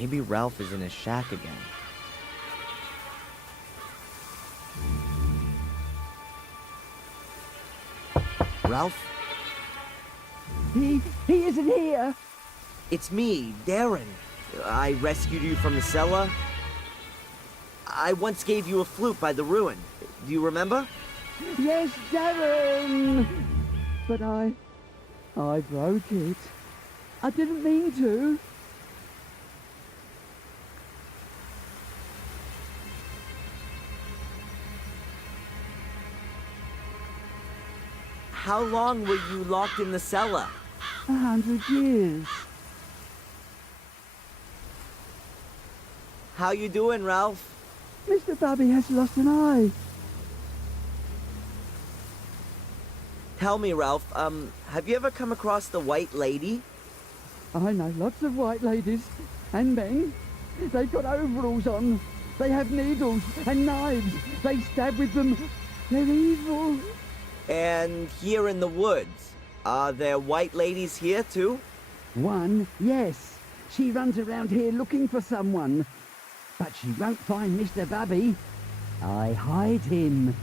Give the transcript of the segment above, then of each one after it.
Maybe Ralph is in his shack again. Ralph? He isn't here. It's me, Darren. I rescued you from the cellar. I once gave you a flute by the ruin. Do you remember? Yes, Darren. But I broke it. I didn't mean to. How long were you locked in the cellar? 100 years. How you doing, Ralph? Mr. Bubby has lost an eye. Tell me, Ralph, have you ever come across the White Lady? I know lots of white ladies and men. They've got overalls on. They have needles and knives. They stab with them. They're evil. And here in the woods, are there white ladies here too? One, yes. She runs around here looking for someone. But she won't find Mr. Bubby. I hide him.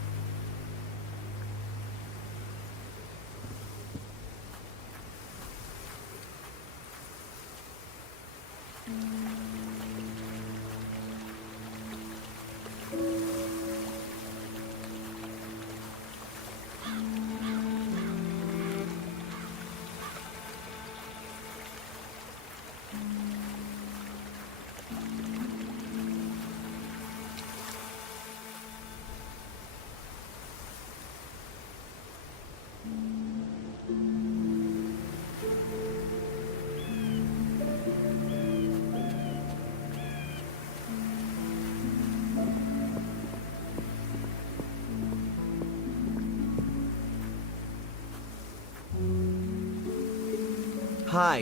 Hi,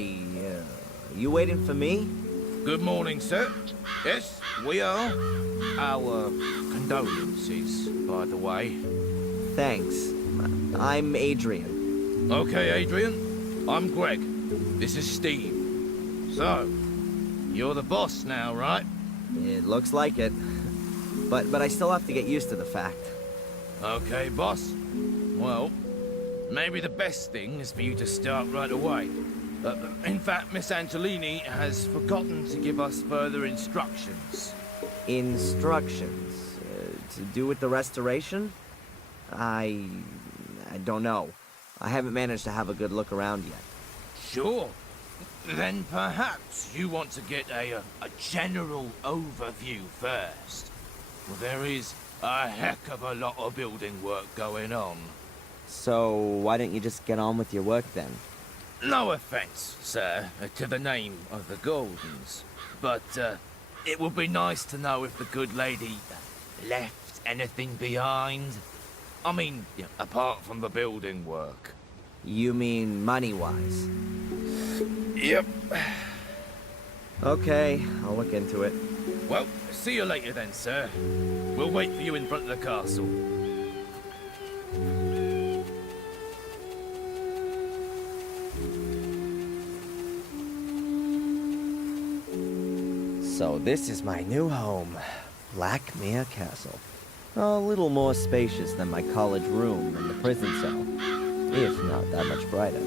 you waiting for me? Good morning, sir. Yes, we are. Our condolences, by the way. Thanks. I'm Adrian. Okay, Adrian. I'm Greg. This is Steve. So, you're the boss now, right? It looks like it. But I still have to get used to the fact. Okay, boss. Well, maybe the best thing is for you to start right away. In fact, Miss Angelini has forgotten to give us further instructions. Instructions? To do with the restoration? I don't know. I haven't managed to have a good look around yet. Sure. Then perhaps you want to get a general overview first. Well, there is a heck of a lot of building work going on. So, why don't you just get on with your work then? No offense, sir, to the name of the Goldens, but it would be nice to know if the good lady left anything behind. I mean, apart from the building work. You mean money-wise? Yep. Okay, I'll look into it. Well, see you later then, sir. We'll wait for you in front of the castle. So this is my new home, Blackmere Castle. A little more spacious than my college room and the prison cell, if not that much brighter.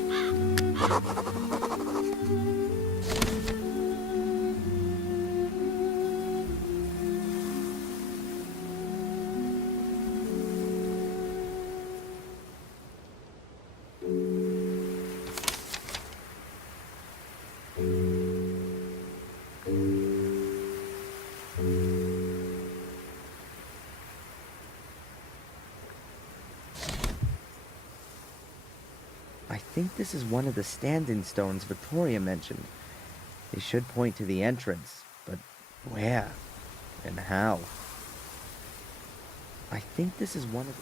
I think this is one of the stand-in stones Victoria mentioned. They should point to the entrance, but where and how? I think this is one of the...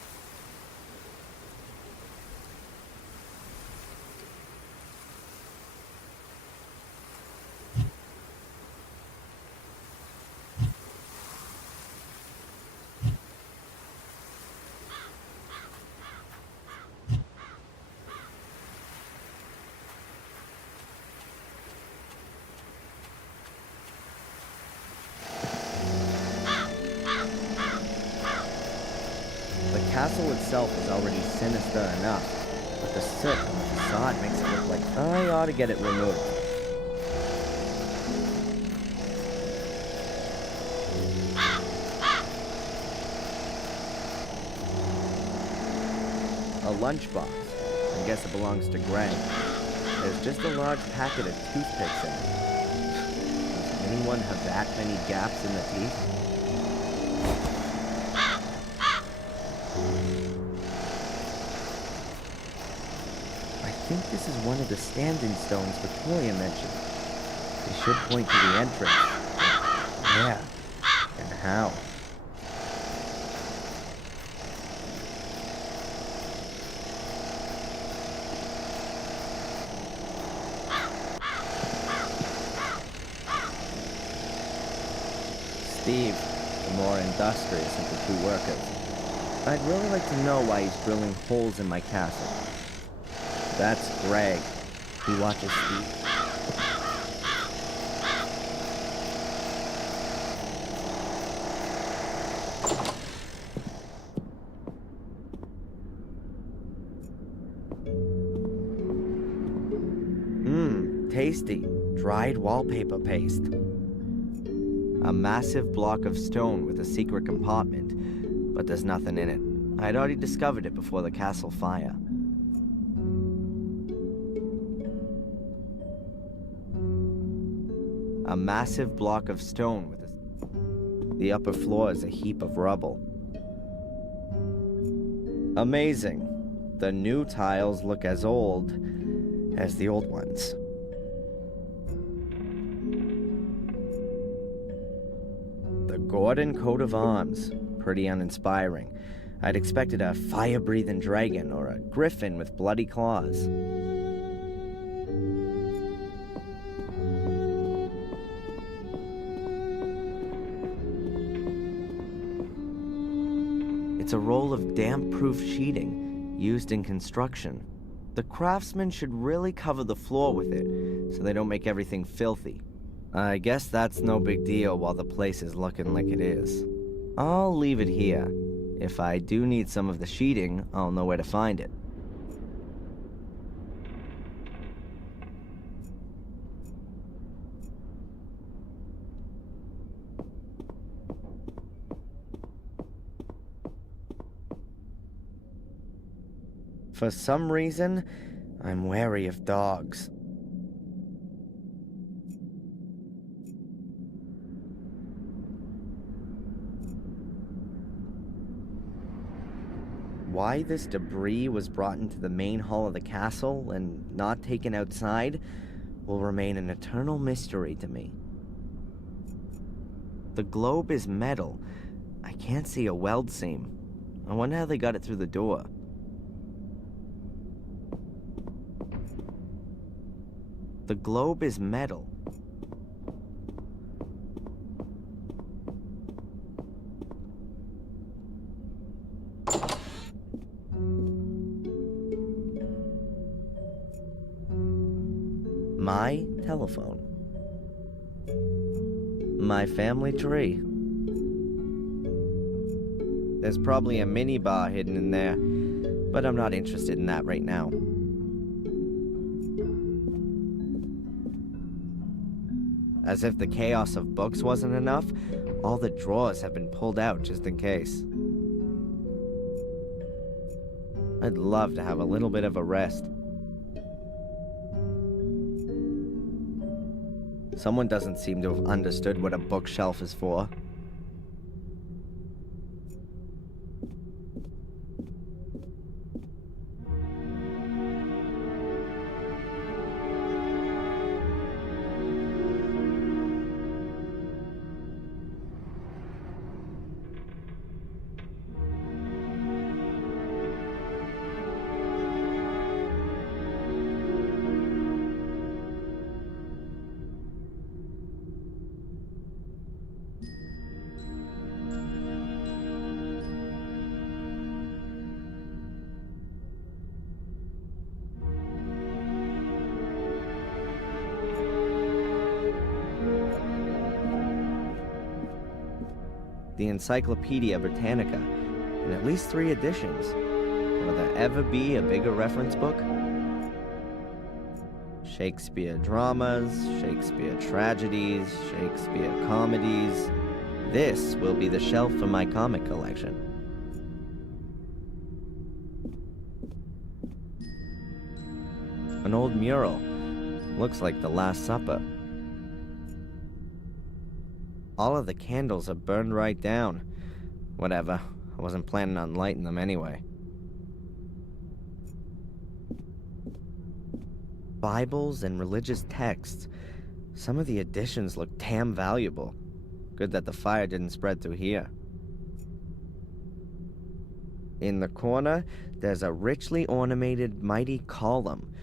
castle itself is already sinister enough, but the soot on the facade makes it look like I ought to get it removed. A lunchbox. I guess it belongs to Greg. There's just a large packet of toothpicks in it. Does anyone have that many gaps in the teeth? I think this is one of the standing stones Victoria mentioned. They should point to the entrance. Yeah, and how? Steve, the more industrious of the two workers. I'd really like to know why he's drilling holes in my castle. That's Greg. He watches Steve. Tasty. Dried wallpaper paste. A massive block of stone with a secret compartment, but there's nothing in it. I'd already discovered it before the castle fire. A massive block of stone with the upper floor is a heap of rubble. Amazing. The new tiles look as old as the old ones. The Gordon coat of arms. Pretty uninspiring. I'd expected a fire-breathing dragon or a griffin with bloody claws. It's a roll of damp-proof sheeting used in construction. The craftsmen should really cover the floor with it so they don't make everything filthy. I guess that's no big deal while the place is looking like it is. I'll leave it here. If I do need some of the sheeting, I'll know where to find it. For some reason, I'm wary of dogs. Why this debris was brought into the main hall of the castle and not taken outside will remain an eternal mystery to me. The globe is metal. I can't see a weld seam. I wonder how they got it through the door. The globe is metal. My telephone. My family tree. There's probably a minibar hidden in there, but I'm not interested in that right now. As if the chaos of books wasn't enough, all the drawers have been pulled out just in case. I'd love to have a little bit of a rest. Someone doesn't seem to have understood what a bookshelf is for. The Encyclopedia Britannica. and at least 3 editions. Will there ever be a bigger reference book? Shakespeare dramas, Shakespeare tragedies, Shakespeare comedies. This will be the shelf for my comic collection. An old mural. Looks like the Last Supper. All of the candles are burned right down. Whatever. I wasn't planning on lighting them anyway. Bibles and religious texts. Some of the editions look damn valuable. Good that the fire didn't spread through here. In the corner, there's a richly ornamented mighty column.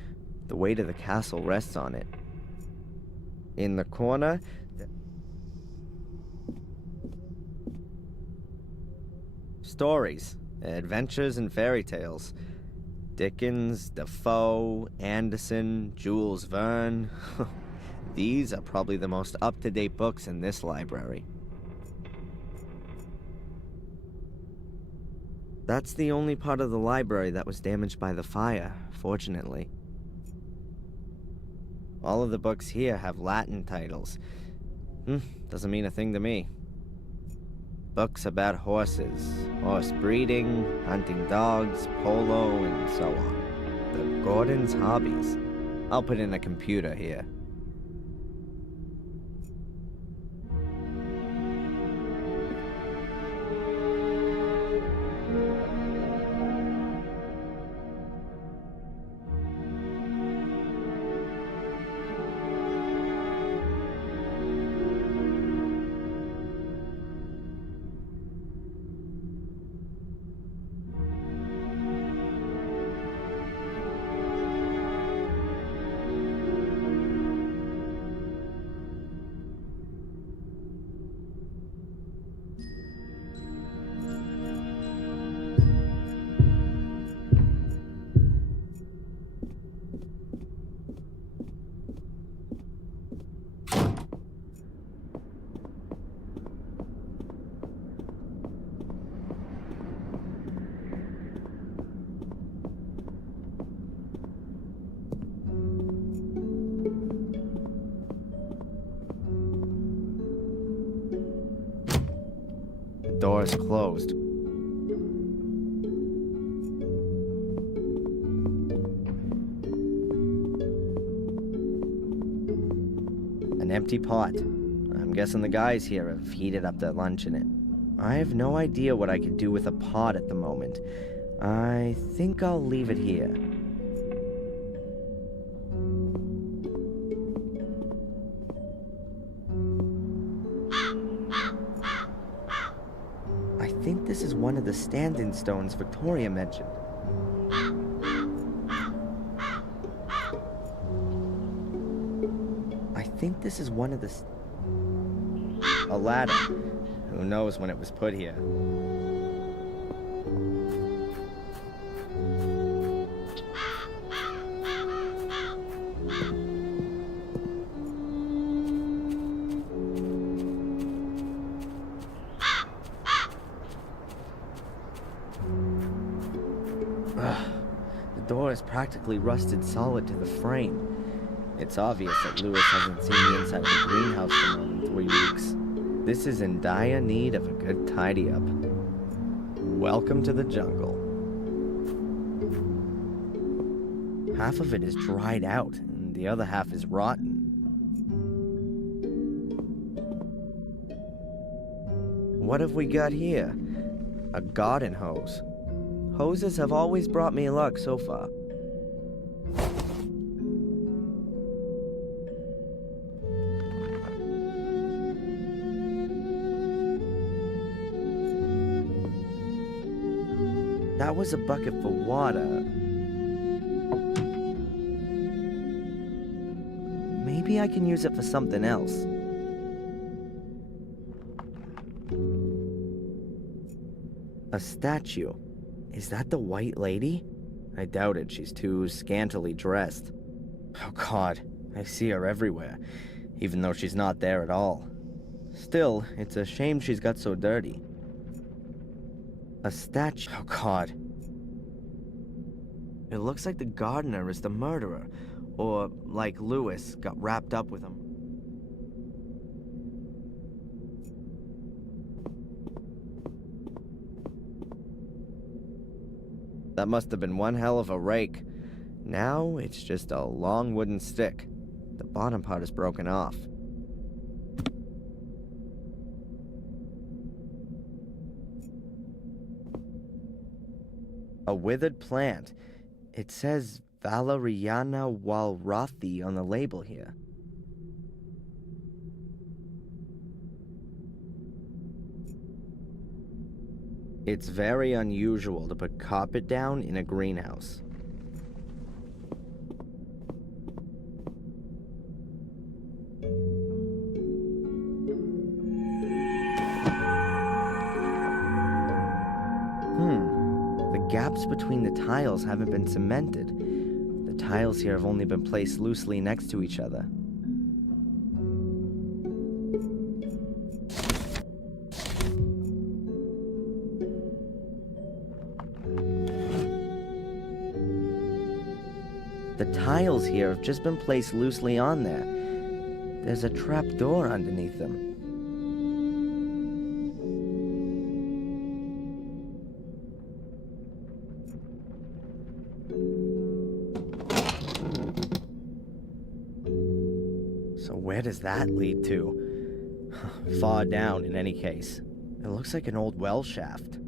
The weight of the castle rests on it. In the corner, stories, adventures, and fairy tales. Dickens, Defoe, Anderson, Jules Verne. These are probably the most up-to-date books in this library. That's the only part of the library that was damaged by the fire, fortunately. All of the books here have Latin titles. Doesn't mean a thing to me. Books about horses, horse breeding, hunting dogs, polo, and so on. The Gordon's hobbies. I'll put in a computer here. The door is closed. An empty pot. I'm guessing the guys here have heated up their lunch in it. I have no idea what I could do with a pot at the moment. I think I'll leave it here. I think this is one of the stand-in stones Victoria mentioned. I think this is one of the... A ladder. Who knows when it was put here? The door is practically rusted solid to the frame. It's obvious that Lewis hasn't seen the inside of the greenhouse for more than 3 weeks. This is in dire need of a good tidy-up. Welcome to the jungle. Half of it is dried out, and the other half is rotten. What have we got here? A garden hose. Hoses have always brought me luck so far. That was a bucket for water. Maybe I can use it for something else. A statue. Is that the White Lady? I doubt it. She's too scantily dressed. Oh God, I see her everywhere, even though she's not there at all. Still, it's a shame she's got so dirty. A statue. Oh, God. It looks like the gardener is the murderer. Or, like Lewis, got wrapped up with him. That must have been one hell of a rake. Now, it's just a long wooden stick. The bottom part is broken off. A withered plant. It says Valeriana walrathi on the label here. It's very unusual to put carpet down in a greenhouse. The gaps between the tiles haven't been cemented. The tiles here have only been placed loosely next to each other. The tiles here have just been placed loosely on there. There's a trap door underneath them. So where does that lead to? Far down, in any case. It looks like an old well shaft.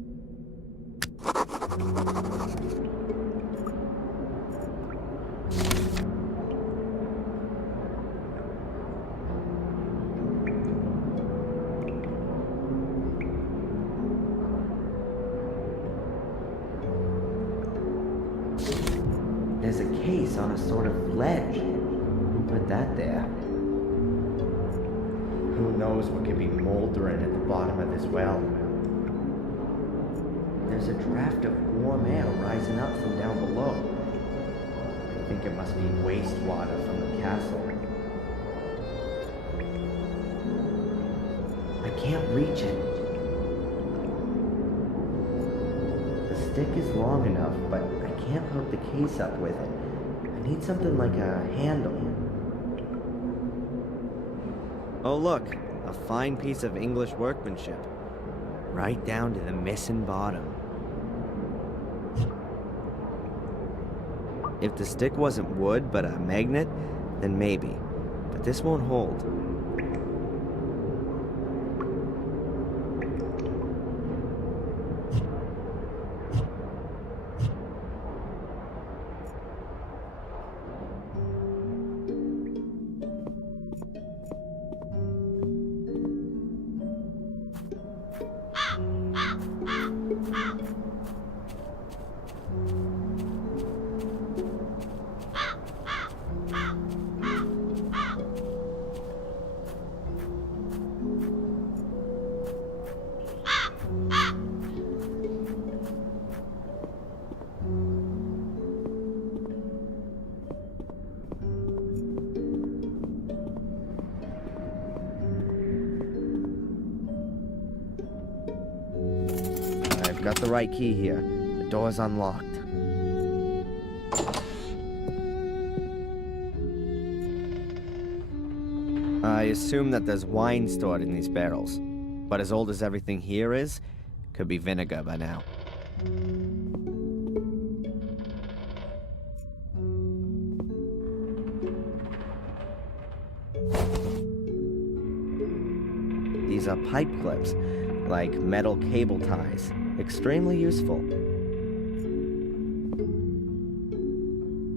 There's a case on a sort of ledge. Who put that there? Who knows what could be moldering at the bottom of this well? There's a draft of warm air rising up from down below. I think it must be wastewater from the castle. I can't reach it. The stick is long enough, but I can't hook the case up with it. I need something like a handle. Oh look, a fine piece of English workmanship. Right down to the missing bottom. If the stick wasn't wood but a magnet, then maybe. But this won't hold. Got the right key here. The door's unlocked. I assume that there's wine stored in these barrels, but as old as everything here is, could be vinegar by now. These are pipe clips, like metal cable ties. Extremely useful.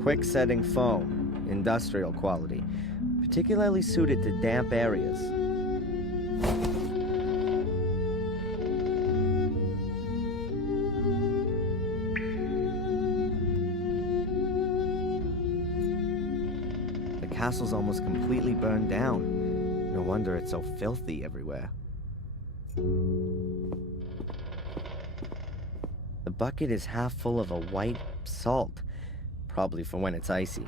Quick setting foam, industrial quality, particularly suited to damp areas. The castle's almost completely burned down. No wonder it's so filthy everywhere. The bucket is half full of a white salt, probably for when it's icy.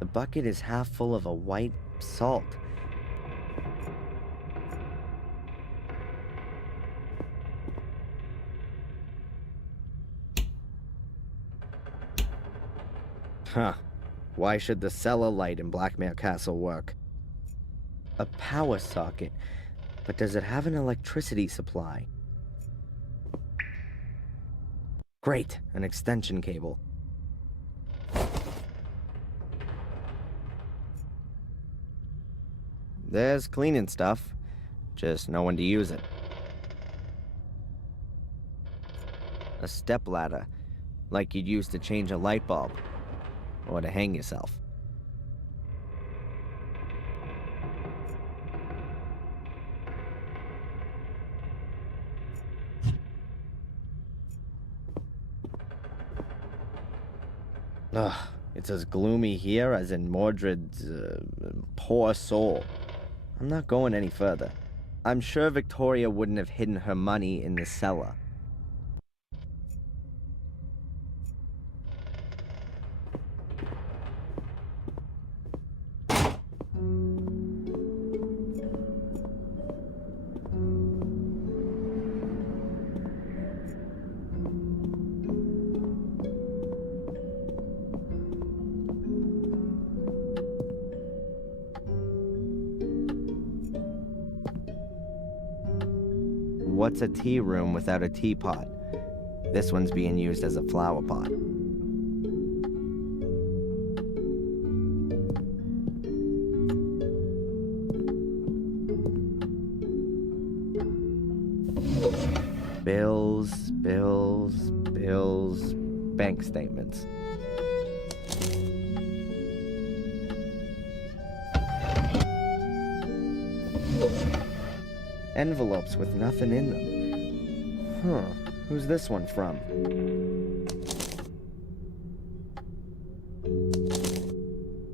The bucket is half full of a white salt. Huh. Why should the cellar light in Blackmare Castle work? A power socket. But does it have an electricity supply? Great, an extension cable. There's cleaning stuff, just no one to use it. A stepladder, like you'd use to change a light bulb, or to hang yourself. Ugh, it's as gloomy here as in Mordred's poor soul. I'm not going any further. I'm sure Victoria wouldn't have hidden her money in the cellar. What's a tea room without a teapot? This one's being used as a flower pot. Bills, bank statements. Envelopes with nothing in them. Huh, who's this one from?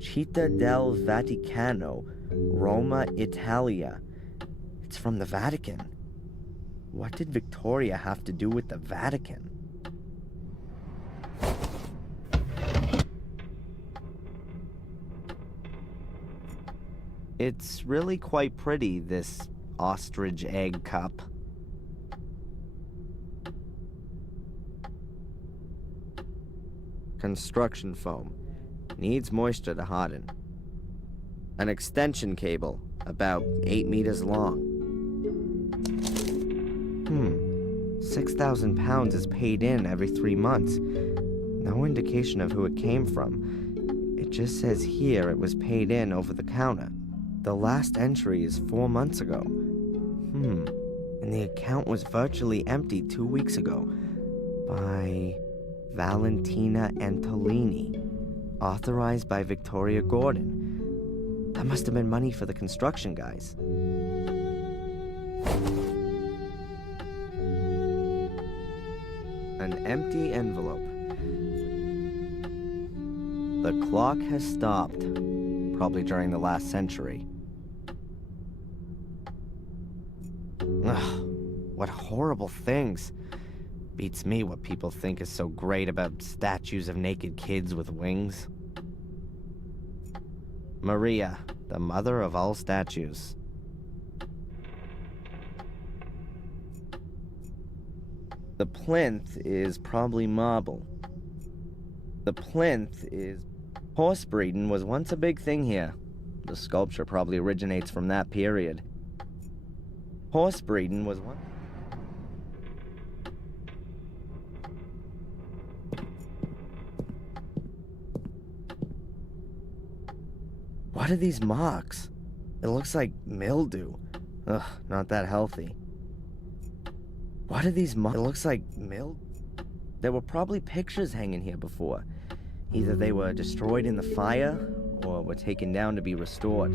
Città del Vaticano, Roma, Italia. It's from the Vatican. What did Victoria have to do with the Vatican? It's really quite pretty, this ostrich egg cup. Construction foam. Needs moisture to harden. An extension cable, about 8 meters long. 6,000 pounds is paid in every 3 months. No indication of who it came from. It just says here it was paid in over the counter. The last entry is 4 months ago. And the account was virtually empty 2 weeks ago. By Valentina Antolini. Authorized by Victoria Gordon. That must have been money for the construction guys. An empty envelope. The clock has stopped, probably during the last century. Ugh, what horrible things. Beats me what people think is so great about statues of naked kids with wings. Maria, the mother of all statues. The plinth is probably marble. The plinth is... Horse breeding was once a big thing here. The sculpture probably originates from that period. Horse breeding was one... What are these marks? It looks like mildew. Ugh, not that healthy. What are these marks? It looks like mildew. There were probably pictures hanging here before. Either they were destroyed in the fire, or were taken down to be restored.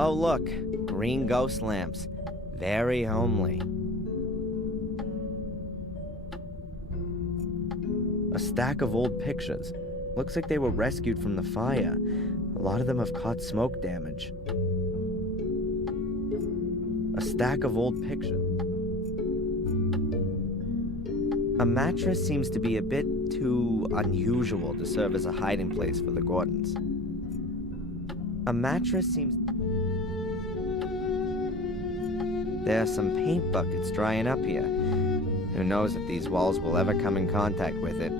Oh look, green ghost lamps. Very homely. A stack of old pictures. Looks like they were rescued from the fire. A lot of them have caught smoke damage. A stack of old pictures. A mattress seems to be a bit too unusual to serve as a hiding place for the Gordons. A mattress seems... There are some paint buckets drying up here. Who knows if these walls will ever come in contact with it.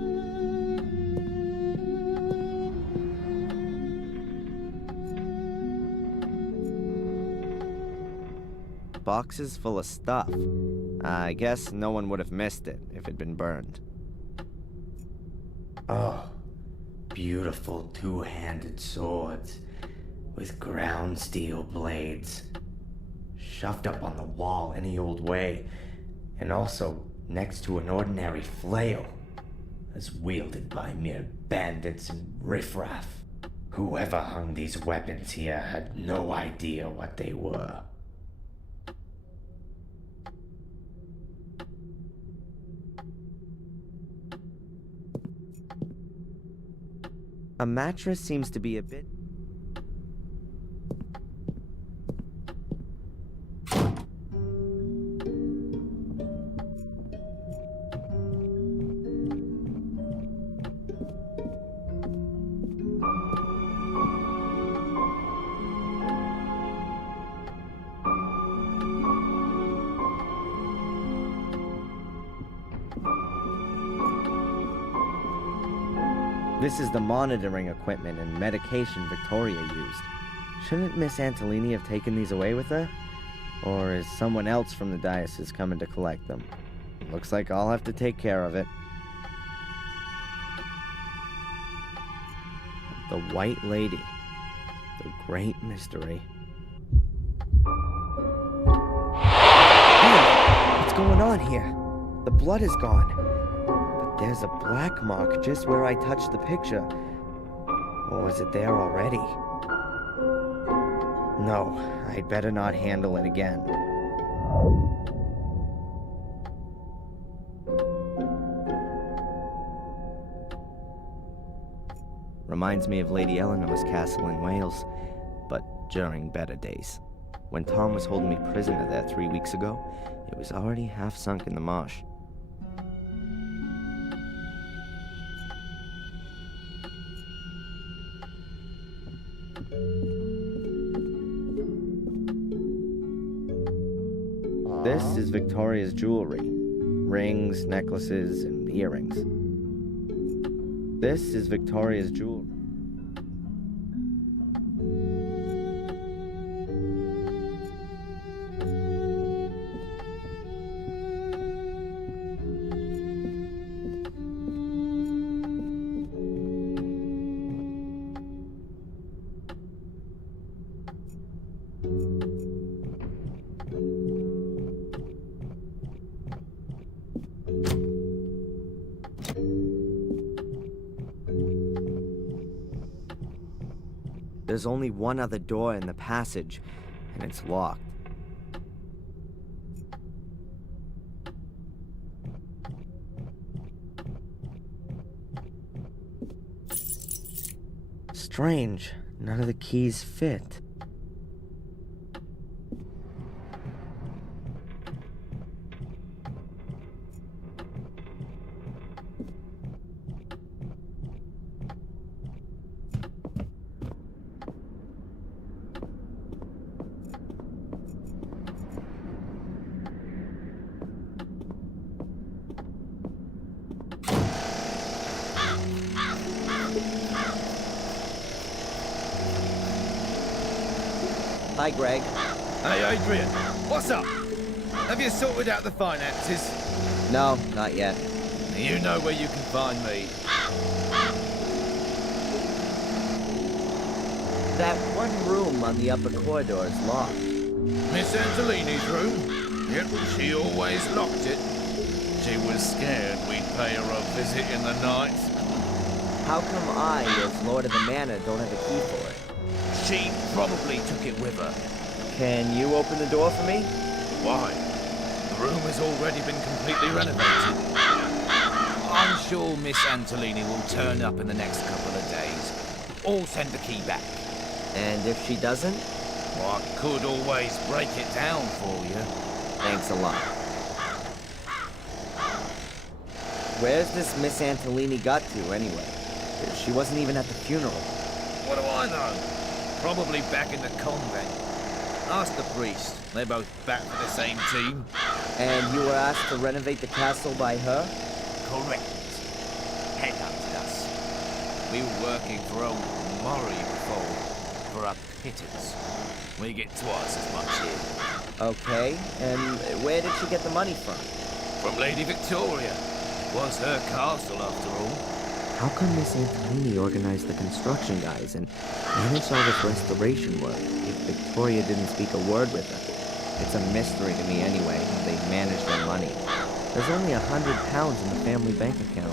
Boxes full of stuff. I guess no one would have missed it if it'd been burned. Oh, beautiful two-handed swords with ground steel blades, shoved up on the wall any old way, and also next to an ordinary flail, as wielded by mere bandits and riffraff. Whoever hung these weapons here had no idea what they were. A mattress seems to be a bit... This is the monitoring equipment and medication Victoria used. Shouldn't Miss Antolini have taken these away with her? Or is someone else from the diocese coming to collect them? Looks like I'll have to take care of it. The White Lady. The great mystery. Hey, what's going on here? The blood is gone. There's a black mark just where I touched the picture. Or was it there already? No, I'd better not handle it again. Reminds me of Lady Eleanor's castle in Wales, but during better days. When Tom was holding me prisoner there 3 weeks ago, it was already half sunk in the marsh. This is Victoria's jewelry. Rings, necklaces, and earrings. This is Victoria's jewelry. There's only one other door in the passage, and it's locked. Strange, none of the keys fit. Hi, Greg. Hey, Adrian. What's up? Have you sorted out the finances? No, not yet. You know where you can find me. That one room on the upper corridor is locked. Miss Antolini's room? Yep, she always locked it. She was scared we'd pay her a visit in the night. How come I, as Lord of the Manor, don't have a key for it? She probably took it with her. Can you open the door for me? Why? The room has already been completely renovated. I'm sure Miss Antolini will turn up in the next couple of days. Or send the key back. And if she doesn't? Well, I could always break it down for you. Thanks a lot. Where's this Miss Antolini got to, anyway? She wasn't even at the funeral. What do I know? Probably back in the convent. Ask the priest. They're both back for the same team. And you were asked to renovate the castle by her? Correct. Headhunted us. We were working for old Murray before, for a pittance. We get twice as much here. Okay, and where did she get the money from? From Lady Victoria. Was her castle, after all. How come Miss Antolini organized the construction guys and managed all this restoration work if Victoria didn't speak a word with her? It's a mystery to me anyway, how they managed their money. There's only £100 in the family bank account.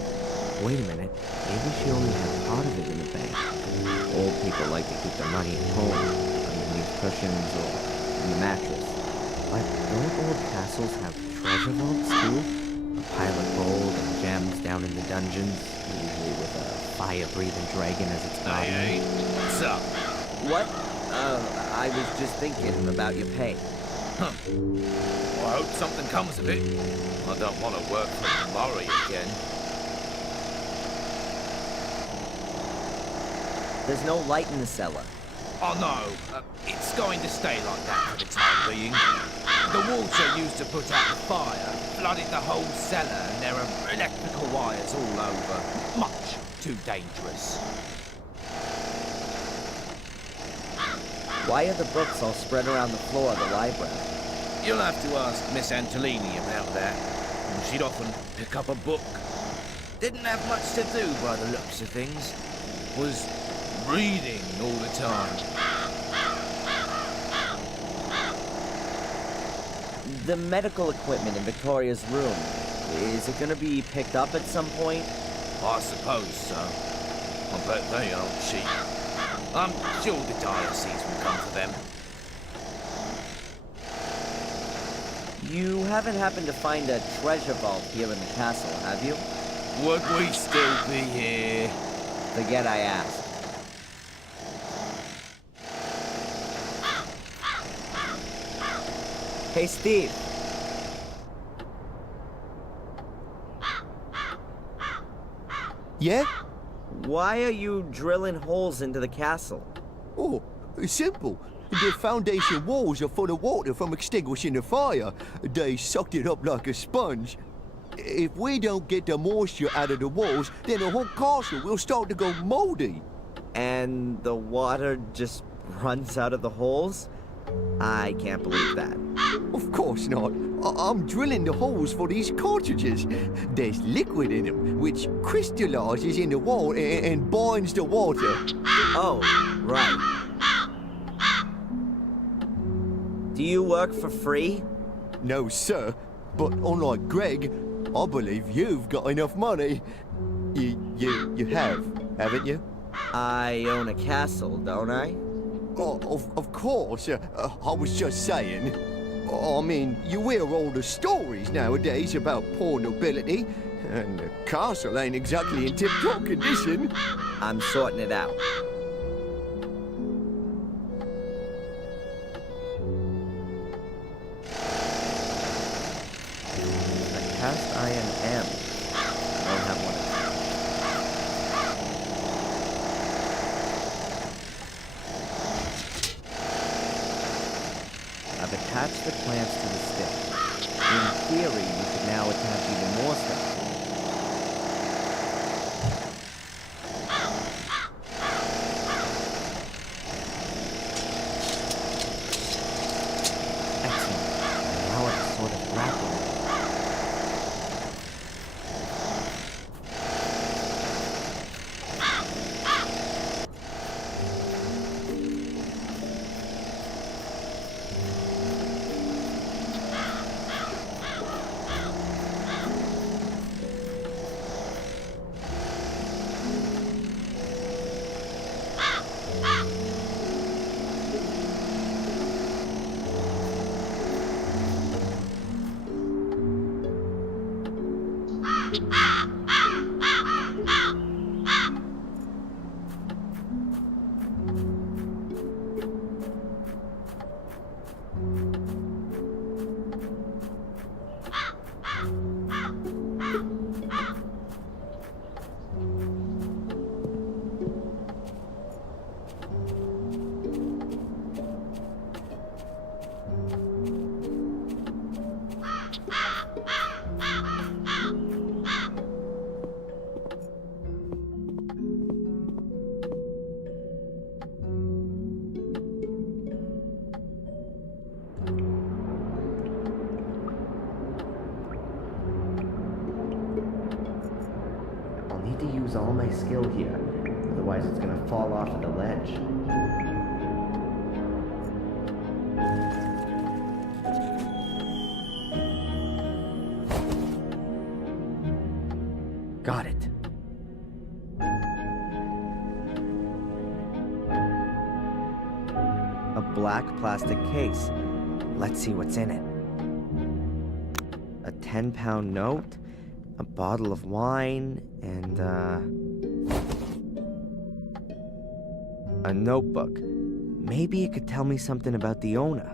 Wait a minute, maybe she only had part of it in the bank. Old people like to keep their money at home, underneath cushions or in the mattress. But don't old castles have treasure vaults too? A pile of gold and gems down in the dungeons, usually with a fire-breathing dragon as its guardian. Hey, what's up? What? I was just thinking about your pay. Huh. Well, I hope something comes of it. I don't want to work for Murray again. There's no light in the cellar. Oh no, it's going to stay like that for the time being. The water used to put out the fire flooded the whole cellar and there are electrical wires all over. Much too dangerous. Why are the books all spread around the floor of the library? You'll have to ask Miss Antolini about that. She'd often pick up a book. Didn't have much to do by the looks of things. Was reading all the time. The medical equipment in Victoria's room, is it gonna be picked up at some point? I suppose so. I bet they aren't cheap. I'm sure the diocese will come for them. You haven't happened to find a treasure vault here in the castle, have you? Would we still be here? Forget I asked. Hey, Steve. Yeah? Why are you drilling holes into the castle? Oh, it's simple. The foundation walls are full of water from extinguishing the fire. They sucked it up like a sponge. If we don't get the moisture out of the walls, then the whole castle will start to go moldy. And the water just runs out of the holes? I can't believe that. Of course not. I'm drilling the holes for these cartridges. There's liquid in them, which crystallizes in the wall and binds the water. Oh, right. Do you work for free? No, sir. But unlike Greg, I believe you've got enough money. You have, haven't you? I own a castle, don't I? Oh, of course. I was just saying. I mean, you hear all the stories nowadays about poor nobility, and the castle ain't exactly in tip-top condition. I'm sorting it out. A cast iron M. I don't have one of those. I've attached the clamps to the stick. In theory, you could now attach even more stuff. Excellent. Now it's sort of grappling. to use all my skill here, otherwise it's gonna fall off of the ledge. Got it. A black plastic case. Let's see what's in it. A 10-pound note, a bottle of wine, and, a notebook. Maybe it could tell me something about the owner.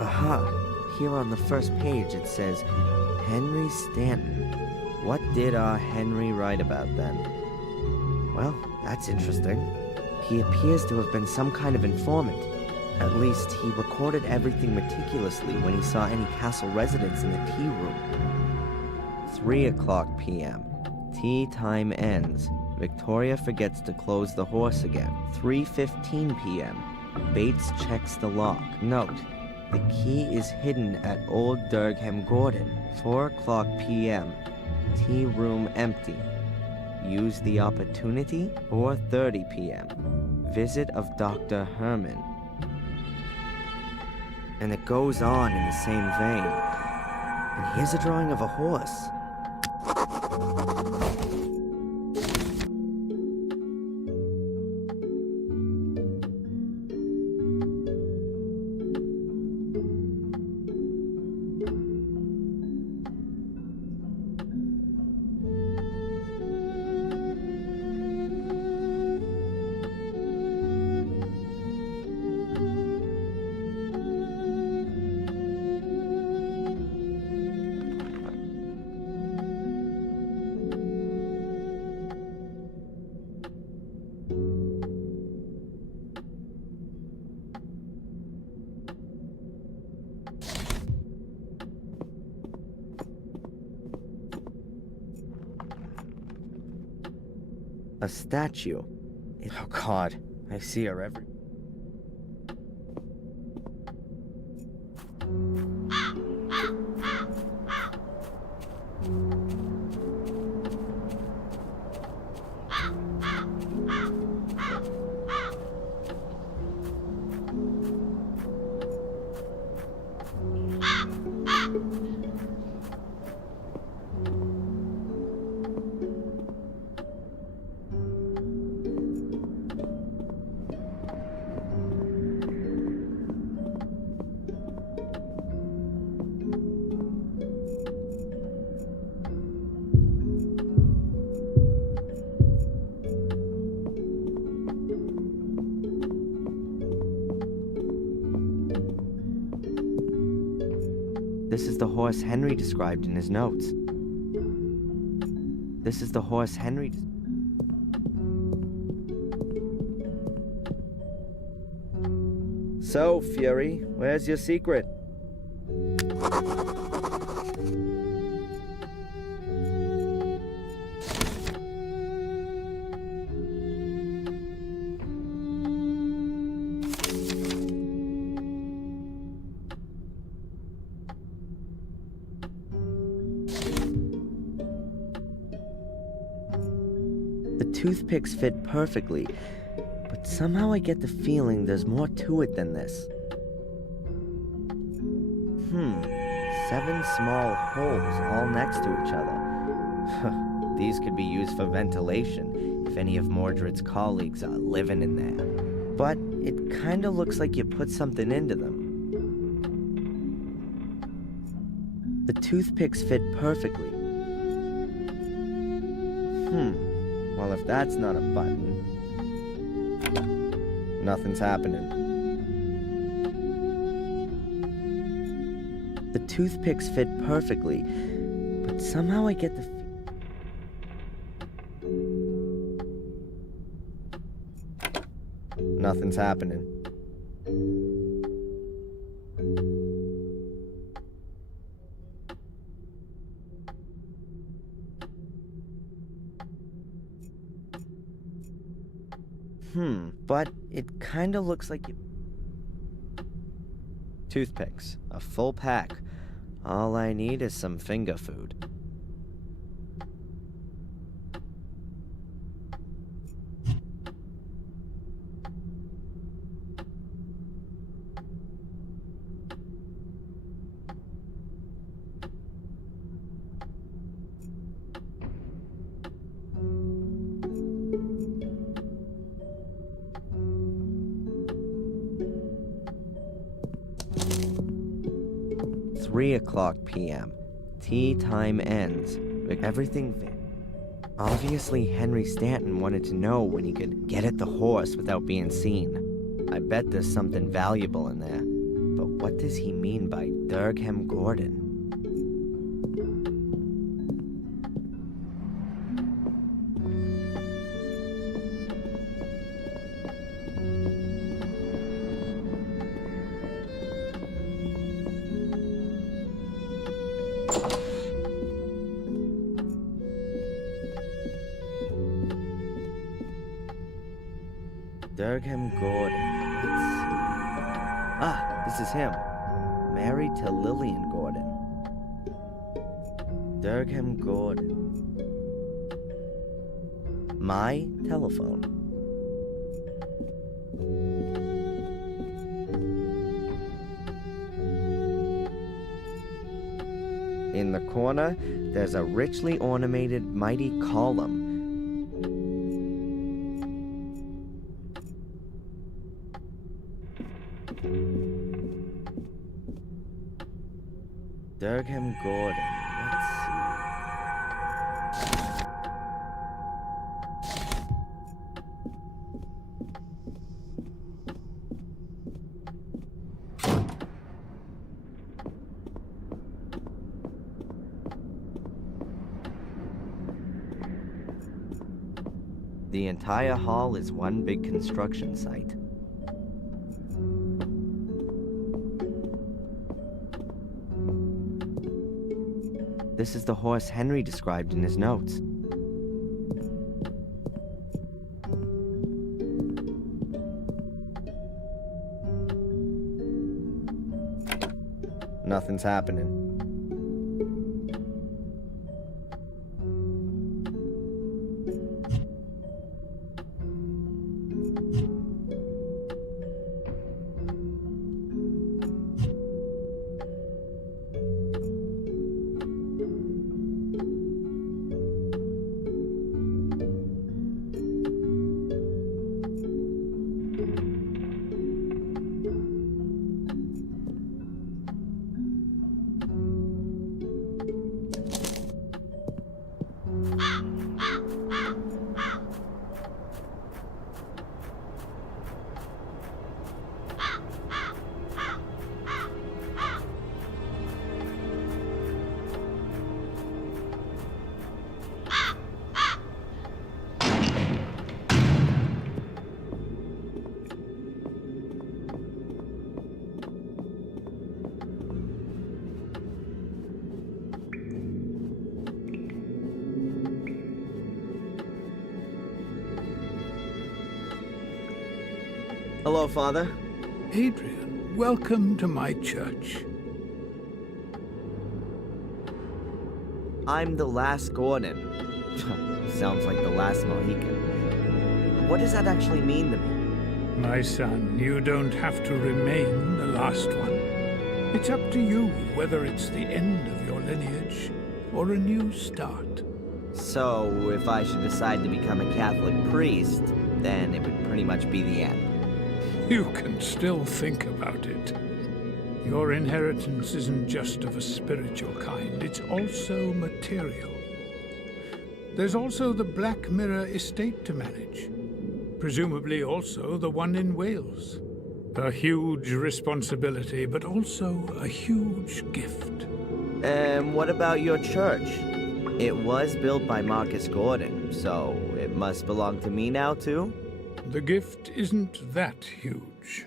Aha! Here on the first page it says, Henry Stanton. What did our Henry write about then? Well, that's interesting. He appears to have been some kind of informant. At least, he recorded everything meticulously when he saw any castle residents in the tea room. 3 o'clock p.m. Tea time ends. Victoria forgets to close the horse again. 3:15 p.m. Bates checks the lock. Note, the key is hidden at Old Durgham Gordon. 4 o'clock p.m. Tea room empty. Use the opportunity. 4:30 p.m. Visit of Dr. Herman. And it goes on in the same vein. And here's a drawing of a horse. A statue. Oh God, I see her every... This is the horse Henry described in his notes. This is the horse Henry... So, Fury, where's your secret? The toothpicks fit perfectly, but somehow I get the feeling there's more to it than this. 7 small holes all next to each other. These could be used for ventilation if any of Mordred's colleagues are living in there. But it kinda looks like you put something into them. The toothpicks fit perfectly. Well, if that's not a button... Nothing's happening. The toothpicks fit perfectly, but somehow I get the... Nothing's happening. But it kinda looks like... Toothpicks, a full pack. All I need is some finger food. p.m. Tea time ends. Everything. Obviously, Henry Stanton wanted to know when he could get at the horse without being seen. I bet there's something valuable in there. But what does he mean by Durgham Gordon? Durgham Gordon. Let's see. Ah, this is him. Married to Lillian Gordon. Durgham Gordon. My telephone. In the corner, there's a richly ornamented mighty column. Durgham Gordon. Let's see. The entire hall is one big construction site. This is the horse Henry described in his notes. Nothing's happening. Hello, Father. Adrian, welcome to my church. I'm the last Gordon. Sounds like the last Mohican. What does that actually mean to me? My son, you don't have to remain the last one. It's up to you whether it's the end of your lineage or a new start. So, if I should decide to become a Catholic priest, then it would pretty much be the end. You can still think about it. Your inheritance isn't just of a spiritual kind, it's also material. There's also the Black Mirror estate to manage. Presumably also the one in Wales. A huge responsibility, but also a huge gift. And what about your church? It was built by Marcus Gordon, so it must belong to me now too? The gift isn't that huge.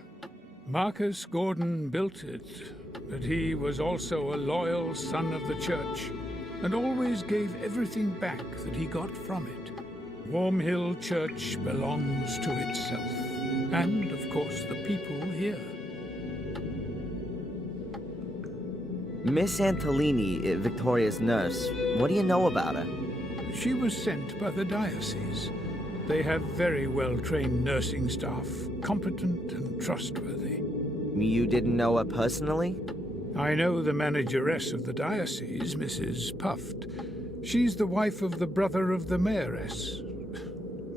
Marcus Gordon built it, but he was also a loyal son of the church, and always gave everything back that he got from it. Warm Hill Church belongs to itself, and, of course, the people here. Miss Antolini, Victoria's nurse, what do you know about her? She was sent by the diocese. They have very well-trained nursing staff, competent and trustworthy. You didn't know her personally? I know the manageress of the diocese, Mrs. Puft. She's the wife of the brother of the mayoress,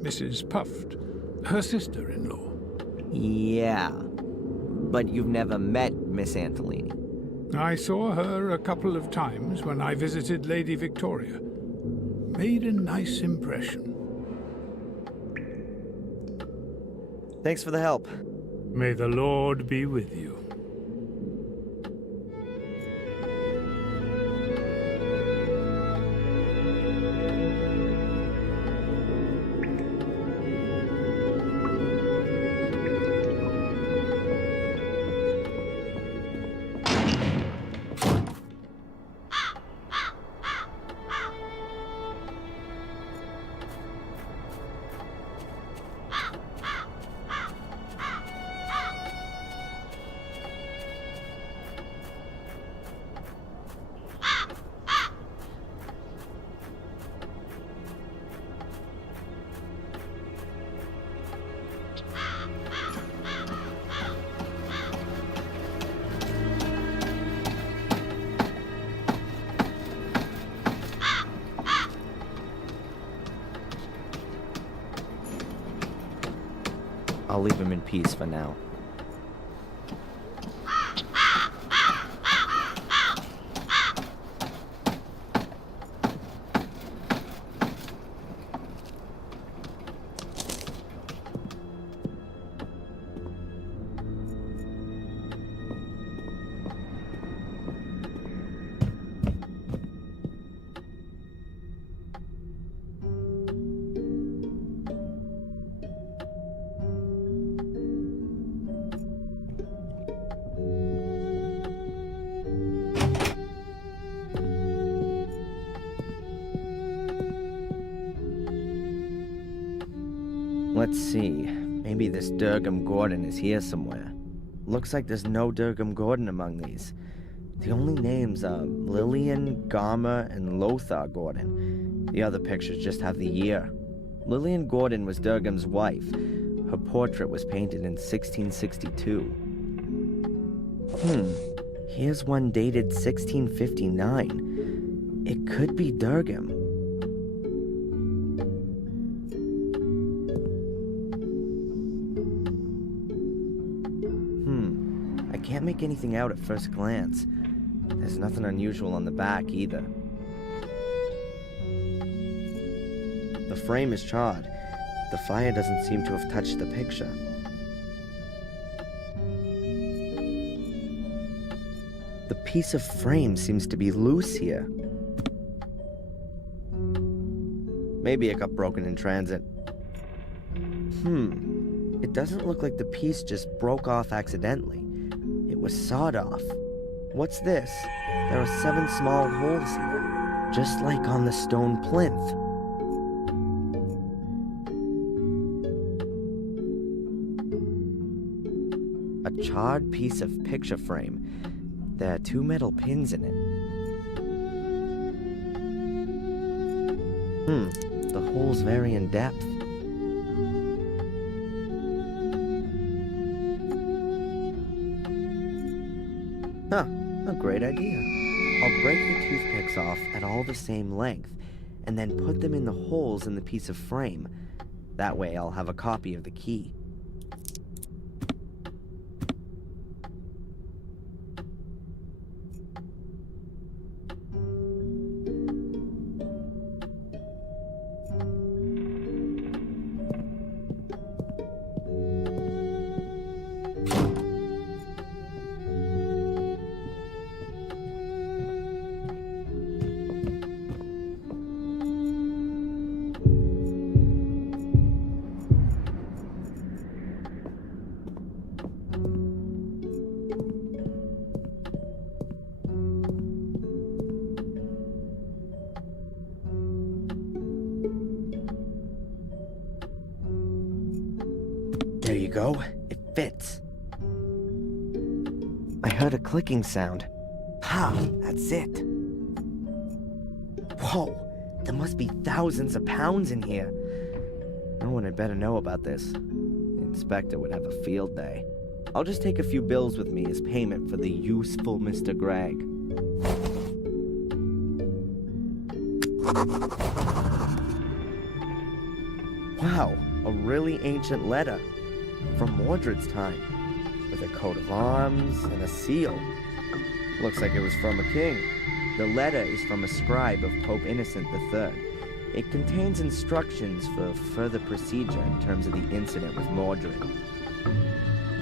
Mrs. Puft, her sister-in-law. Yeah, but you've never met Miss Antolini. I saw her a couple of times when I visited Lady Victoria. Made a nice impression. Thanks for the help. May the Lord be with you. I'll leave him in peace for now. Let's see. Maybe this Durgam Gordon is here somewhere. Looks like there's no Durgam Gordon among these. The only names are Lillian, Garmer, and Lothar Gordon. The other pictures just have the year. Lillian Gordon was Durgam's wife. Her portrait was painted in 1662. Here's one dated 1659. It could be Durgam. I can't make anything out at first glance. There's nothing unusual on the back either. The frame is charred. The fire doesn't seem to have touched the picture. The piece of frame seems to be loose here. Maybe it got broken in transit. It doesn't look like the piece just broke off accidentally. It was sawed off. What's this? There are 7 small holes here, just like on the stone plinth. A charred piece of picture frame. There are 2 metal pins in it. The holes vary in depth. A great idea. I'll break the toothpicks off at all the same length, and then put them in the holes in the piece of frame. That way I'll have a copy of the key. There you go. It fits. I heard a clicking sound. Ha! That's it. Whoa! There must be thousands of pounds in here. No one had better know about this. The inspector would have a field day. I'll just take a few bills with me as payment for the useful Mr. Gregg. Wow, a really ancient letter. From Mordred's time. With a coat of arms and a seal. Looks like it was from a king. The letter is from a scribe of Pope Innocent III. It contains instructions for further procedure in terms of the incident with Mordred.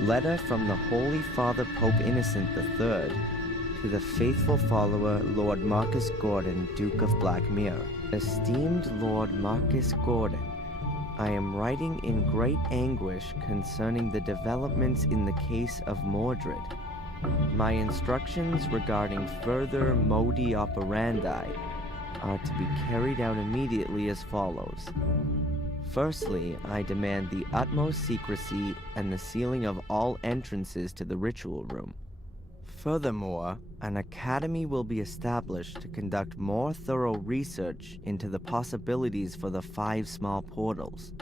Letter from the Holy Father Pope Innocent III to the faithful follower Lord Marcus Gordon, Duke of Blackmere. Esteemed Lord Marcus Gordon, I am writing in great anguish concerning the developments in the case of Mordred. My instructions regarding further modi operandi are to be carried out immediately as follows. Firstly, I demand the utmost secrecy and the sealing of all entrances to the ritual room. Furthermore, an academy will be established to conduct more thorough research into the possibilities for the 5 small portals.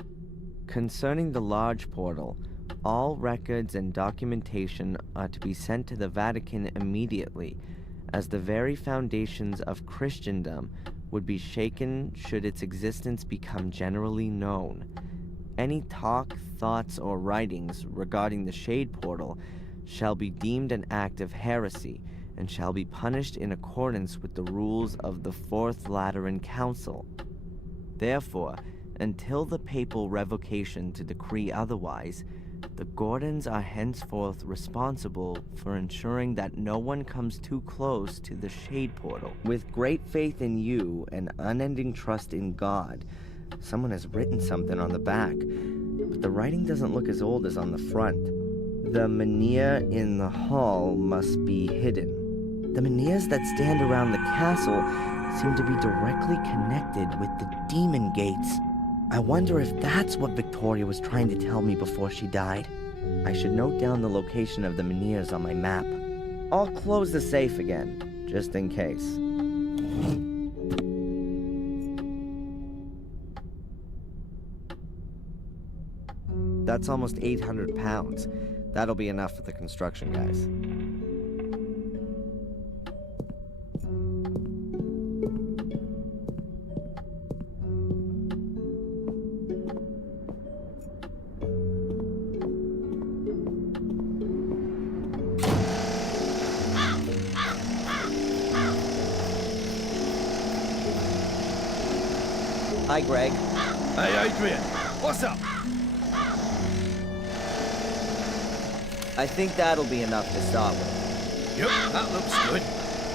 Concerning the large portal, all records and documentation are to be sent to the Vatican immediately, as the very foundations of Christendom would be shaken should its existence become generally known. Any talk, thoughts, or writings regarding the Shade Portal shall be deemed an act of heresy and shall be punished in accordance with the rules of the Fourth Lateran Council. Therefore, until the papal revocation to decree otherwise, the Gordons are henceforth responsible for ensuring that no one comes too close to the Shade Portal. With great faith in you and unending trust in God, someone has written something on the back, but the writing doesn't look as old as on the front. The menhir in the hall must be hidden. The menhirs that stand around the castle seem to be directly connected with the demon gates. I wonder if that's what Victoria was trying to tell me before she died. I should note down the location of the menhirs on my map. I'll close the safe again, just in case. That's almost 800 pounds. That'll be enough for the construction guys. Hi, Greg. Hey, Adrian. What's up? I think that'll be enough to start with. Yep, that looks good.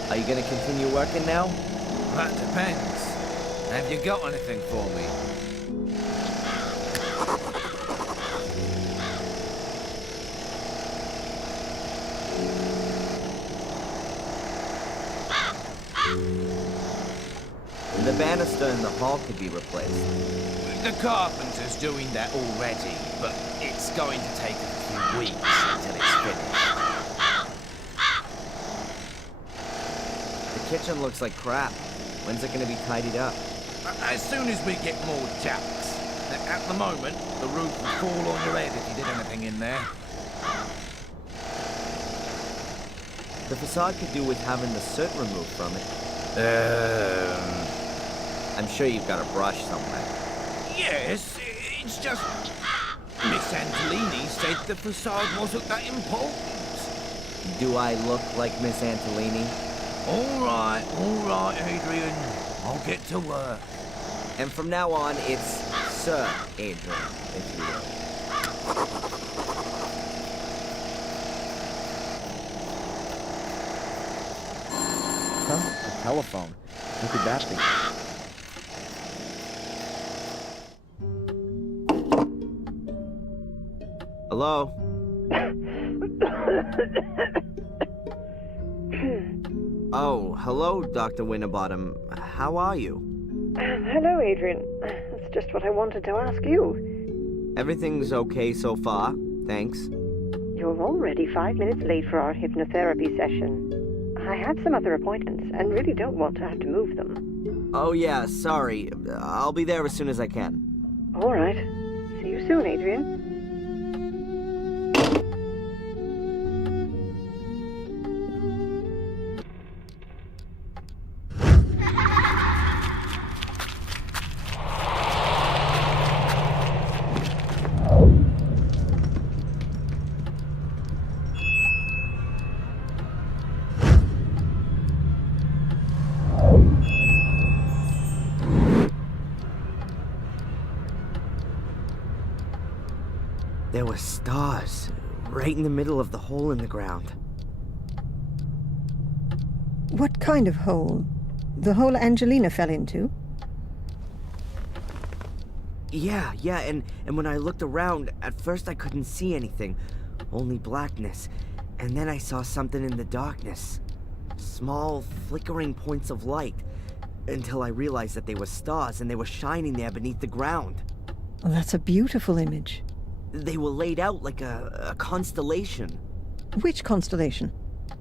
Are you gonna continue working now? That depends. Have you got anything for me? The banister in the hall could be replaced. The carpenter's doing that already, but it's going to take a few weeks until it's finished. The kitchen looks like crap. When's it gonna be tidied up? As soon as we get more jacks. At the moment, the roof would fall on your head if you did anything in there. The facade could do with having the soot removed from it. I'm sure you've got a brush somewhere. Yes, it's just... Miss Antolini said the facade wasn't that important. Do I look like Miss Antolini? All right, Adrian. I'll get to work. And from now on, it's Sir Adrian, if you will. Huh? A telephone. Who could that be? Hello? Oh, hello, Dr. Winterbottom. How are you? Hello, Adrian. That's just what I wanted to ask you. Everything's okay so far, thanks. You're already 5 minutes late for our hypnotherapy session. I have some other appointments and really don't want to have to move them. Oh yeah, sorry. I'll be there as soon as I can. All right. See you soon, Adrian. There were stars right in the middle of the hole in the ground. What kind of hole? The hole Angelina fell into? Yeah, and when I looked around, at first I couldn't see anything, only blackness. And then I saw something in the darkness. Small, flickering points of light, until I realized that they were stars and they were shining there beneath the ground. Well, that's a beautiful image. They were laid out like a constellation. Which constellation?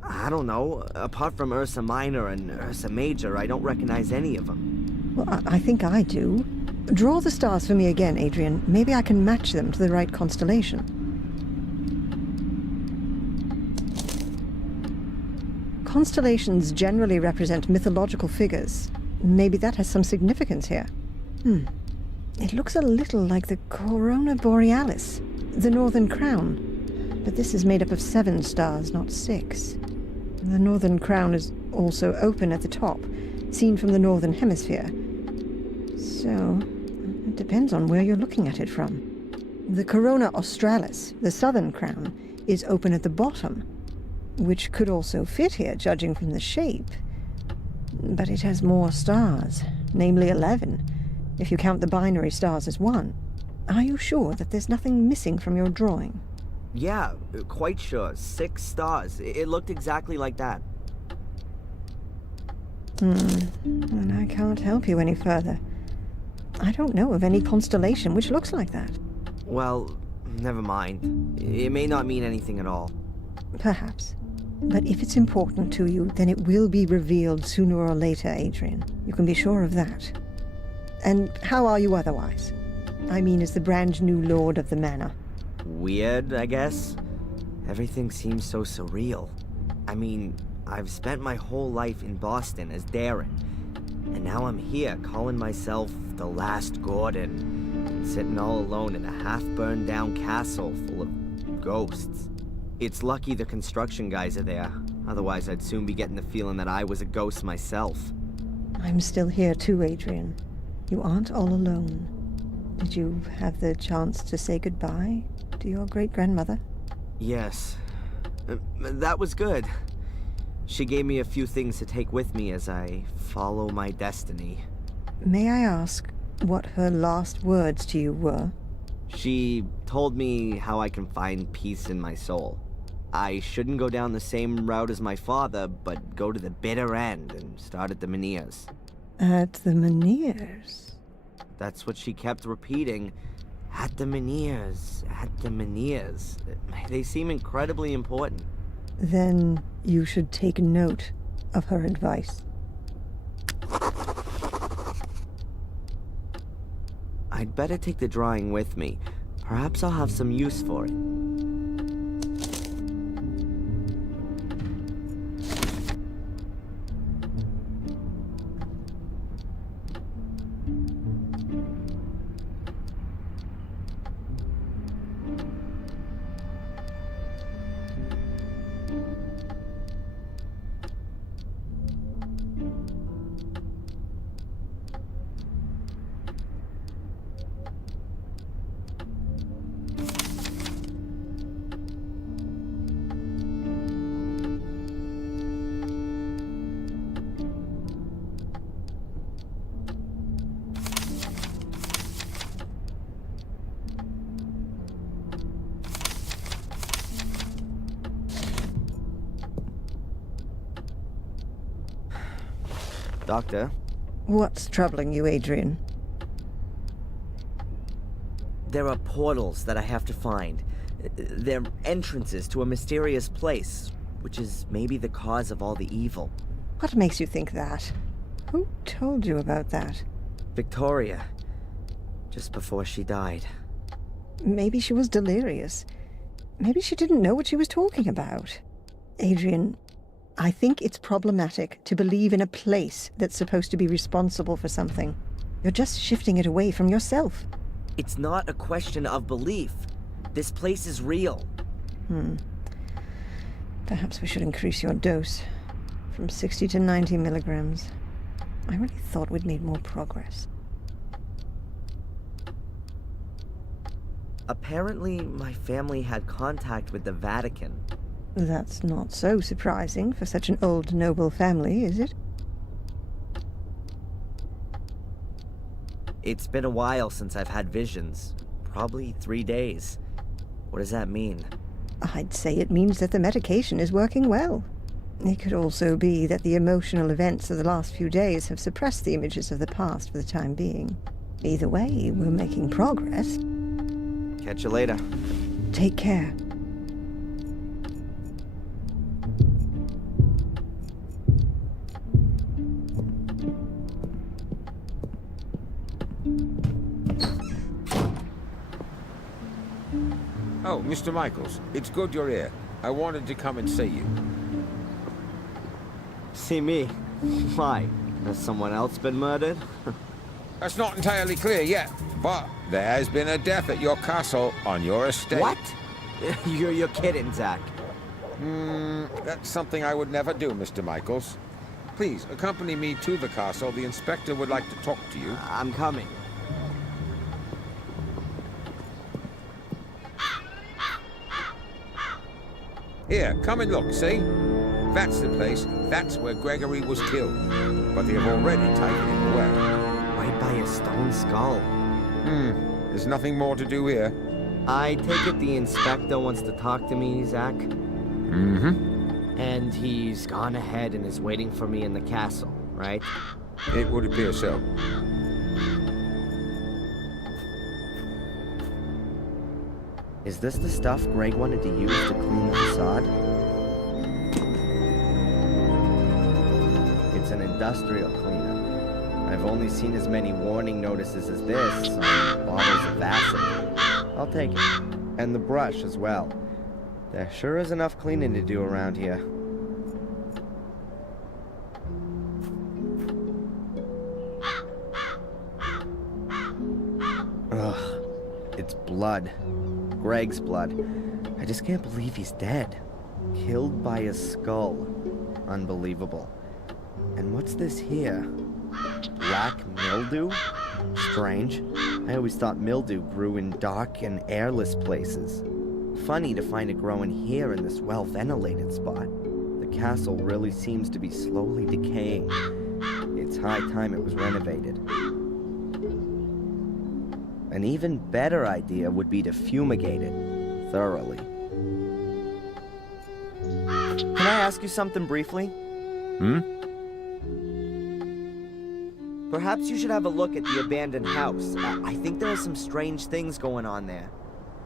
I don't know. Apart from Ursa Minor and Ursa Major, I don't recognize any of them. Well, I think I do. Draw the stars for me again, Adrian. Maybe I can match them to the right constellation. Constellations generally represent mythological figures. Maybe that has some significance here. It looks a little like the Corona Borealis, the Northern Crown. But this is made up of 7 stars, not 6. The Northern Crown is also open at the top, seen from the Northern Hemisphere. So, it depends on where you're looking at it from. The Corona Australis, the Southern Crown, is open at the bottom, which could also fit here, judging from the shape. But it has more stars, namely 11. If you count the binary stars as 1. Are you sure that there's nothing missing from your drawing? Yeah, quite sure. 6 stars. It looked exactly like that. And I can't help you any further. I don't know of any constellation which looks like that. Well, never mind. It may not mean anything at all. Perhaps. But if it's important to you, then it will be revealed sooner or later, Adrian. You can be sure of that. And how are you otherwise? I mean, as the brand new lord of the manor. Weird, I guess. Everything seems so surreal. I mean, I've spent my whole life in Boston as Darren, and now I'm here calling myself the last Gordon, sitting all alone in a half-burned down castle full of ghosts. It's lucky the construction guys are there, otherwise I'd soon be getting the feeling that I was a ghost myself. I'm still here too, Adrian. You aren't all alone. Did you have the chance to say goodbye to your great-grandmother? Yes. That was good. She gave me a few things to take with me as I follow my destiny. May I ask what her last words to you were? She told me how I can find peace in my soul. I shouldn't go down the same route as my father, but go to the bitter end and start at the Menhirs. At the Menhirs? That's what she kept repeating. At the Menhirs, at the Menhirs. They seem incredibly important. Then you should take note of her advice. I'd better take the drawing with me. Perhaps I'll have some use for it. Doctor? What's troubling you, Adrian? There are portals that I have to find. They're entrances to a mysterious place. which is maybe the cause of all the evil. What makes you think that? Who told you about that? Victoria, just before she died. Maybe she was delirious. Maybe she didn't know what she was talking about. Adrian, I think it's problematic to believe in a place that's supposed to be responsible for something. You're just shifting it away from yourself. It's not a question of belief. This place is real. Perhaps we should increase your dose from 60 to 90 milligrams. I really thought we'd made more progress. Apparently, my family had contact with the Vatican. That's not so surprising for such an old noble family, is it? It's been a while since I've had visions. Probably 3 days. What does that mean? I'd say it means that the medication is working well. It could also be that the emotional events of the last few days have suppressed the images of the past for the time being. Either way, we're making progress. Catch you later. Take care. Oh, Mr. Michaels, it's good you're here. I wanted to come and see you. See me? Why? Has someone else been murdered? That's not entirely clear yet, but there has been a death at your castle on your estate. What? You're kidding, Zach. That's something I would never do, Mr. Michaels. Please, accompany me to the castle. The inspector would like to talk to you. I'm coming. Here, come and look, see? That's the place. That's where Gregory was killed. But they have already taken him away. Right by a stone skull. There's nothing more to do here. I take it the inspector wants to talk to me, Zach? And he's gone ahead and is waiting for me in the castle, right? It would appear so. Is this the stuff Greg wanted to use to clean the facade? It's an industrial cleaner. I've only seen as many warning notices as this on bottles of acid. I'll take it. And the brush as well. There sure is enough cleaning to do around here. Ugh. It's blood. Greg's blood. I just can't believe he's dead. Killed by a skull. Unbelievable. And what's this here? Black mildew? Strange. I always thought mildew grew in dark and airless places. Funny to find it growing here in this well-ventilated spot. The castle really seems to be slowly decaying. It's high time it was renovated. An even better idea would be to fumigate it thoroughly. Can I ask you something briefly? Perhaps you should have a look at the abandoned house. I think there are some strange things going on there.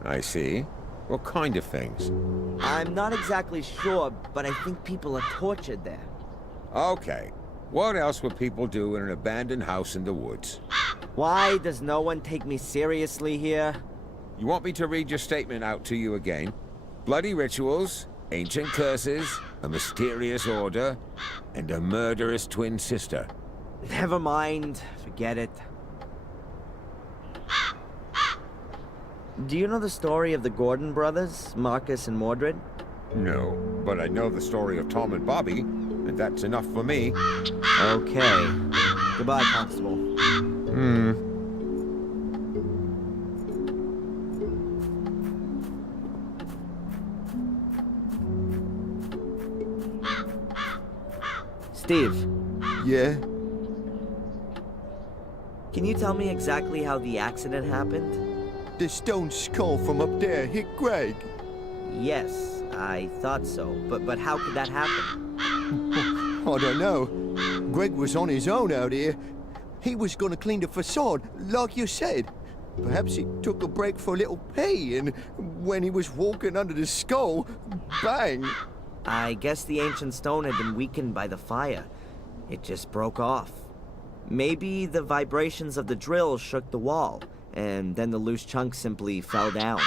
I see. What kind of things? I'm not exactly sure, but I think people are tortured there. Okay. What else would people do in an abandoned house in the woods? Why does no one take me seriously here? You want me to read your statement out to you again? Bloody rituals, ancient curses, a mysterious order, and a murderous twin sister. Never mind. Forget it. Do you know the story of the Gordon brothers, Marcus and Mordred? No, but I know the story of Tom and Bobby, and that's enough for me. Okay. Goodbye, Constable. Steve, Yeah? can you tell me exactly how the accident happened? The stone skull from up there hit Greg. Yes, I thought so. But how could that happen? I don't know. Greg was on his own out here. He was gonna clean the facade, like you said. Perhaps he took a break for a little pee, and when he was walking under the skull, bang! I guess the ancient stone had been weakened by the fire. It just broke off. Maybe the vibrations of the drill shook the wall, and then the loose chunks simply fell down.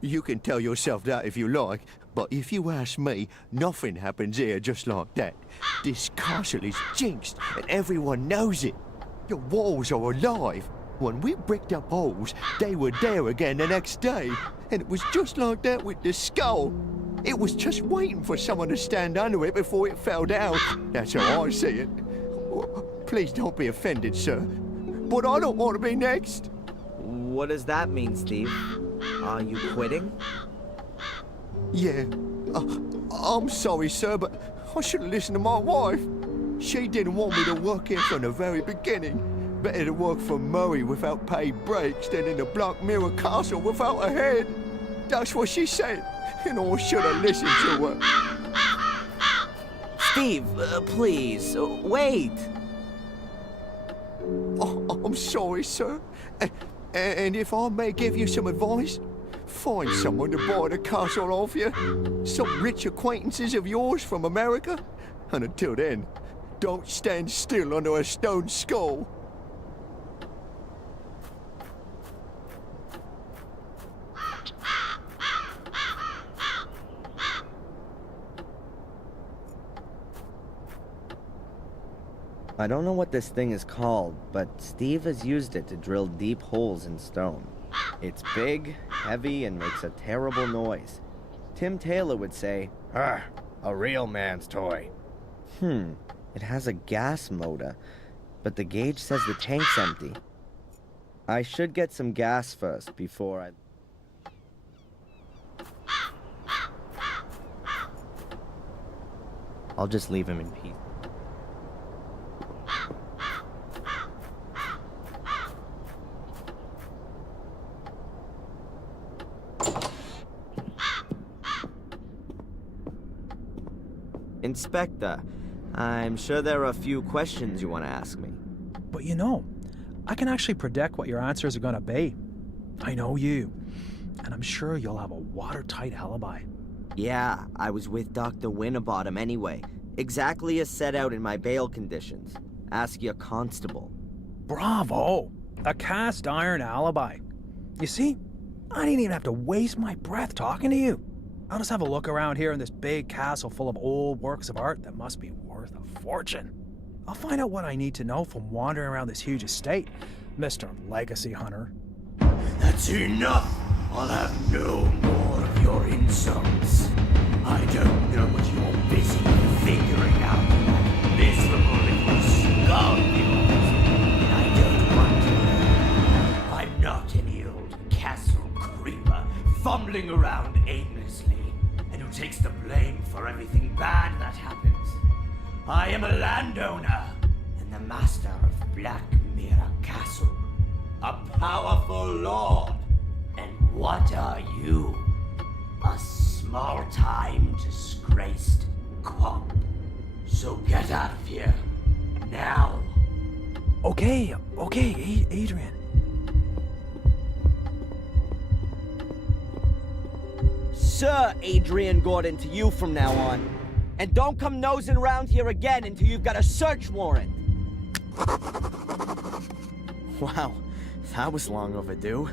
You can tell yourself that if you like, but if you ask me, nothing happens here just like that. This castle is jinxed, and everyone knows it. The walls are alive. When we bricked up holes, they were there again the next day. And it was just like that with the skull. It was just waiting for someone to stand under it before it fell down. That's how I see it. Please don't be offended, sir. But I don't want to be next. What does that mean, Steve? Are you quitting? Yeah. I'm sorry, sir, but I should have listened to my wife. She didn't want me to work here from the very beginning. Better to work for Murray without paid breaks than in the Black Mirror Castle without a head. That's what she said, and I should have listened to her. Steve, please, wait. I'm sorry, sir. And if I may give you some advice, find someone to buy the castle off you. Some rich acquaintances of yours from America. And until then, don't stand still under a stone skull. I don't know what this thing is called, but Steve has used it to drill deep holes in stone. It's big, heavy, and makes a terrible noise. Tim Taylor would say, "Ah, a real man's toy." It has a gas motor, but the gauge says the tank's empty. I should get some gas first before I... I'll just leave him in peace. Inspector, I'm sure there are a few questions you want to ask me. But you know, I can actually predict what your answers are going to be. I know you, and I'm sure you'll have a watertight alibi. Yeah, I was with Dr. Winterbottom anyway. Exactly as set out in my bail conditions. Ask your constable. Bravo! A cast iron alibi. You see, I didn't even have to waste my breath talking to you. I'll just have a look around here in this big castle full of old works of art that must be worth a fortune. I'll find out what I need to know from wandering around this huge estate, Mr. Legacy Hunter. That's enough! I'll have no more of your insults. I don't know what you're busy figuring out in that miserable little skull of yours, and I don't want to know. I'm not any old castle creeper fumbling around aimlessly, and who takes the blame for everything bad that happens. I am a landowner, and the master of Black Mirror Castle. A powerful lord. And what are you? A small-time disgraced cop. So get out of here. Now. Okay, Adrian. Sir Adrian Gordon to you from now on. And don't come nosing around here again until you've got a search warrant. Wow, that was long overdue.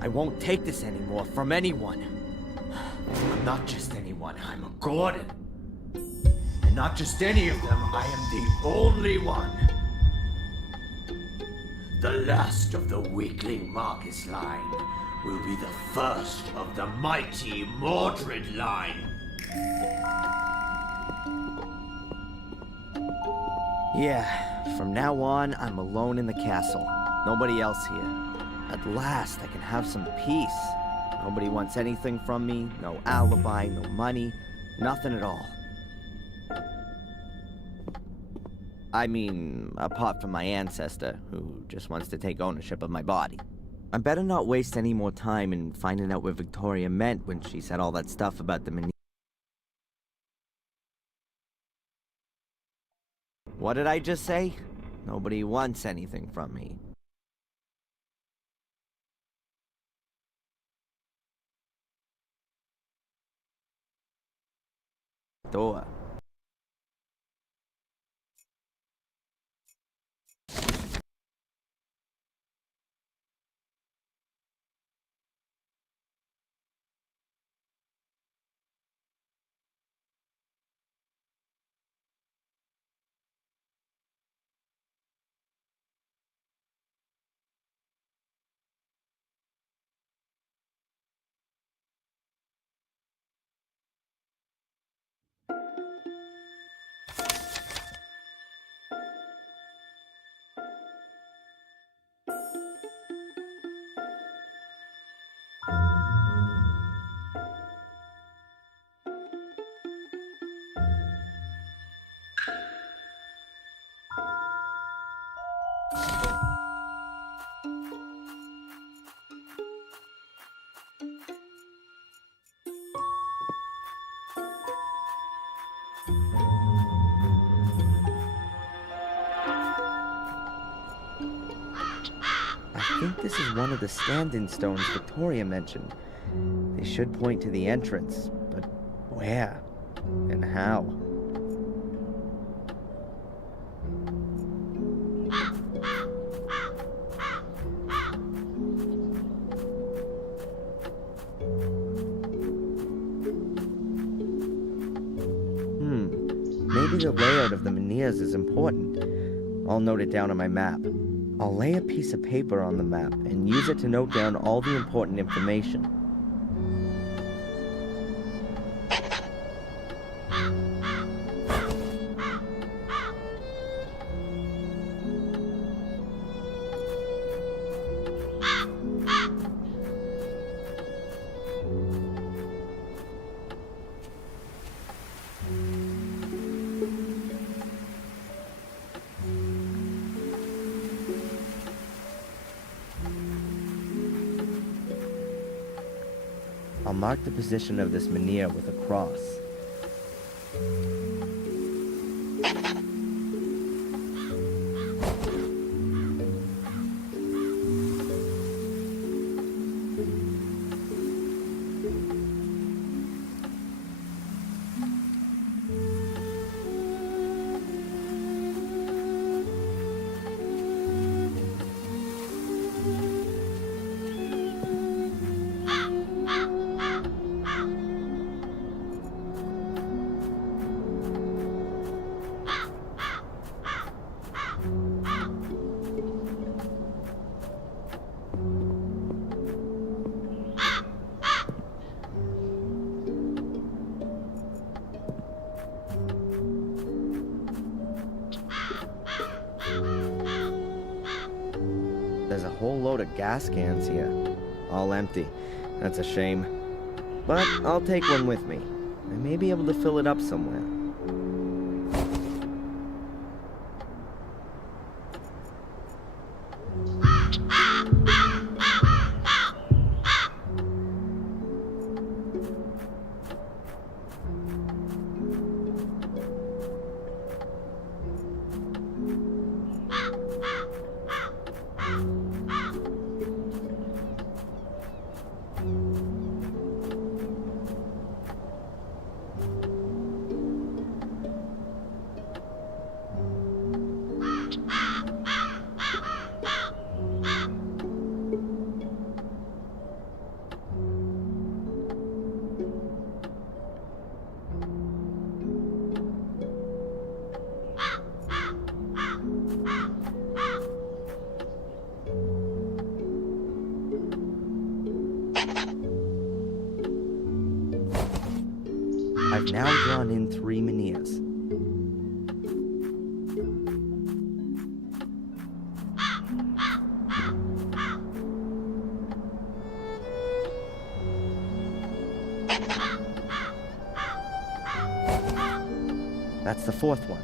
I won't take this anymore from anyone. I'm not just anyone, I'm a Gordon. And not just any of them, I am the only one. The last of the weakling Marcus line will be the first of the mighty Mordred line. Yeah, from now on, I'm alone in the castle. Nobody else here. At last, I can have some peace. Nobody wants anything from me, no alibi, no money, nothing at all. I mean, apart from my ancestor, who just wants to take ownership of my body. I better not waste any more time in finding out what Victoria meant when she said all that stuff about the mini- What did I just say? Nobody wants anything from me. door. I think this is one of the stand-in stones Victoria mentioned. They should point to the entrance, but where and how? Maybe the layout of the menhirs is important. I'll note it down on my map. I'll lay a piece of paper on the map and use it to note down all the important information. I'll mark the position of this menhir with a cross. There's a whole load of gas cans here. All empty. That's a shame. But I'll take one with me. I may be able to fill it up somewhere. I've now drawn in 3 menhirs. That's the 4th one.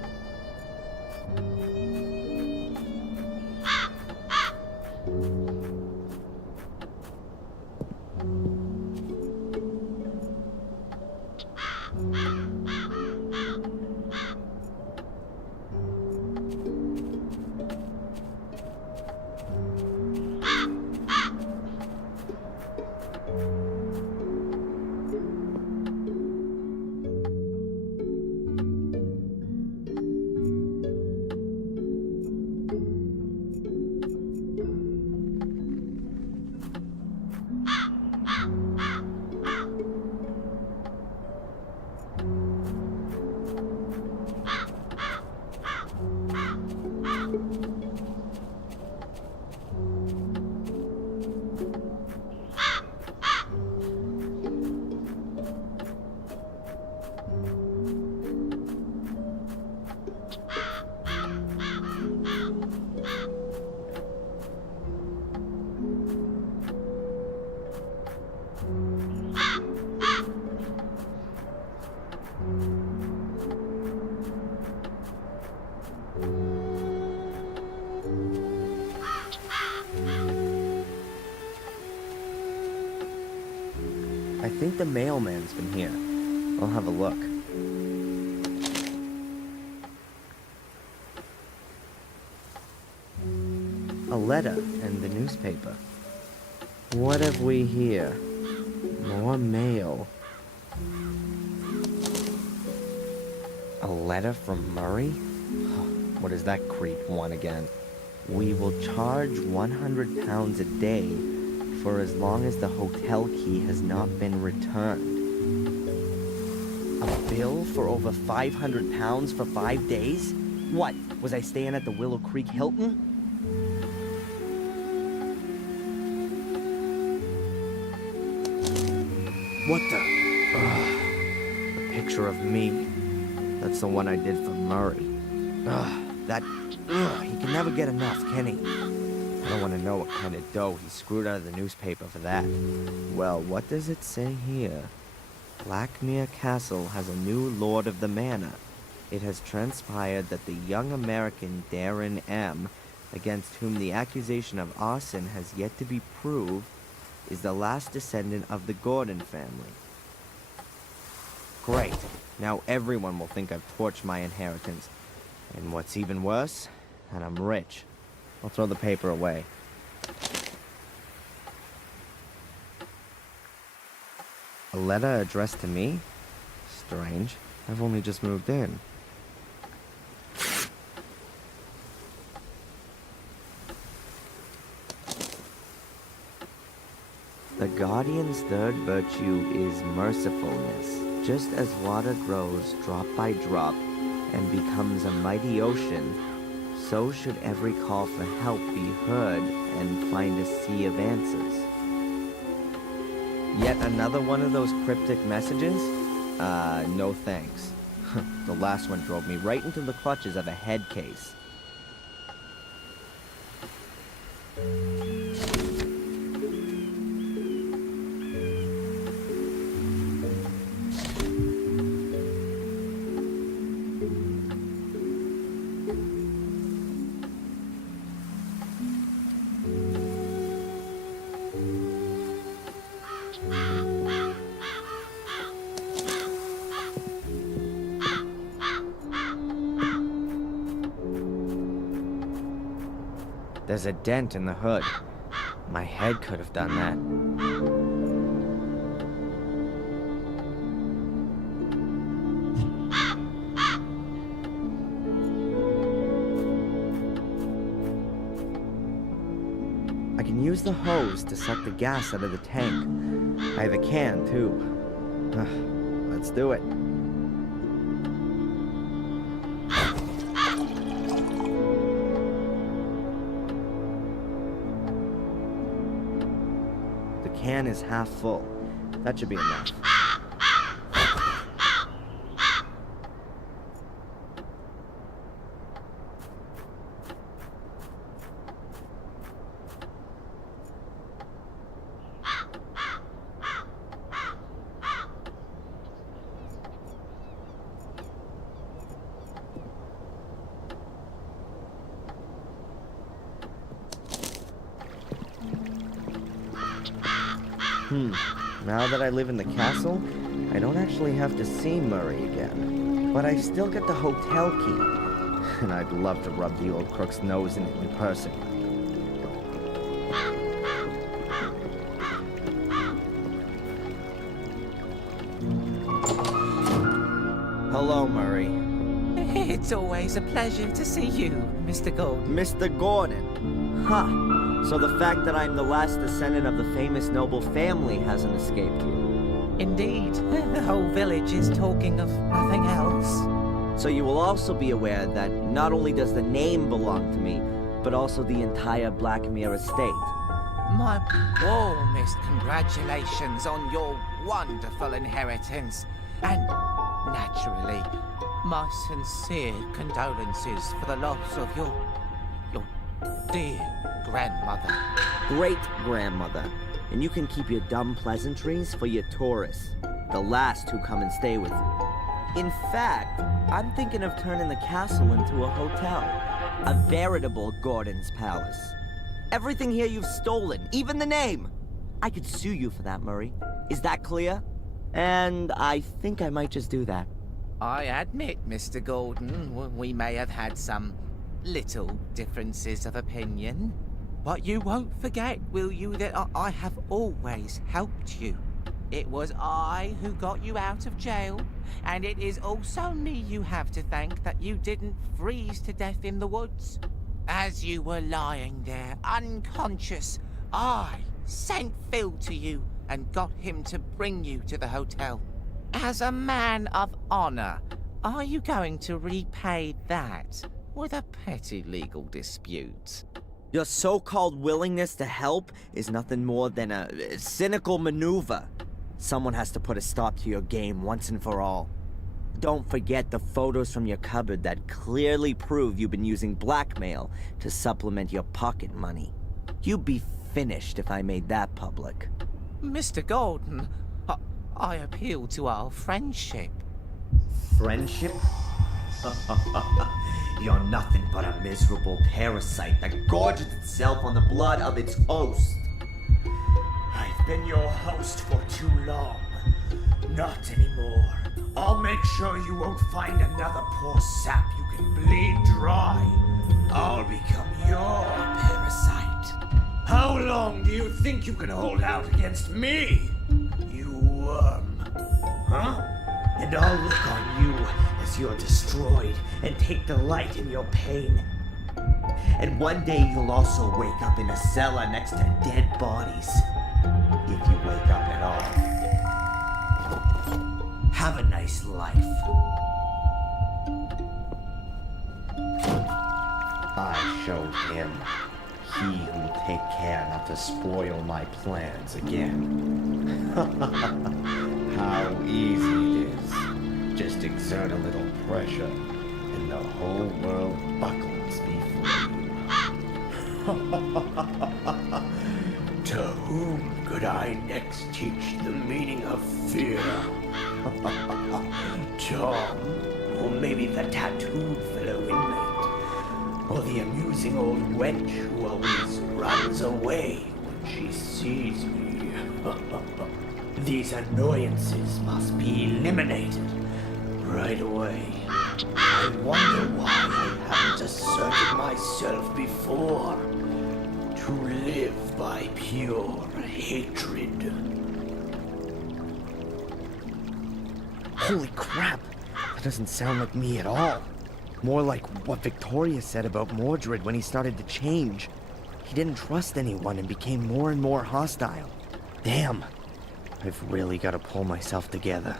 think the mailman's been here. I'll have a look. A letter and the newspaper. What have we here? More mail. A letter from Murray? What does that creep want again? We will charge 100 pounds a day for as long as the hotel key has not been returned. A bill for over 500 pounds for 5 days? What, was I staying at the Willow Creek Hilton? What the? Ugh. The picture of me. That's the one I did for Murray. He can never get enough, can he? I don't want to know what kind of dough he screwed out of the newspaper for that. Well, what does it say here? Blackmere Castle has a new lord of the manor. It has transpired that the young American Darren M., against whom the accusation of arson has yet to be proved, is the last descendant of the Gordon family. Great. Now everyone will think I've torched my inheritance. And what's even worse, that I'm rich. I'll throw the paper away. A letter addressed to me? Strange. I've only just moved in. The Guardian's third virtue is mercifulness. Just as water grows drop by drop and becomes a mighty ocean, so should every call for help be heard and find a sea of answers. Yet another one of those cryptic messages? No thanks. The last one drove me right into the clutches of a head case. There's a dent in the hood. My head could have done that. I can use the hose to suck the gas out of the tank. I have a can, too. Let's do it. The can is half full. That should be enough. Now that I live in the castle, I don't actually have to see Murray again. But I still get the hotel key. And I'd love to rub the old crook's nose in it in person. Hello, Murray. It's always a pleasure to see you, Mr. Gordon. Mr. Gordon? Huh. So the fact that I'm the last descendant of the famous noble family hasn't escaped you. Indeed. The whole village is talking of nothing else. So you will also be aware that not only does the name belong to me, but also the entire Blackmere estate. My warmest congratulations on your wonderful inheritance. And, naturally, my sincere condolences for the loss of your dear grandmother. Great-grandmother. And you can keep your dumb pleasantries for your tourists, the last who come and stay with you. In fact, I'm thinking of turning the castle into a hotel. A veritable Gordon's Palace. Everything here you've stolen, even the name. I could sue you for that, Murray. Is that clear? And I think I might just do that. I admit, Mr. Gordon, we may have had some little differences of opinion. But you won't forget, will you, that I have always helped you. It was I who got you out of jail, and it is also me you have to thank that you didn't freeze to death in the woods. As you were lying there, unconscious, I sent Phil to you and got him to bring you to the hotel. As a man of honor, are you going to repay that with a petty legal dispute? Your so-called willingness to help is nothing more than a cynical maneuver. Someone has to put a stop to your game once and for all. Don't forget the photos from your cupboard that clearly prove you've been using blackmail to supplement your pocket money. You'd be finished if I made that public. Mr. Gordon, I appeal to our friendship. Friendship? You're nothing but a miserable parasite that gorges itself on the blood of its host. I've been your host for too long. Not anymore. I'll make sure you won't find another poor sap you can bleed dry. I'll become your parasite. How long do you think you can hold out against me, you worm? Huh? And I'll look on you as you're destroyed and take delight in your pain. And one day you'll also wake up in a cellar next to dead bodies. If you wake up at all. Have a nice life. I showed him. He who'll take care not to spoil my plans again. How easy it is. Just exert a little pressure, and the whole world buckles before you. To whom could I next teach the meaning of fear? Tom, or maybe the tattooed fellow inmate, or the amusing old wench who always runs away when she sees me. These annoyances must be eliminated right away. I wonder why I haven't asserted myself before. To live by pure hatred. Holy crap! That doesn't sound like me at all. More like what Victoria said about Mordred when he started to change. He didn't trust anyone and became more and more hostile. Damn. I've really got to pull myself together.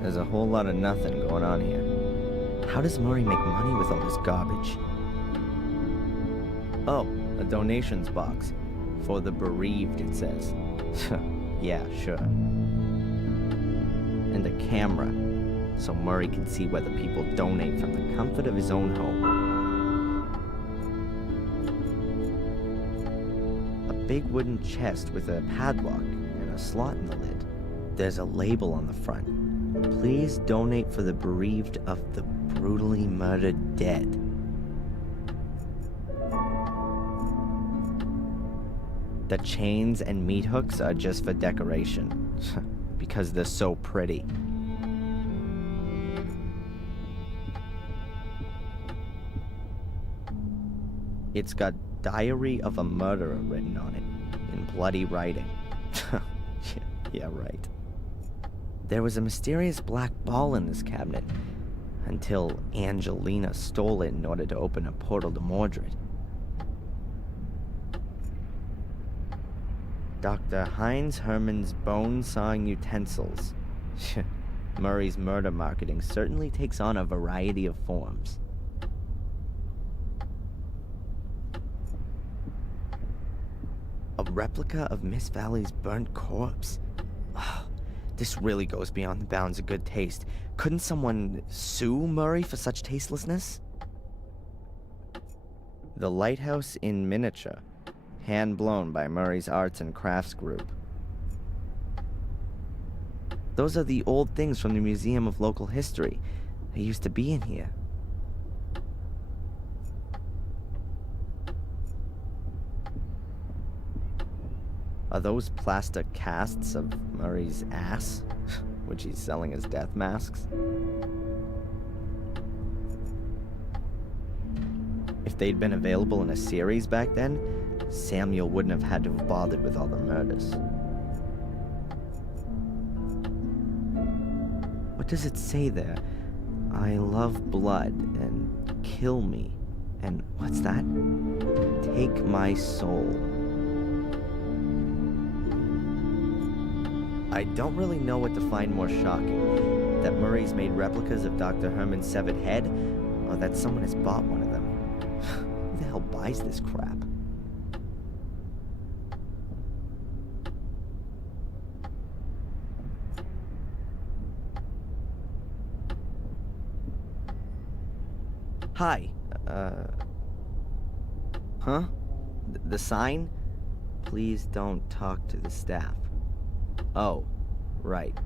There's a whole lot of nothing going on here. How does Murray make money with all this garbage? Oh, a donations box. For the bereaved, it says. Yeah, sure. And a camera, so Murray can see whether people donate from the comfort of his own home. A big wooden chest with a padlock and a slot in the lid. There's a label on the front. Please donate for the bereaved of the brutally murdered dead. The chains and meat hooks are just for decoration, because they're so pretty. It's got Diary of a Murderer written on it, in bloody writing. Yeah, right. There was a mysterious black ball in this cabinet, until Angelina stole it in order to open a portal to Mordred. Dr. Heinz Herman's bone-sawing utensils. Murray's murder marketing certainly takes on a variety of forms. A replica of Miss Valley's burnt corpse. This really goes beyond the bounds of good taste. Couldn't someone sue Murray for such tastelessness? The Lighthouse in Miniature, hand-blown by Murray's Arts and Crafts Group. Those are the old things from the Museum of Local History. They used to be in here. Are those plaster casts of Murray's ass, which he's selling as death masks? If they'd been available in a series back then, Samuel wouldn't have had to have bothered with all the murders. What does it say there? I love blood and kill me. And what's that? Take my soul. I don't really know what to find more shocking. That Murray's made replicas of Dr. Herman's severed head, or that someone has bought one of them. Who the hell buys this crap? Hi, huh? The sign? Please don't talk to the staff. Oh, right.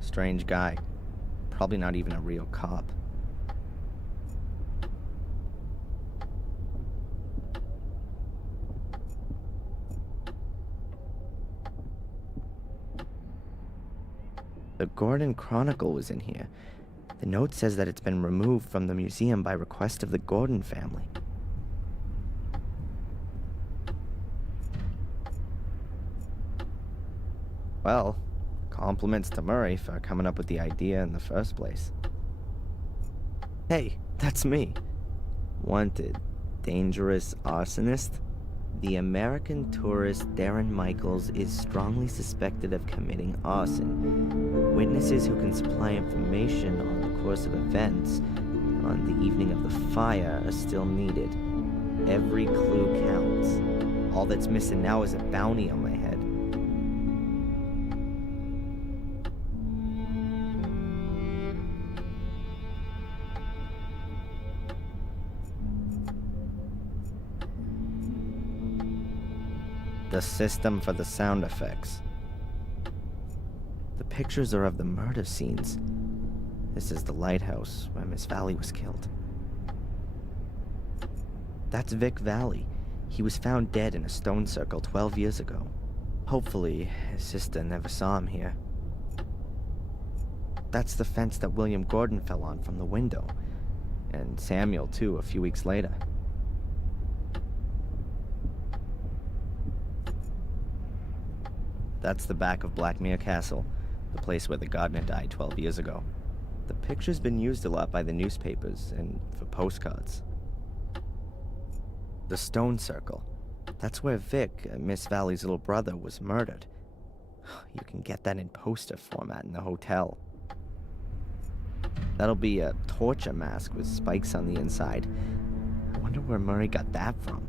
Strange guy. Probably not even a real cop. The Gordon Chronicle was in here. The note says that it's been removed from the museum by request of the Gordon family. Well, compliments to Murray for coming up with the idea in the first place. Hey, that's me. Wanted, dangerous arsonist? The American tourist Darren Michaels is strongly suspected of committing arson. Witnesses who can supply information on the course of events on the evening of the fire are still needed. Every clue counts. All that's missing now is a bounty on my head. The system for the sound effects. The pictures are of the murder scenes. This is the lighthouse where Miss Valley was killed. That's Vic Valley. He was found dead in a stone circle 12 years ago. Hopefully, his sister never saw him here. That's the fence that William Gordon fell on from the window. And Samuel, too, a few weeks later. That's the back of Blackmere Castle, the place where the gardener died 12 years ago. The picture's been used a lot by the newspapers and for postcards. The stone circle. That's where Vic, Miss Valley's little brother, was murdered. You can get that in poster format in the hotel. That'll be a torture mask with spikes on the inside. I wonder where Murray got that from.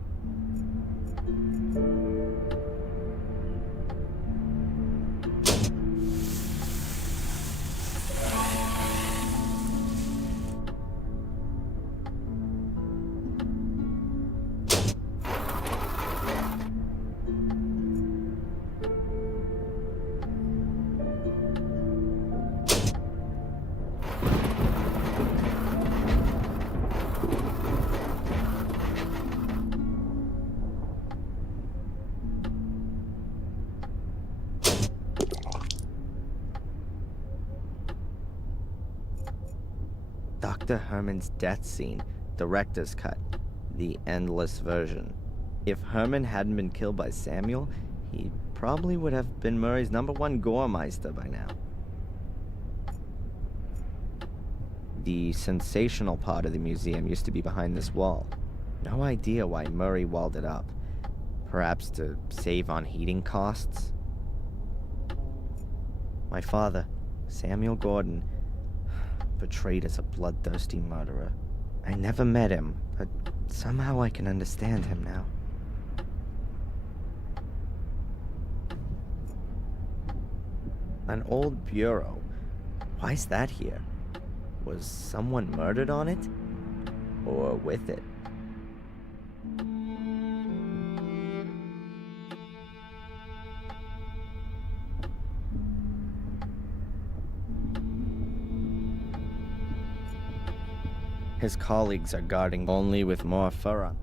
Dr. Herman's death scene, director's cut, the endless version. If Herman hadn't been killed by Samuel, he probably would have been Murray's #1 goremeister by now. The sensational part of the museum used to be behind this wall. No idea why Murray walled it up. Perhaps to save on heating costs? My father, Samuel Gordon, portrayed as a bloodthirsty murderer. I never met him, but somehow I can understand him now. An old bureau. Why's that here? Was someone murdered on it? Or with it? His colleagues are guarding only with more fur on.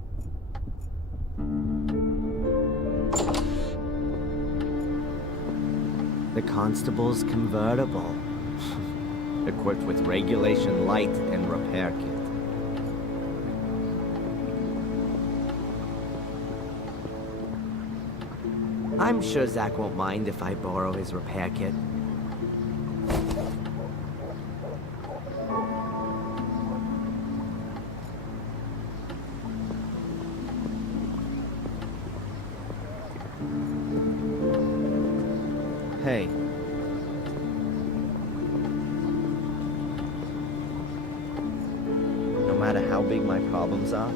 The constable's convertible. Equipped with regulation light and repair kit. I'm sure Zach won't mind if I borrow his repair kit. Hey. No matter how big my problems are,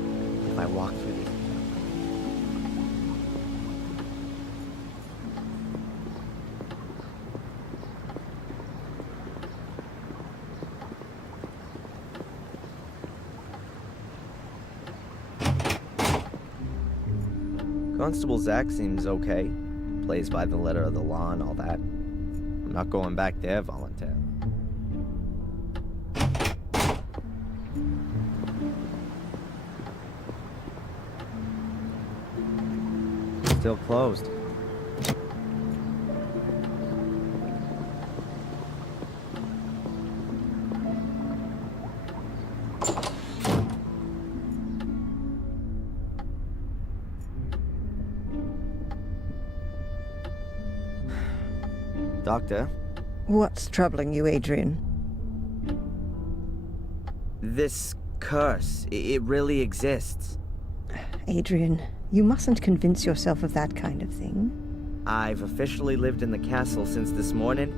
if I walk through these... Constable Zach seems okay. Plays by the letter of the law and all that. I'm not going back there voluntarily. Still closed. Doctor? What's troubling you, Adrian? This curse, it really exists. Adrian, you mustn't convince yourself of that kind of thing. I've officially lived in the castle since this morning,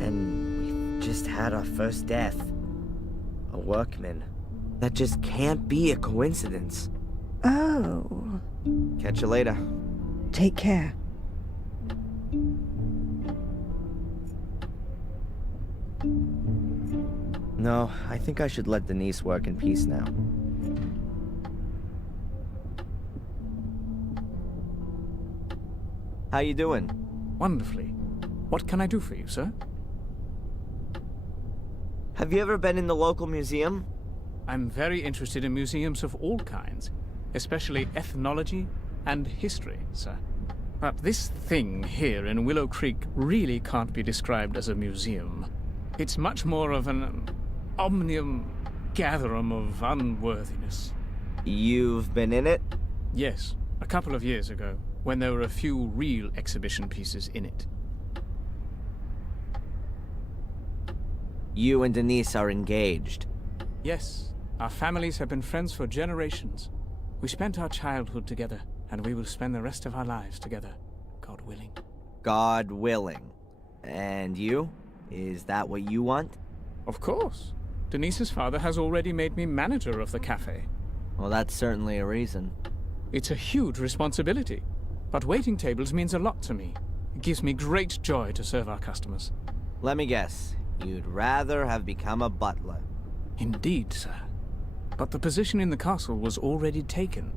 and we've just had our first death. A workman. That just can't be a coincidence. Oh. Catch you later. Take care. No, I think I should let Denise work in peace now. How you doing? Wonderfully. What can I do for you, sir? Have you ever been in the local museum? I'm very interested in museums of all kinds, especially ethnology and history, sir. But this thing here in Willow Creek really can't be described as a museum. It's much more of an omnium gatherum of unworthiness. You've been in it? Yes, a couple of years ago, when there were a few real exhibition pieces in it. You and Denise are engaged. Yes, our families have been friends for generations. We spent our childhood together, and we will spend the rest of our lives together, God willing. God willing. And you? Is that what you want? Of course. Denise's father has already made me manager of the cafe. Well, that's certainly a reason. It's a huge responsibility, but waiting tables means a lot to me. It gives me great joy to serve our customers. Let me guess. You'd rather have become a butler. Indeed, sir. But the position in the castle was already taken.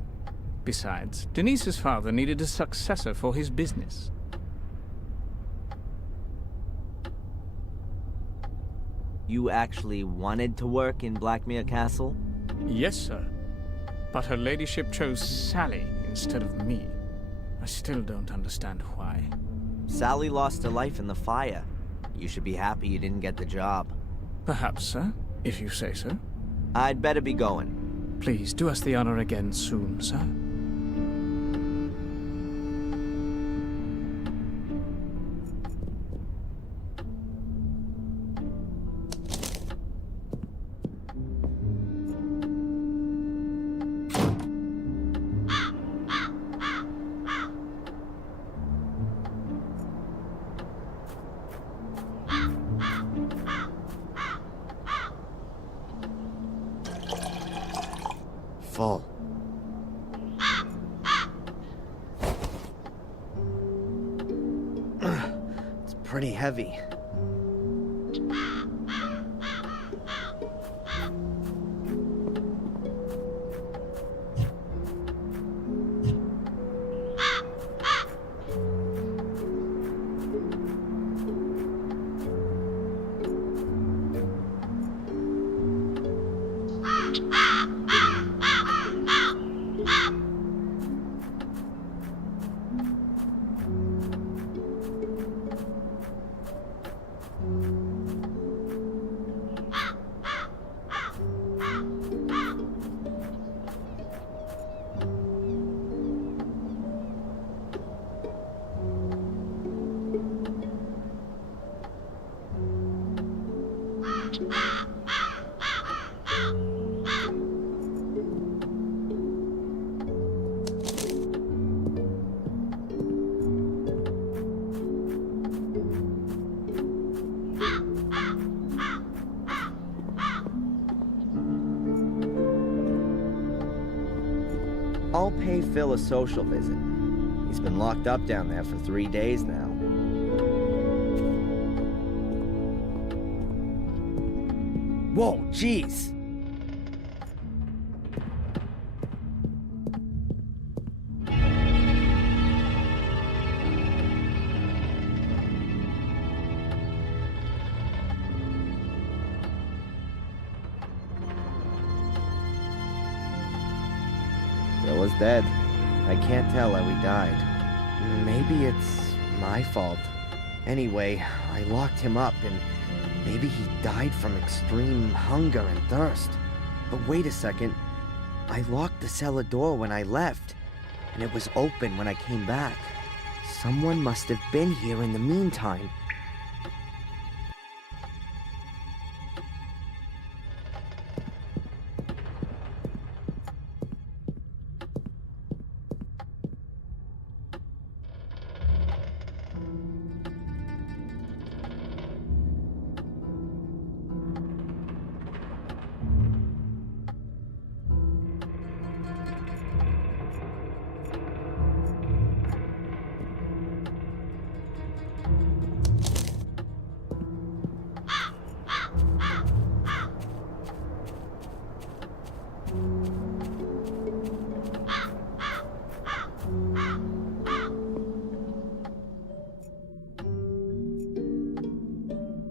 Besides, Denise's father needed a successor for his business. You actually wanted to work in Blackmere Castle? Yes, sir. But her ladyship chose Sally instead of me. I still don't understand why. Sally lost her life in the fire. You should be happy you didn't get the job. Perhaps, sir, if you say so. I'd better be going. Please do us the honor again soon, sir. Full. It's pretty heavy. I'll pay Phil a social visit. He's been locked up down there for 3 days now. Whoa, jeez! Phil is dead. I can't tell how he died. Maybe it's my fault. Anyway, I locked him up and maybe he died from extreme hunger and thirst. But wait a second. I locked the cellar door when I left, and it was open when I came back. Someone must have been here in the meantime.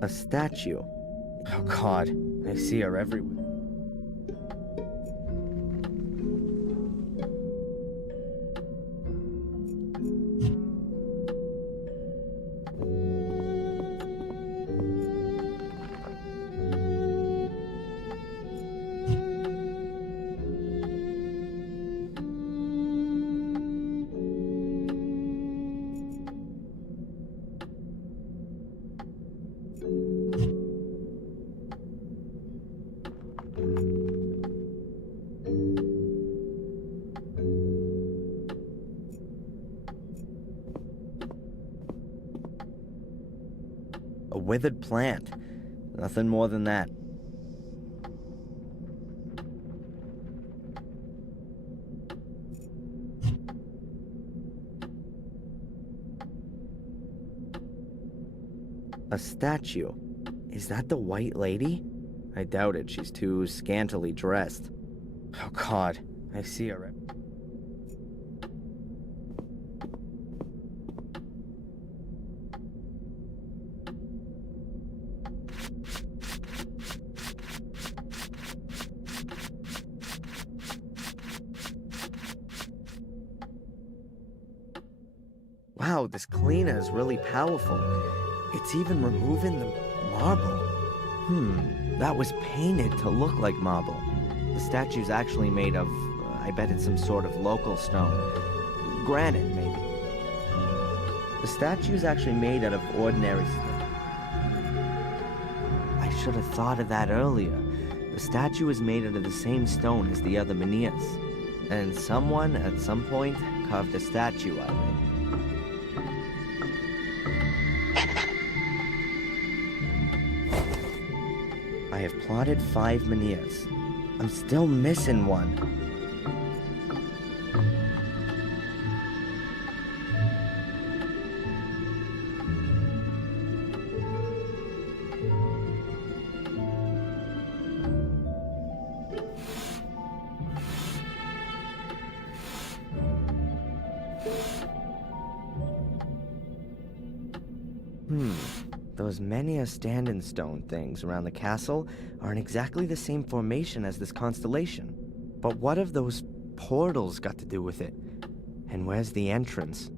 A statue. Oh God, I see her everywhere. A withered plant. Nothing more than that. A statue. Is that the White Lady? I doubt it. She's too scantily dressed. Oh God, I see her. Wow, this cleaner is really powerful. It's even removing the marble. That was painted to look like marble. The statue's actually made of, I bet it's some sort of local stone. Granite, maybe. The statue's actually made out of ordinary stone. I should have thought of that earlier. The statue is made out of the same stone as the other menhirs. And someone, at some point, carved a statue out of it. I have plotted 5 menhirs. I'm still missing one. Those menhir standing stone things around the castle are in exactly the same formation as this constellation. But what have those portals got to do with it? And where's the entrance?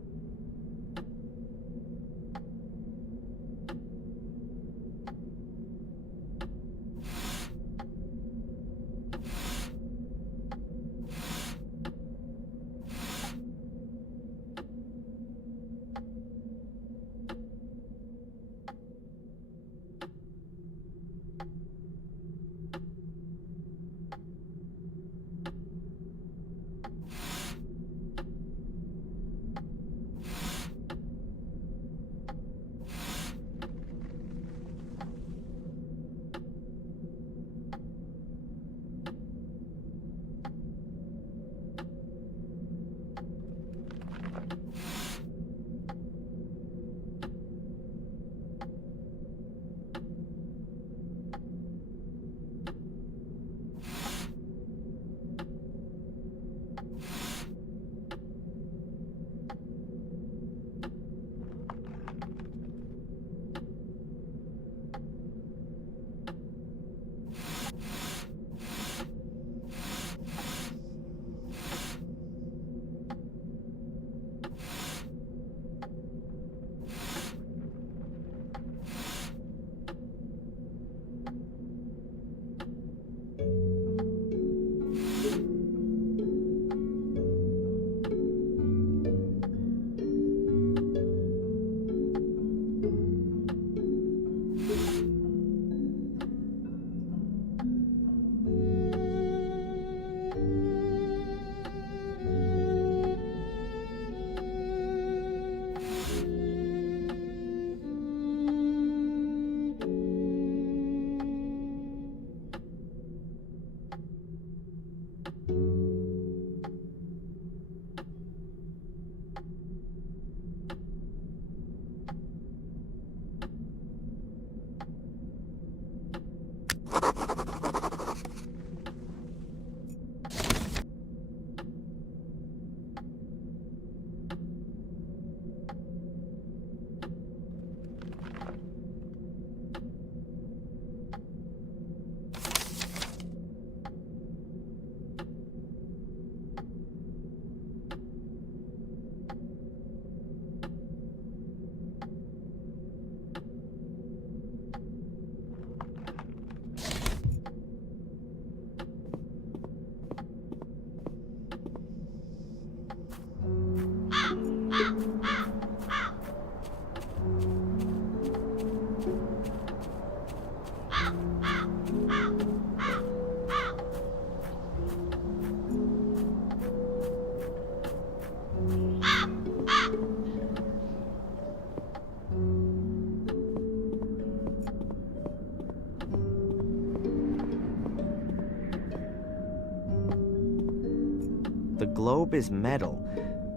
globe is metal.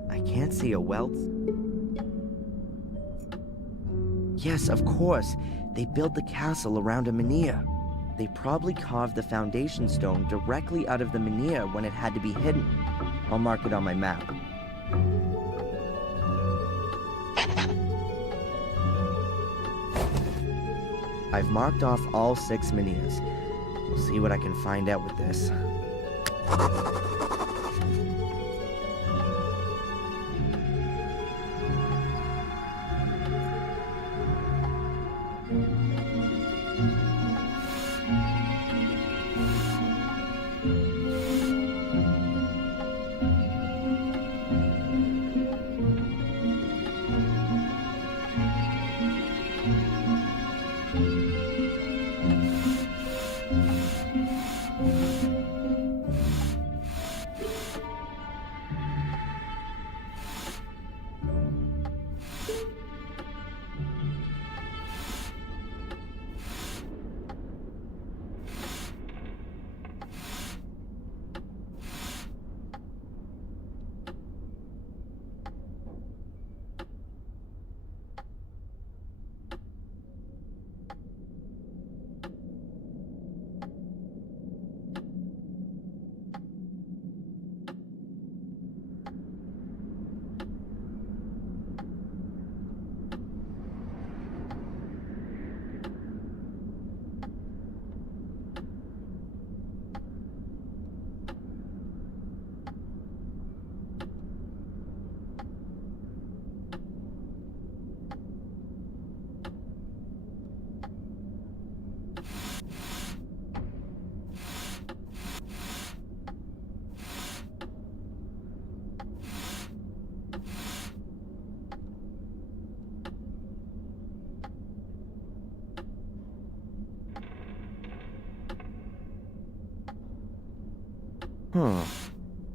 I can't see a welt. Yes, of course. They built the castle around a menhir. They probably carved the foundation stone directly out of the menhir when it had to be hidden. I'll mark it on my map. I've marked off all 6 menhirs. We'll see what I can find out with this.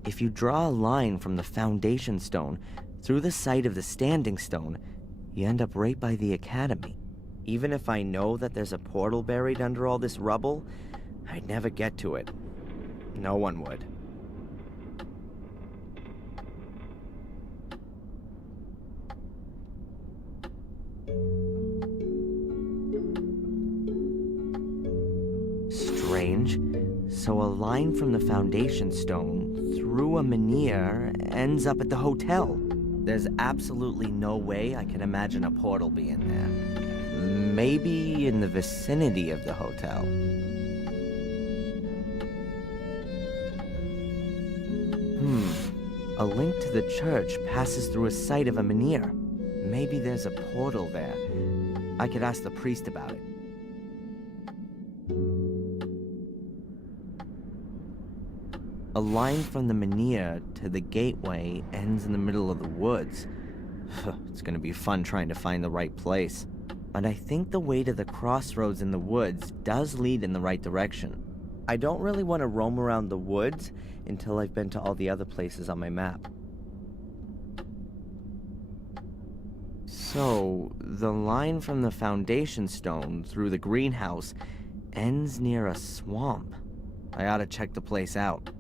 If you draw a line from the foundation stone through the site of the standing stone, you end up right by the academy. Even if I know that there's a portal buried under all this rubble, I'd never get to it. No one would. Strange. So a line from the foundation stone through a menhir ends up at the hotel. There's absolutely no way I can imagine a portal being there. Maybe in the vicinity of the hotel. A link to the church passes through a site of a menhir. Maybe there's a portal there. I could ask the priest about it. A line from the menhir to the gateway ends in the middle of the woods. It's gonna be fun trying to find the right place. But I think the way to the crossroads in the woods does lead in the right direction. I don't really want to roam around the woods until I've been to all the other places on my map. So, the line from the foundation stone through the greenhouse ends near a swamp. I ought to check the place out.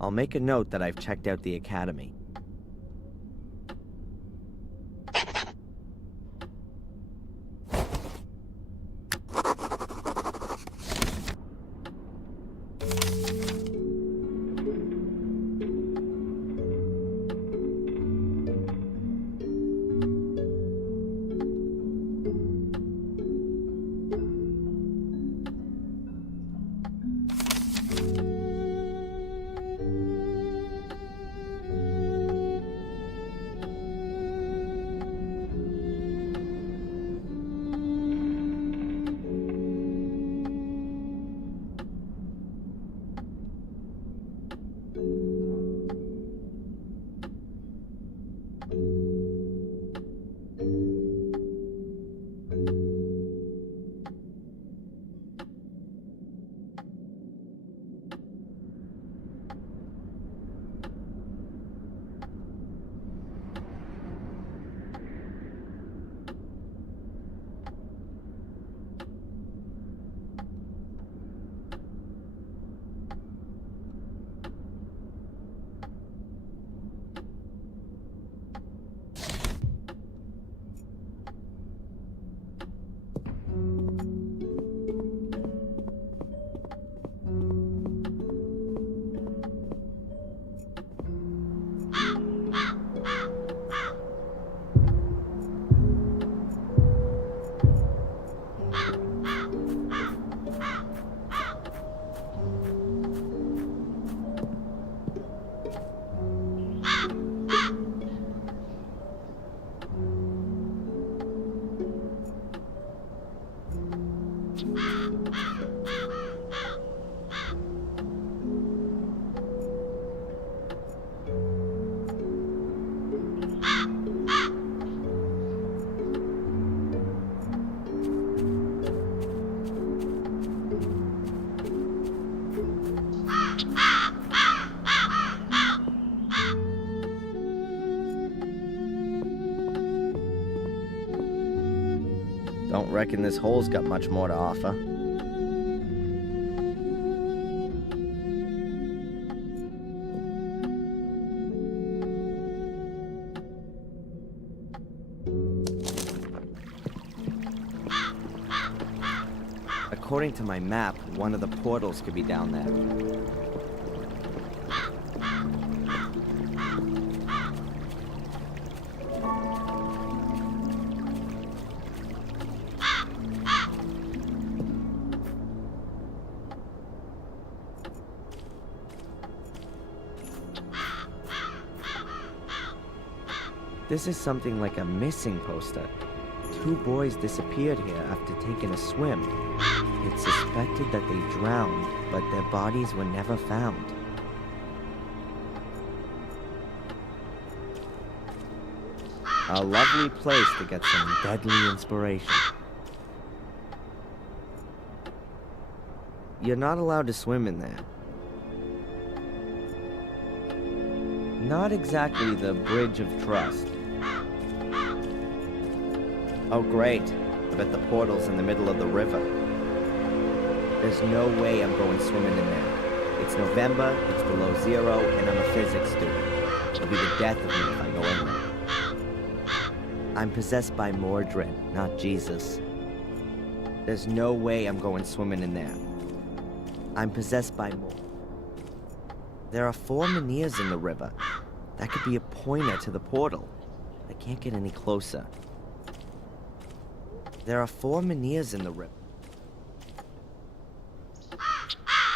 I'll make a note that I've checked out the academy. reckon this hole's got much more to offer. According to my map, one of the portals could be down there. This is something like a missing poster. 2 boys disappeared here after taking a swim. It's suspected that they drowned, but their bodies were never found. A lovely place to get some deadly inspiration. You're not allowed to swim in there. Not exactly the Bridge of Trust. Oh great, I bet the portal's in the middle of the river. There's no way I'm going swimming in there. It's November, it's below 0, and I'm a physics student. It'll be the death of me if I go in there. I'm possessed by Mordred, not Jesus. There's no way I'm going swimming in there. I'm possessed by Mordred. There are 4 Menhirs in the river. That could be a pointer to the portal. I can't get any closer. There are 4 Menhirs in the river.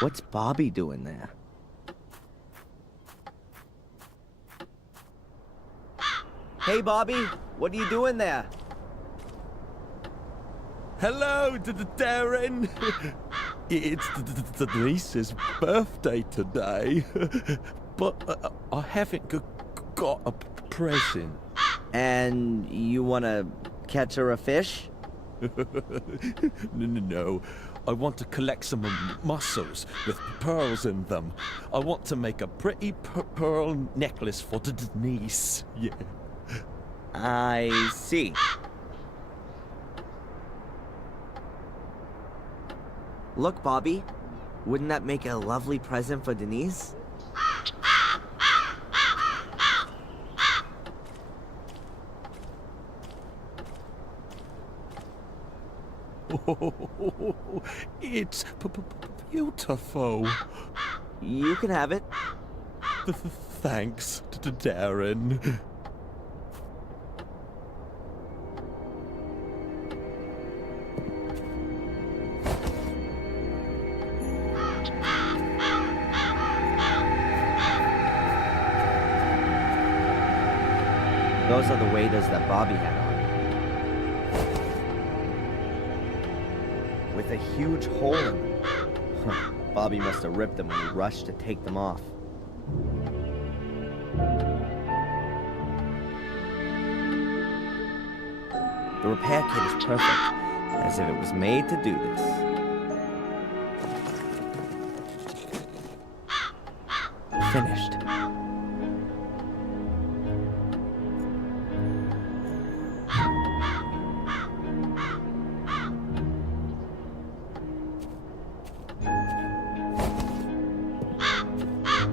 What's Bobby doing there? Hey, Bobby, what are you doing there? Hello, Darren. It's Denise's birthday today, but I haven't got a present. And you want to catch her a fish? No. I want to collect some mussels with pearls in them. I want to make a pretty pearl necklace for Denise. Yeah. I see. Look, Bobby. Wouldn't that make a lovely present for Denise? Oh, it's beautiful. You can have it. Thanks, Darren. Those are the waders that Bobby had on. With a huge hole in them. Bobby must have ripped them when he rushed to take them off. The repair kit is perfect, as if it was made to do this. Finished.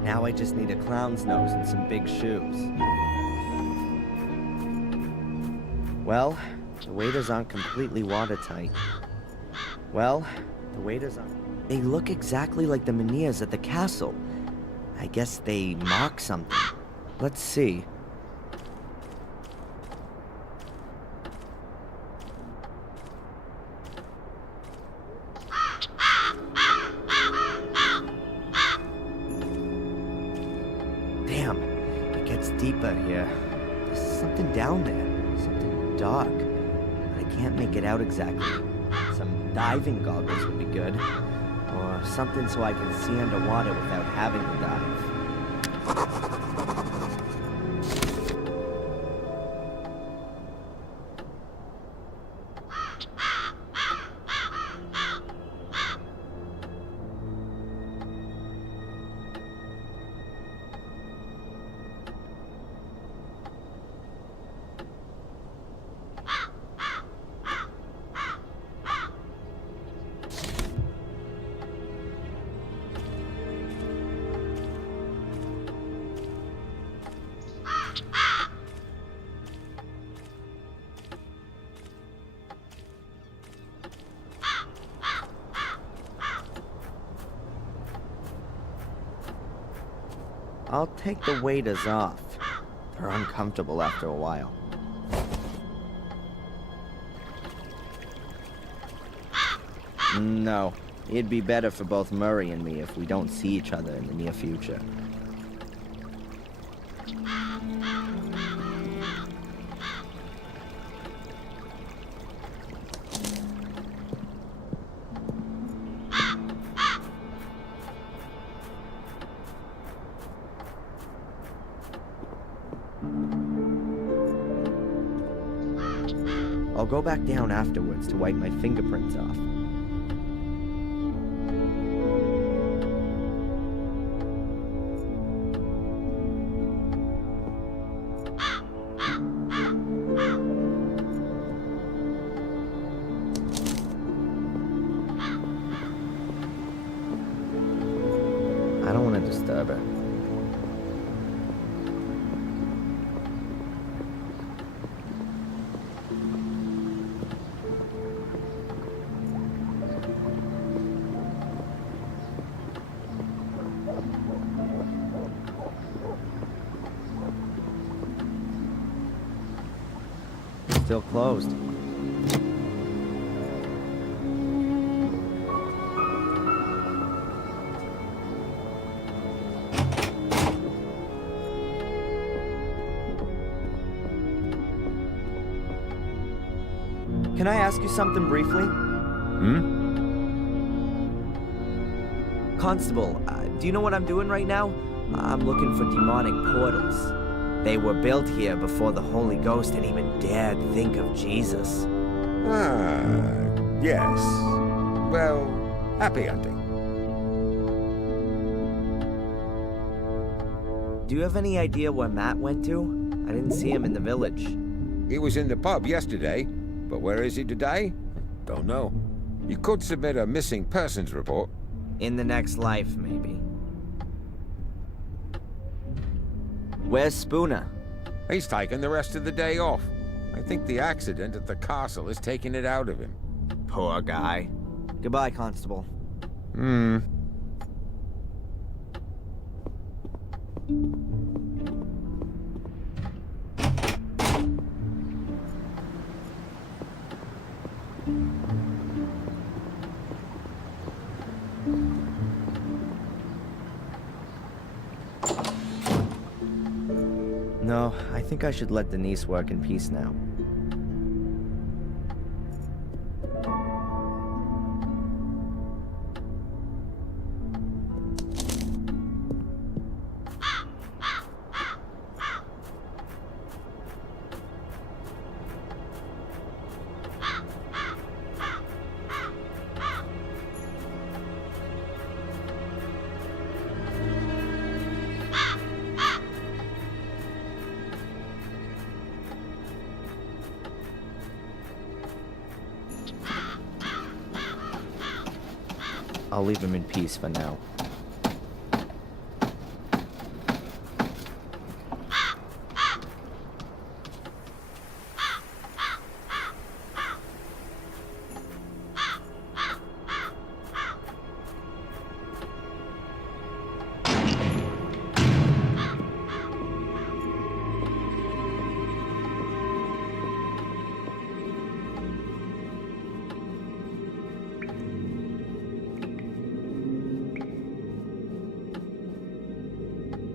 Now I just need a clown's nose and some big shoes. Well, the waders aren't completely watertight. They look exactly like the Menhirs at the castle. I guess they mark something. Let's see. Damn, it gets deeper here. There's something down there, something dark. But I can't make it out exactly. Some diving goggles would be good. Or something so I can see underwater without having to dive. I'll take the waders off. They're uncomfortable after a while. No, it'd be better for both Murray and me if we don't see each other in the near future. I'll go back down afterwards to wipe my fingerprints off. I don't want to disturb her. Still closed. Can I ask you something briefly? Constable, do you know what I'm doing right now? I'm looking for demonic portals. They were built here before the Holy Ghost had even dared think of Jesus. Ah, yes. Well, happy hunting. Do you have any idea where Matt went to? I didn't see him in the village. He was in the pub yesterday, but where is he today? Don't know. You could submit a missing persons report. In the next life, maybe. Where's Spooner? He's taken the rest of the day off. I think the accident at the castle is taking it out of him. Poor guy. Goodbye, Constable. No, I think I should let Denise work in peace now. I'll leave him in peace for now.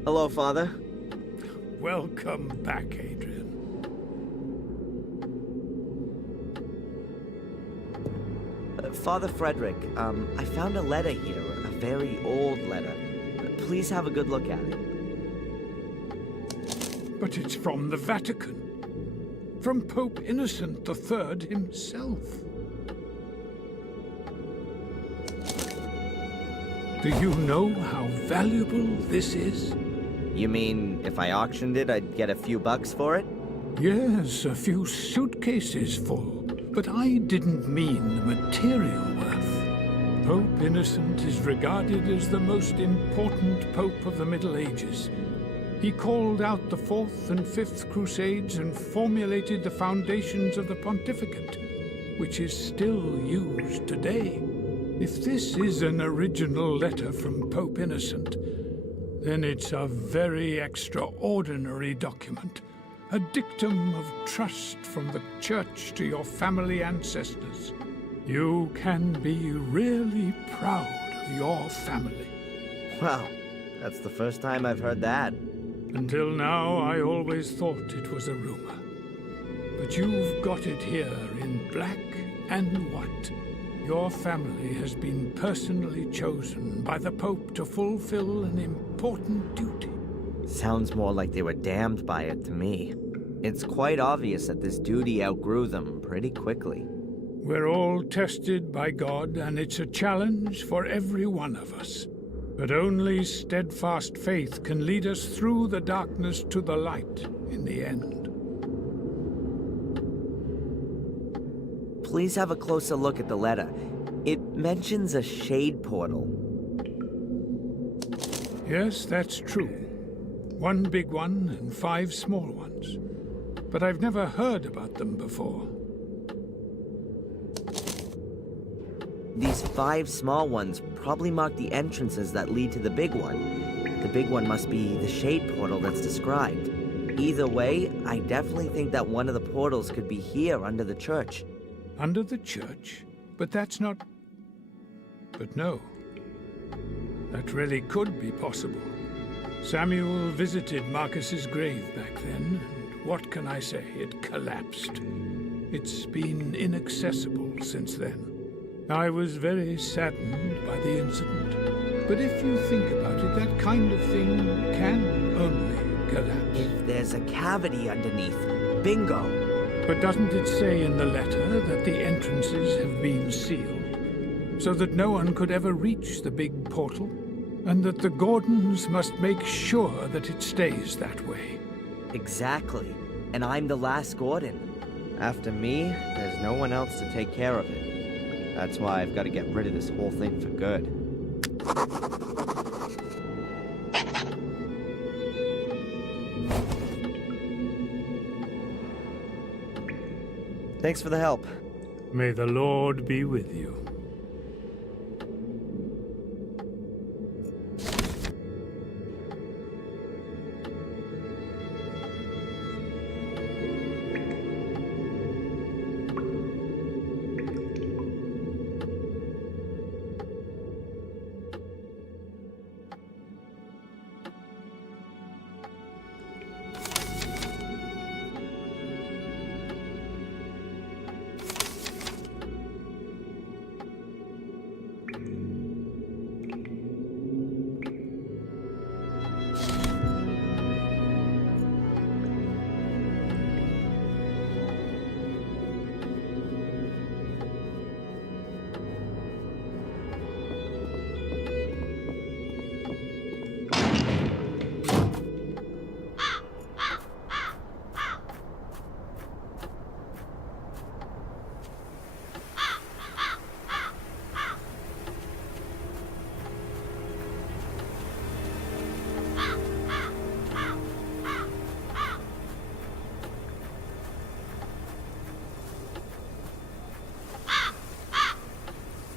Hello, Father. Welcome back, Adrian. Father Frederick, I found a letter here, a very old letter. Please have a good look at it. But it's from the Vatican. From Pope Innocent III himself. Do you know how valuable this is? You mean if I auctioned it, I'd get a few bucks for it? Yes, a few suitcases full. But I didn't mean the material worth. Pope Innocent is regarded as the most important pope of the Middle Ages. He called out the Fourth and Fifth Crusades and formulated the foundations of the pontificate, which is still used today. If this is an original letter from Pope Innocent, then it's a very extraordinary document. A dictum of trust from the Church to your family ancestors. You can be really proud of your family. Wow, that's the first time I've heard that. Until now, I always thought it was a rumor. But you've got it here in black and white. Your family has been personally chosen by the Pope to fulfill an important duty. Sounds more like they were damned by it to me. It's quite obvious that this duty outgrew them pretty quickly. We're all tested by God, and it's a challenge for every one of us. But only steadfast faith can lead us through the darkness to the light in the end. Please have a closer look at the letter. It mentions a shade portal. Yes, that's true. One big one and 5 small ones. But I've never heard about them before. These 5 small ones probably mark the entrances that lead to the big one. The big one must be the shade portal that's described. Either way, I definitely think that one of the portals could be here under the church. Under the church? But that's not... But no. That really could be possible. Samuel visited Marcus's grave back then, and what can I say? It collapsed. It's been inaccessible since then. I was very saddened by the incident. But if you think about it, that kind of thing can only collapse. If there's a cavity underneath, bingo! But doesn't it say in the letter that the entrances have been sealed, so that no one could ever reach the big portal, and that the Gordons must make sure that it stays that way? Exactly. And I'm the last Gordon. After me, there's no one else to take care of it. That's why I've got to get rid of this whole thing for good. Thanks for the help. May the Lord be with you.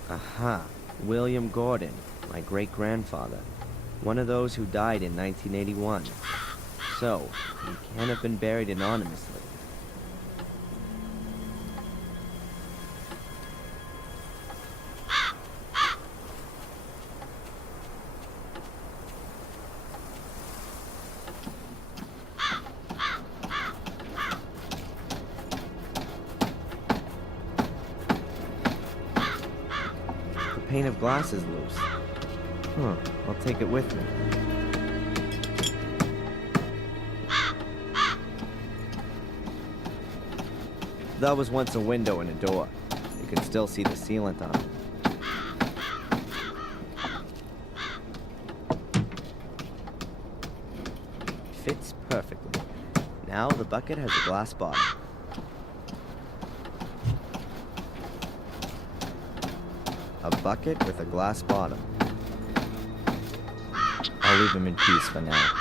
Aha, William Gordon, my great-grandfather. One of those who died in 1981. So, he can't have been buried anonymously. The pane of glass is loose. Huh, I'll take it with me. That was once a window and a door. You can still see the sealant on it. Fits perfectly. Now the bucket has a glass bottom. A bucket with a glass bottom. I'll leave him in peace for now.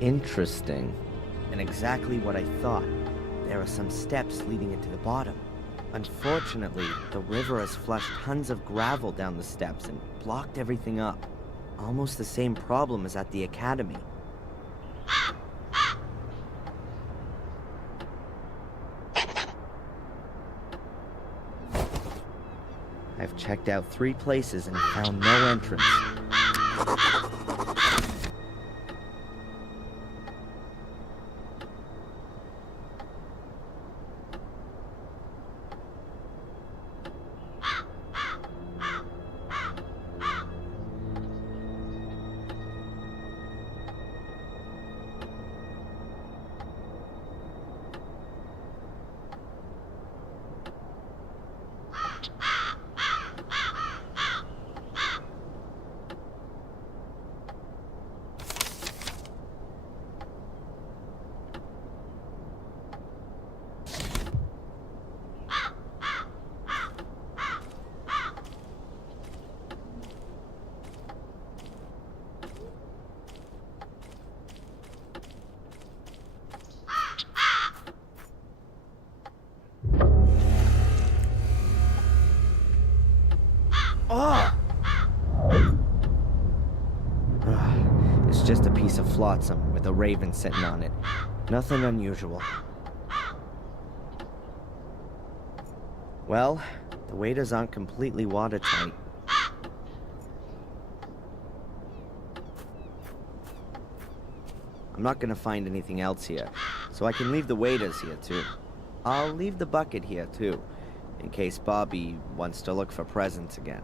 Interesting. And exactly what I thought. There are some steps leading into the bottom. Unfortunately, the river has flushed tons of gravel down the steps and blocked everything up. Almost the same problem as at the academy. I've checked out 3 places and found no entrance. It's just a piece of flotsam with a raven sitting on it. Nothing unusual. Well, the waders aren't completely watertight. I'm not gonna find anything else here, so I can leave the waders here too. I'll leave the bucket here too, in case Bobby wants to look for presents again.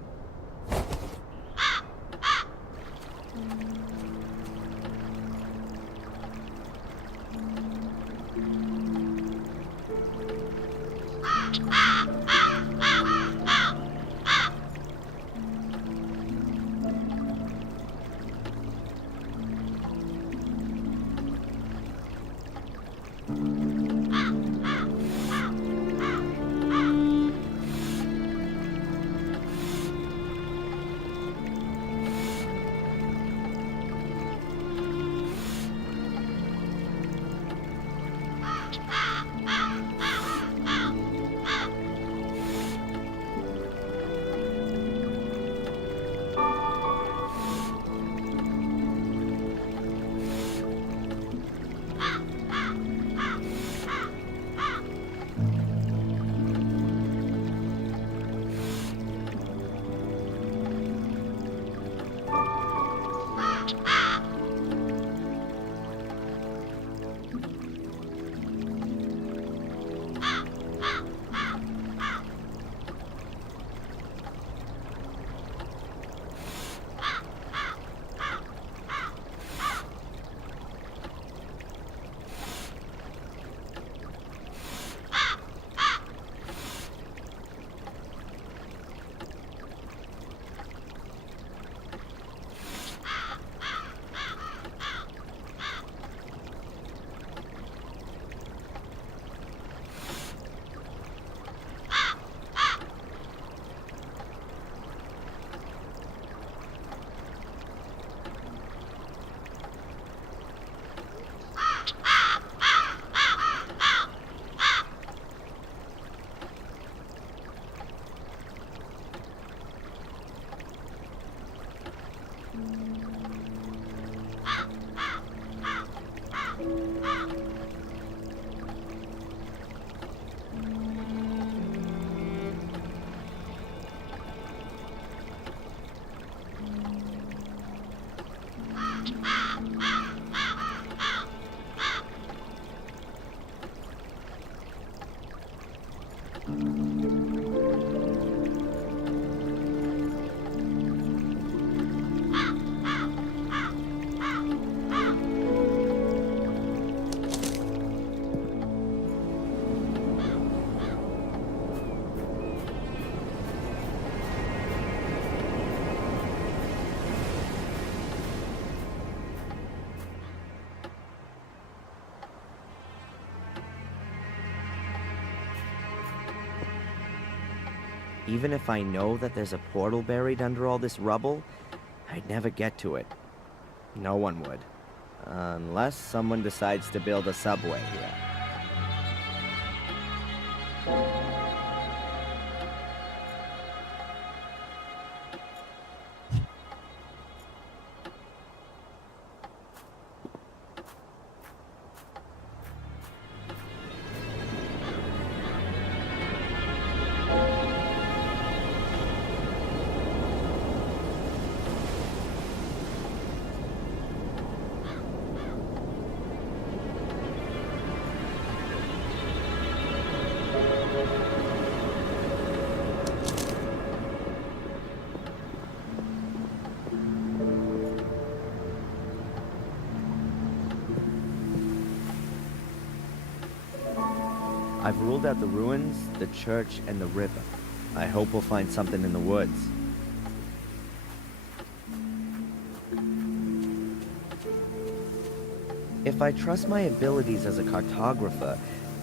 Even if I know that there's a portal buried under all this rubble, I'd never get to it. No one would. Unless someone decides to build a subway here. I've ruled out the ruins, the church, and the river. I hope we'll find something in the woods. If I trust my abilities as a cartographer,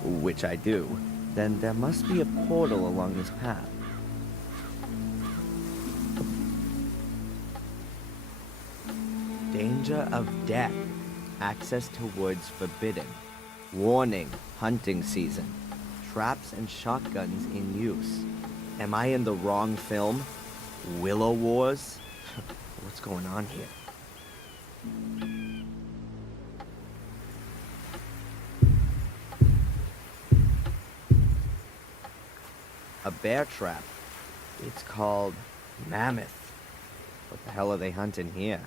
which I do, then there must be a portal along this path. Danger of death. Access to woods forbidden. Warning, hunting season. Traps and shotguns in use. Am I in the wrong film? Willow Wars? What's going on here? A bear trap. It's called Mammoth. What the hell are they hunting here?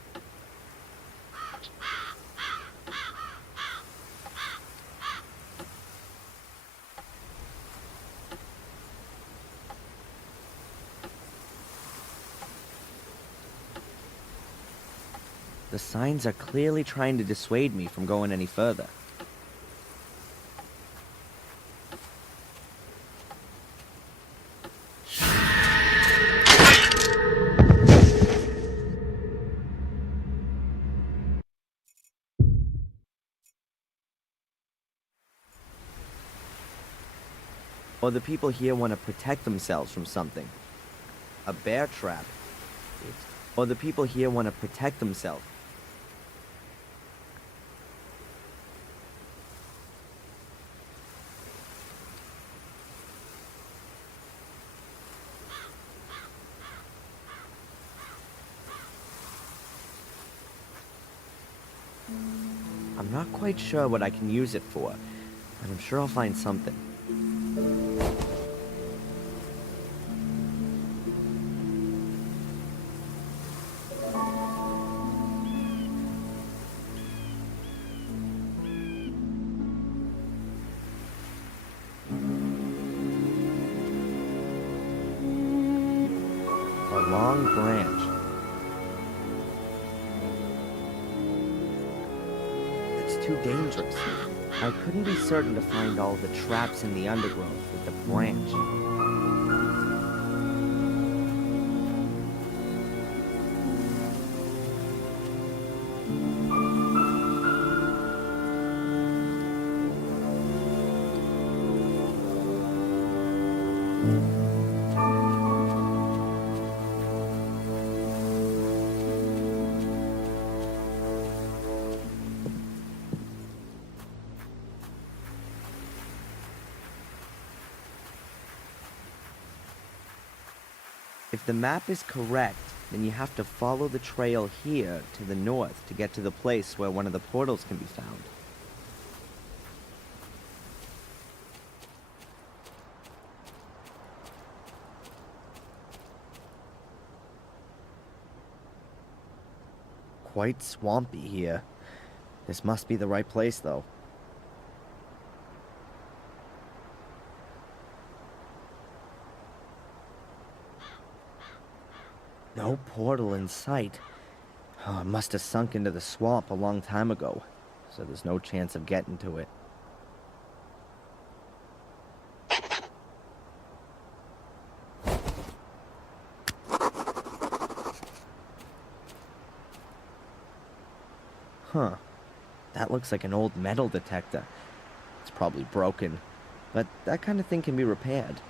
The signs are clearly trying to dissuade me from going any further. Or the people here want to protect themselves from something. A bear trap. Or the people here want to protect themselves. I'm not quite sure what I can use it for, but I'm sure I'll find something. A long branch. It's too dangerous. I couldn't be certain to find all the traps in the undergrowth with the branch. If the map is correct, then you have to follow the trail here to the north to get to the place where one of the portals can be found. Quite swampy here. This must be the right place, though. No portal in sight. Oh, it must have sunk into the swamp a long time ago, so there's no chance of getting to it. Huh. That looks like an old metal detector. It's probably broken, but that kind of thing can be repaired.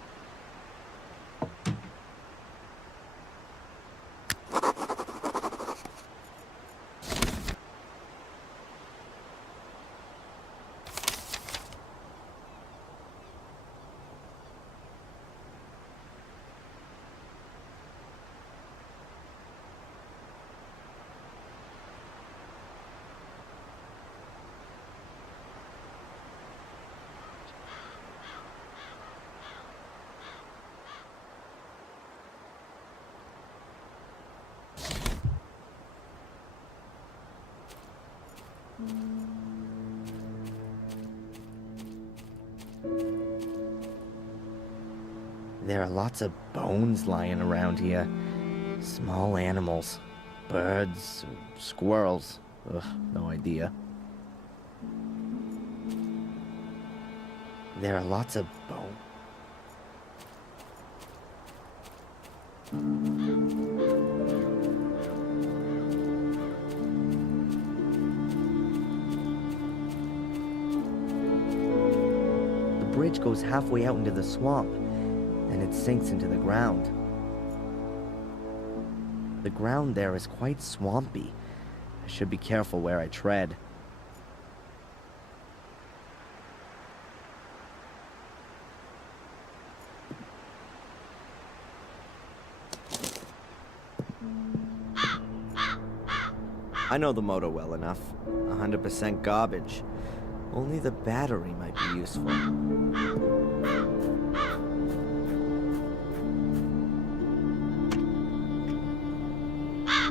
There are lots of bones lying around here. Small animals. Birds, squirrels. Ugh, no idea. There are lots of bones. The bridge goes halfway out into the swamp, and it sinks into the ground. The ground there is quite swampy. I should be careful where I tread. I know the motor well enough. 100% garbage. Only the battery might be useful.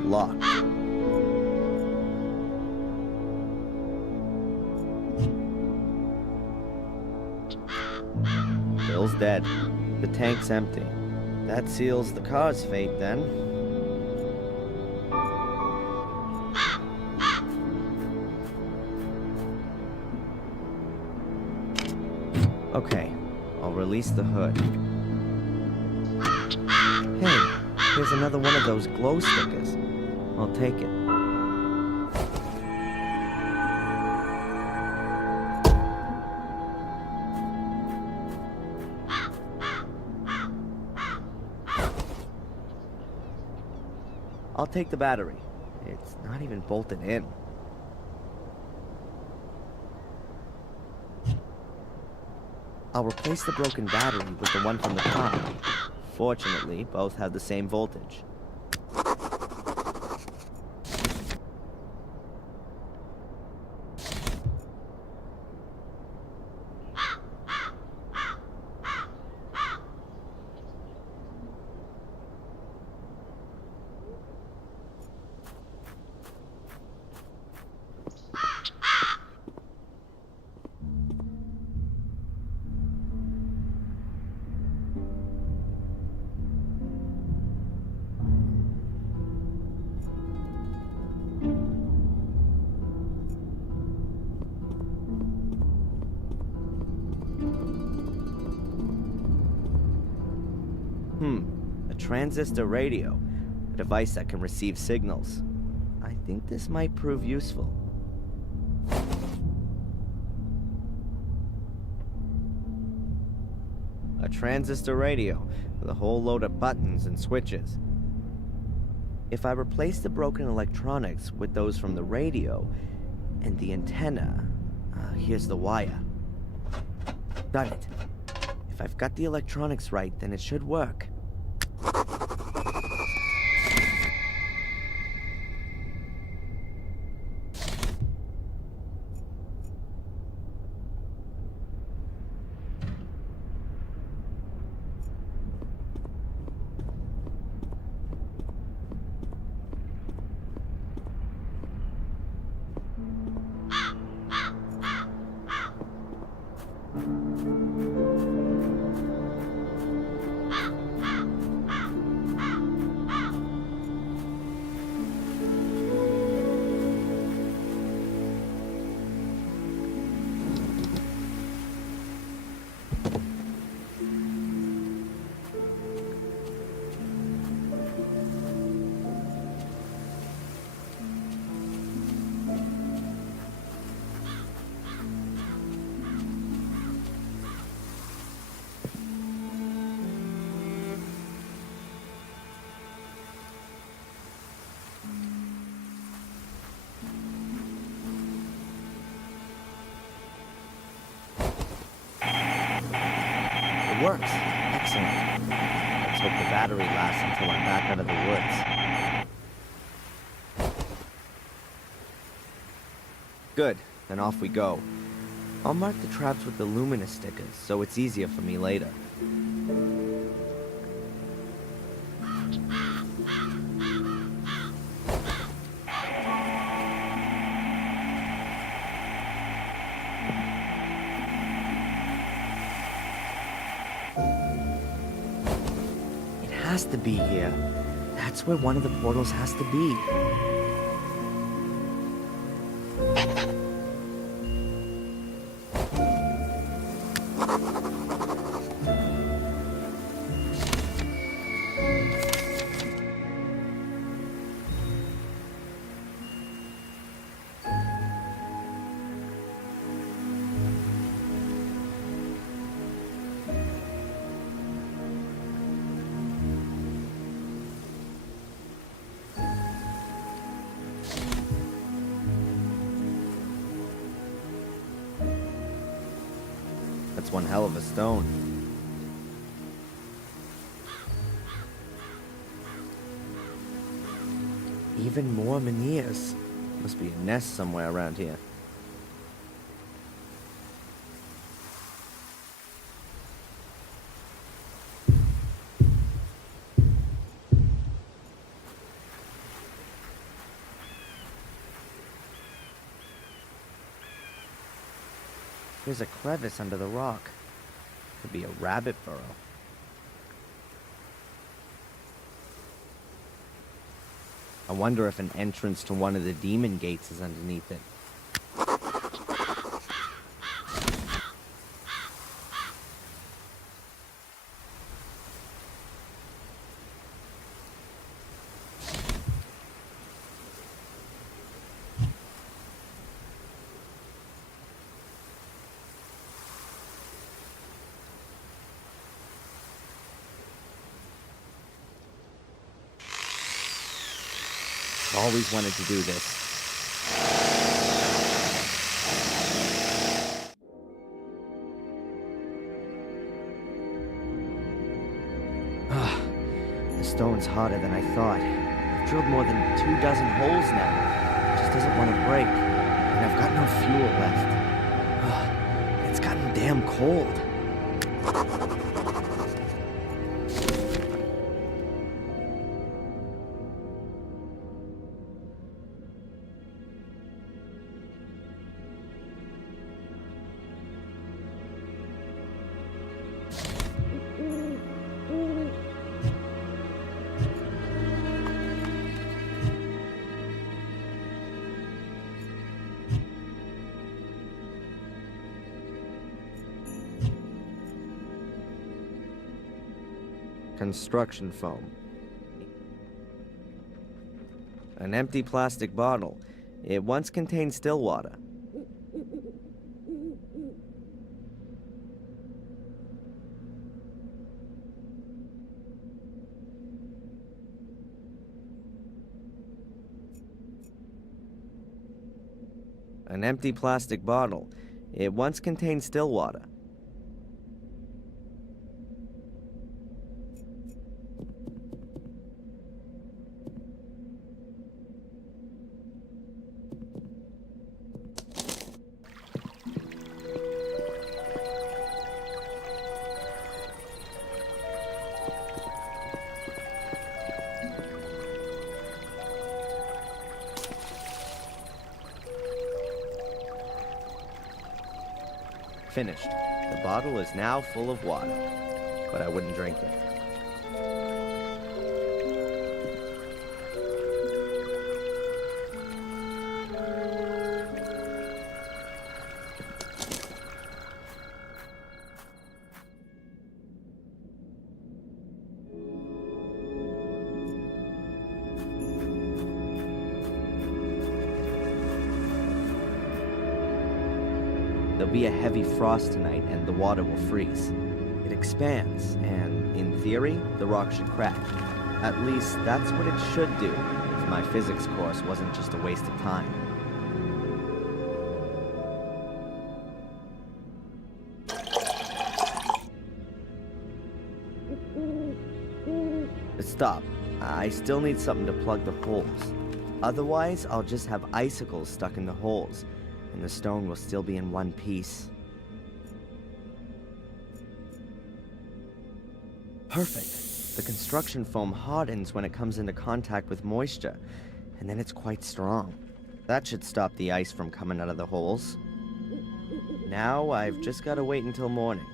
Locked. Bill's dead. The tank's empty. That seals the car's fate, then. Okay, I'll release the hood. Hey, here's another one of those glow stickers. I'll take it. I'll take the battery. It's not even bolted in. I'll replace the broken battery with the one from the car. Fortunately, both have the same voltage. A transistor radio, a device that can receive signals. I think this might prove useful. A transistor radio with a whole load of buttons and switches. If I replace the broken electronics with those from the radio and the antenna, here's the wire. Got it. If I've got the electronics right, then it should work. It works. Excellent. Let's hope the battery lasts until I'm back out of the woods. Good. Then off we go. I'll mark the traps with the luminous stickers, so it's easier for me later. has to be here. That's where one of the portals has to be. That's one hell of a stone. Even more menhirs. Must be a nest somewhere around here. There's a crevice under the rock. Could be a rabbit burrow. I wonder if an entrance to one of the demon gates is underneath it. Always wanted to do this. The stone's harder than I thought. I've drilled more than 24 holes now. It just doesn't want to break. And I've got no fuel left. It's gotten damn cold. Construction foam. An empty plastic bottle. It once contained still water. An empty plastic bottle. It once contained still water. Finished. The bottle is now full of water, but I wouldn't drink it. There'll be a heavy frost tonight and the water will freeze. It expands, and in theory, the rock should crack. At least that's what it should do, if my physics course wasn't just a waste of time. Stop. I still need something to plug the holes. Otherwise, I'll just have icicles stuck in the holes, and the stone will still be in one piece. Perfect. The construction foam hardens when it comes into contact with moisture, and then it's quite strong. That should stop the ice from coming out of the holes. Now I've just got to wait until morning.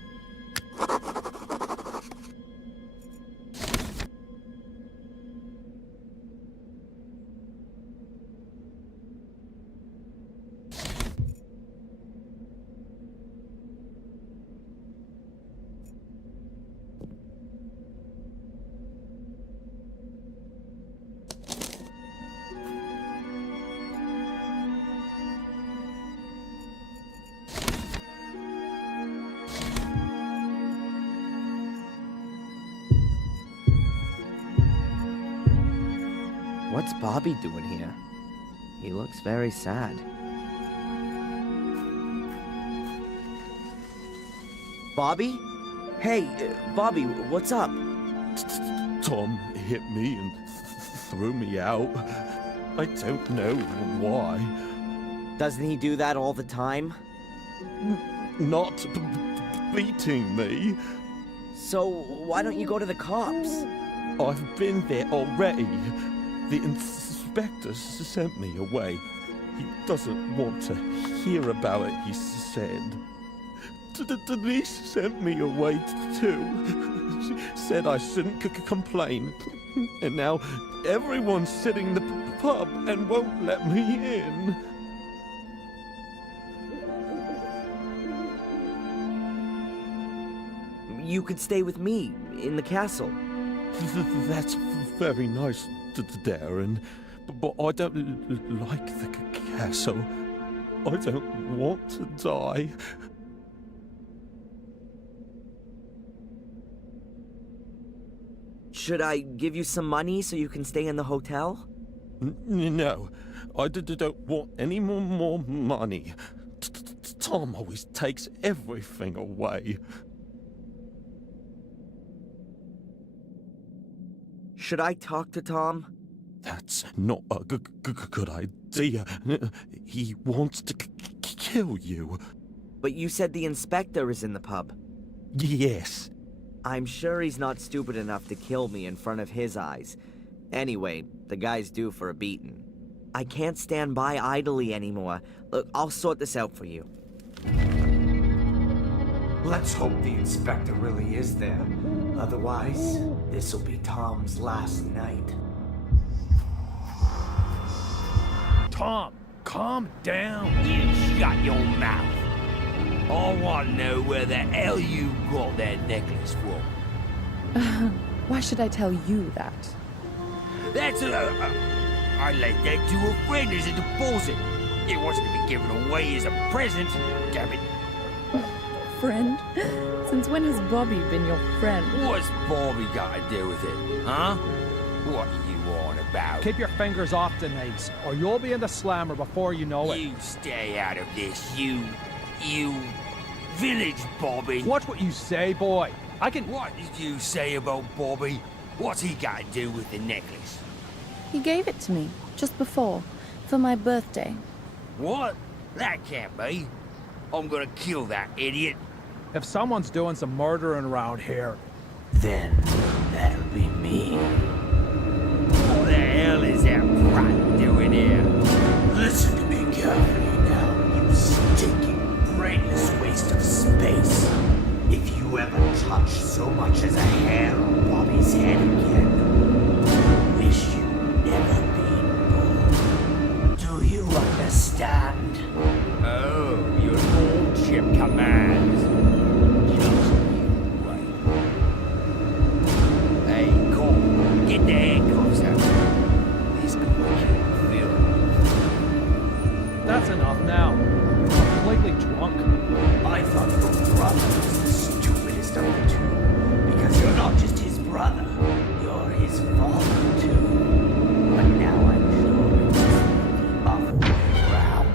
What's Bobby doing here? He looks very sad. Bobby? Hey, Bobby, what's up? Tom hit me and threw me out. I don't know why. Doesn't he do that all the time? Not beating me. So, why don't you go to the cops? I've been there already. The inspector sent me away. He doesn't want to hear about it, he said. Denise sent me away too. She said I shouldn't complain. And now everyone's sitting in the pub and won't let me in. You could stay with me in the castle. That's very nice, Darren. But I don't like the castle. I don't want to die. Should I give you some money so you can stay in the hotel? No, I don't want any more money. Tom always takes everything away. Should I talk to Tom? That's not a good idea. He wants to kill you. But you said the inspector is in the pub. Yes. I'm sure he's not stupid enough to kill me in front of his eyes. Anyway, the guy's due for a beating. I can't stand by idly anymore. Look, I'll sort this out for you. Let's hope the inspector really is there. Otherwise, this'll be Tom's last night. Tom, calm down. You shut your mouth. I want to know where the hell you got that necklace from. Why should I tell you that? That's I lent that to a friend as a deposit. It wasn't to be given away as a present. Damn it. Friend? Since when has Bobby been your friend? What's Bobby got to do with it, huh? What are you on about? Keep your fingers off Denise, or you'll be in the slammer before you know it. You stay out of this, you village Bobby. Watch what you say, boy. What did you say about Bobby? What's he got to do with the necklace? He gave it to me, just before, for my birthday. What? That can't be. I'm gonna kill that idiot. If someone's doing some murdering around here... Then that'll be me. What the hell is that brat doing here? Listen to me carefully now, you stinking, brainless waste of space. If you ever clutch so much as a hair on Bobby's head again, I wish you'd never been born. Do you understand? Oh, your lordship commands. Just you wait. Hey, Cole, get the handcuffs out. This could be Phil. That's enough now. I'm completely drunk. I thought your brother was the stupidest of the two, because you're not just his brother, you're his father too. But now I'm sure it's the other way around.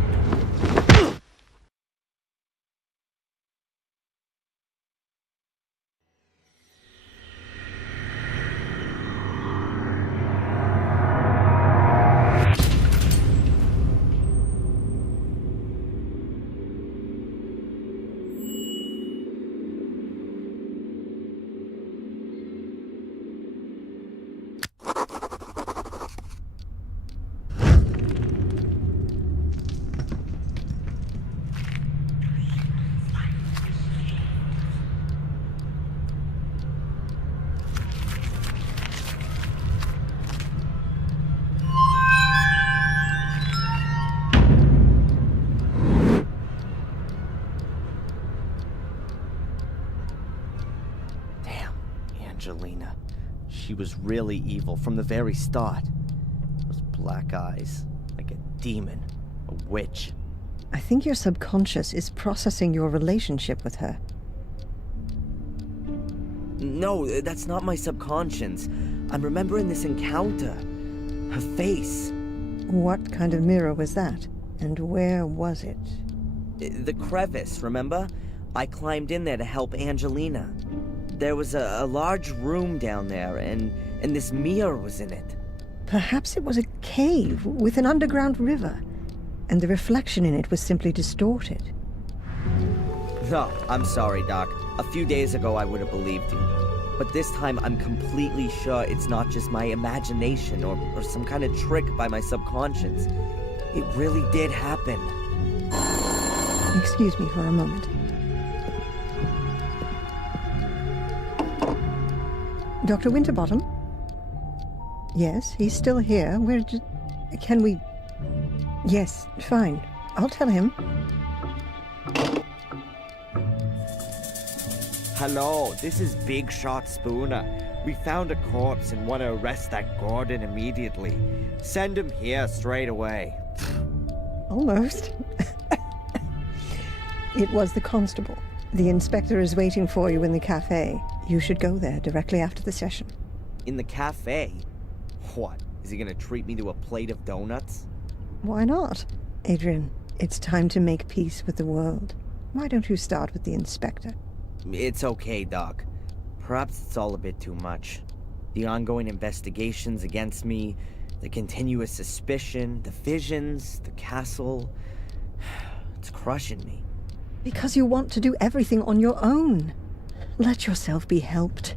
Angelina. She was really evil from the very start. Those black eyes, like a demon, a witch. I think your subconscious is processing your relationship with her. No, that's not my subconscious. I'm remembering this encounter. Her face. What kind of mirror was that? And where was it? The crevice, remember? I climbed in there to help Angelina. There was a large room down there, and this mirror was in it. Perhaps it was a cave with an underground river, and the reflection in it was simply distorted. No, I'm sorry, Doc. A few days ago I would have believed you. But this time I'm completely sure it's not just my imagination or some kind of trick by my subconscious. It really did happen. Excuse me for a moment. Dr. Winterbottom? Yes, he's still here. Can we... Yes, fine. I'll tell him. Hello, this is Big Shot Spooner. We found a corpse and want to arrest that Gordon immediately. Send him here straight away. Almost. It was the constable. The inspector is waiting for you in the cafe. You should go there directly after the session. In the cafe? What? Is he gonna treat me to a plate of donuts? Why not? Adrian, it's time to make peace with the world. Why don't you start with the inspector? It's okay, Doc. Perhaps it's all a bit too much. The ongoing investigations against me, the continuous suspicion, the visions, the castle... It's crushing me. Because you want to do everything on your own. Let yourself be helped.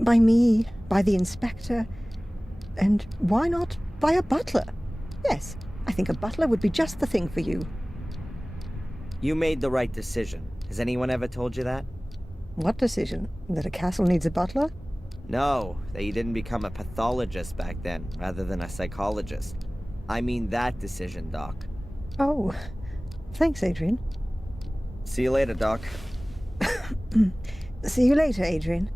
By me, by the inspector, and why not by a butler? Yes, I think a butler would be just the thing for you. You made the right decision. Has anyone ever told you that? What decision? That a castle needs a butler? No, that you didn't become a pathologist back then, rather than a psychologist. I mean that decision, Doc. Oh, thanks, Adrian. See you later, Doc. See you later, Adrian.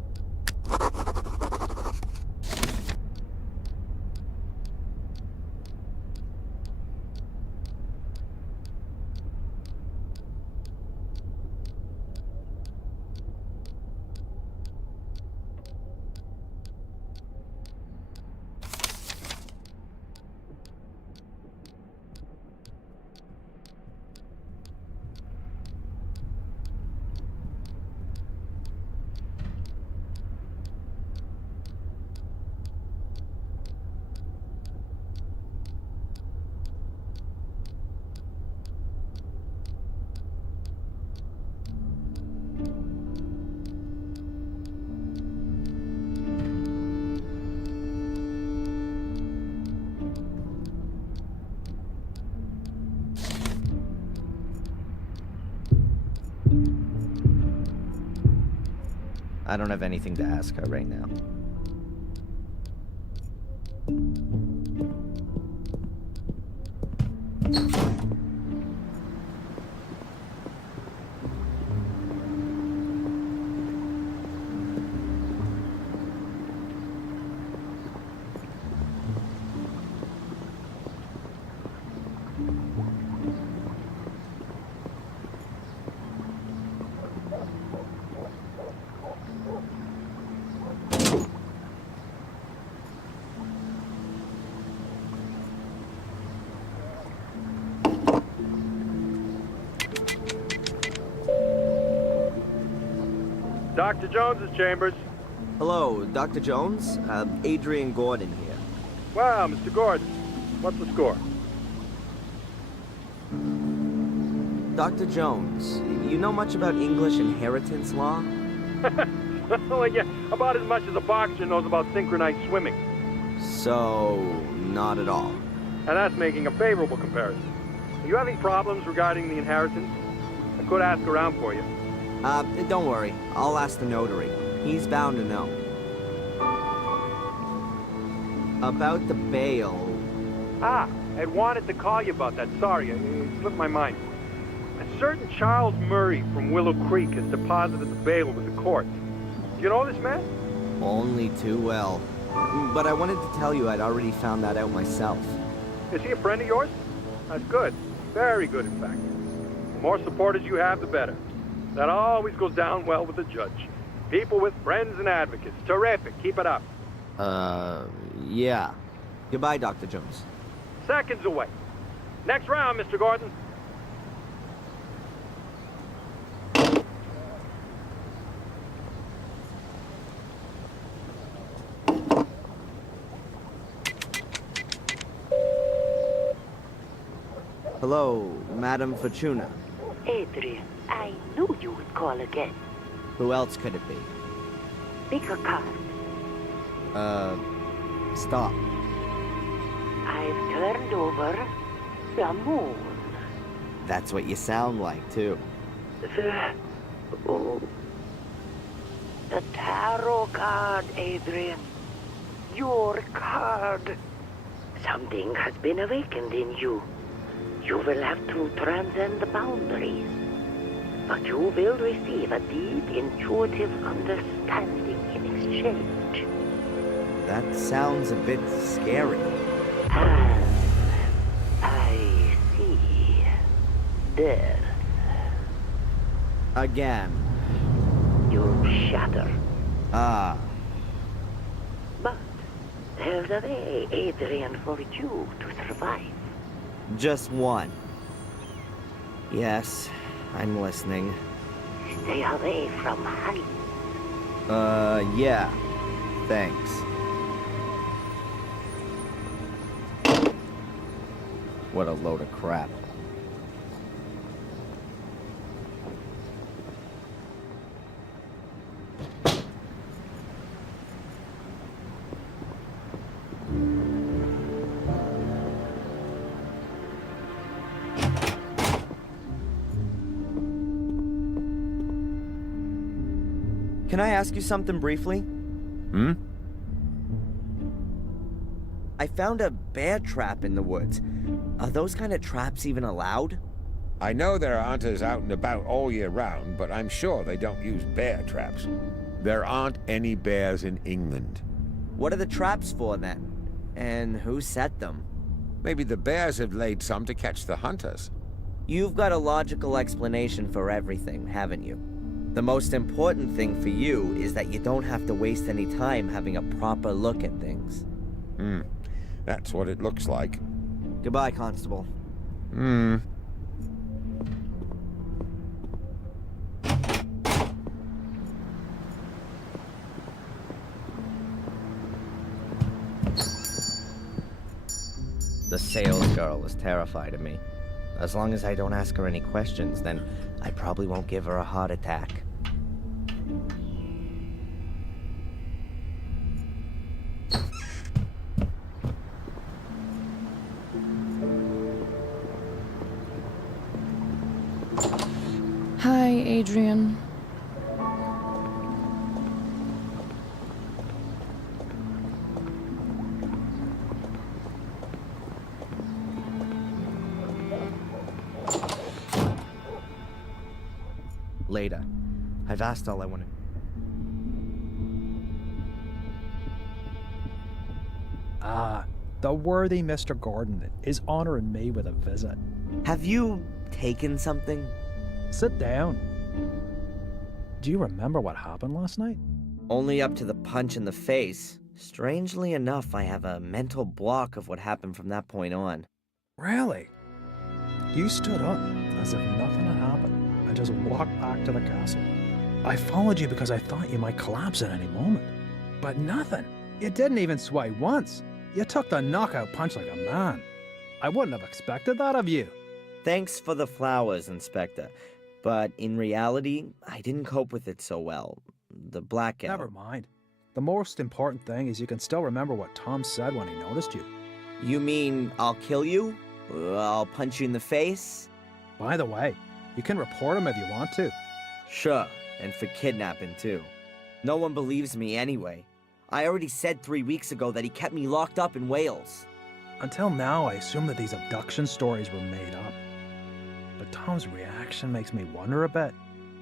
I don't have anything to ask her right now. Dr. Jones's chambers. Hello, Dr. Jones? Adrian Gordon here. Wow, Mr. Gordon. What's the score? Dr. Jones, you know much about English inheritance law? Well, yeah, about as much as a boxer knows about synchronized swimming. So, not at all. And that's making a favorable comparison. Are you having problems regarding the inheritance? I could ask around for you. Don't worry. I'll ask the notary. He's bound to know. About the bail... Ah, I'd wanted to call you about that. Sorry, it slipped my mind. A certain Charles Murray from Willow Creek has deposited the bail with the court. Do you know this man? Only too well. But I wanted to tell you I'd already found that out myself. Is he a friend of yours? That's good. Very good, in fact. The more supporters you have, the better. That always goes down well with the judge. People with friends and advocates. Terrific. Keep it up. Yeah. Goodbye, Dr. Jones. Seconds away. Next round, Mr. Gordon. Hello, Madam Fortuna. Adrian, I knew you would call again. Who else could it be? Pick a card. Stop. I've turned over the moon. That's what you sound like, too. The tarot card, Adrian. Your card. Something has been awakened in you. You will have to transcend the boundaries. But you will receive a deep, intuitive understanding in exchange. That sounds a bit scary. I see. Death. Again. You shatter. Ah. But there's a way, Adrian, for you to survive. Just one. Yes, I'm listening. Stay away from heights. Yeah. Thanks. What a load of crap. Can I ask you something briefly? Hmm? I found a bear trap in the woods. Are those kind of traps even allowed? I know there are hunters out and about all year round, but I'm sure they don't use bear traps. There aren't any bears in England. What are the traps for then? And who set them? Maybe the bears have laid some to catch the hunters. You've got a logical explanation for everything, haven't you? The most important thing for you is that you don't have to waste any time having a proper look at things. That's what it looks like. Goodbye, Constable. The sales girl is terrified of me. As long as I don't ask her any questions, then I probably won't give her a heart attack. Hi, Adrian. Later. I've asked all I want to. The worthy Mr. Gordon is honoring me with a visit. Have you taken something? Sit down. Do you remember what happened last night? Only up to the punch in the face. Strangely enough, I have a mental block of what happened from that point on. Really? You stood up as if nothing had happened and just walked back to the castle. I followed you because I thought you might collapse at any moment. But nothing. You didn't even sway once. You took the knockout punch like a man. I wouldn't have expected that of you. Thanks for the flowers, Inspector. But in reality, I didn't cope with it so well. The blackout. Never mind. The most important thing is you can still remember what Tom said when he noticed you. You mean I'll kill you? I'll punch you in the face? By the way, you can report him if you want to. Sure, and for kidnapping too. No one believes me anyway. I already said 3 weeks ago that he kept me locked up in Wales. Until now, I assumed that these abduction stories were made up. But Tom's reaction makes me wonder a bit.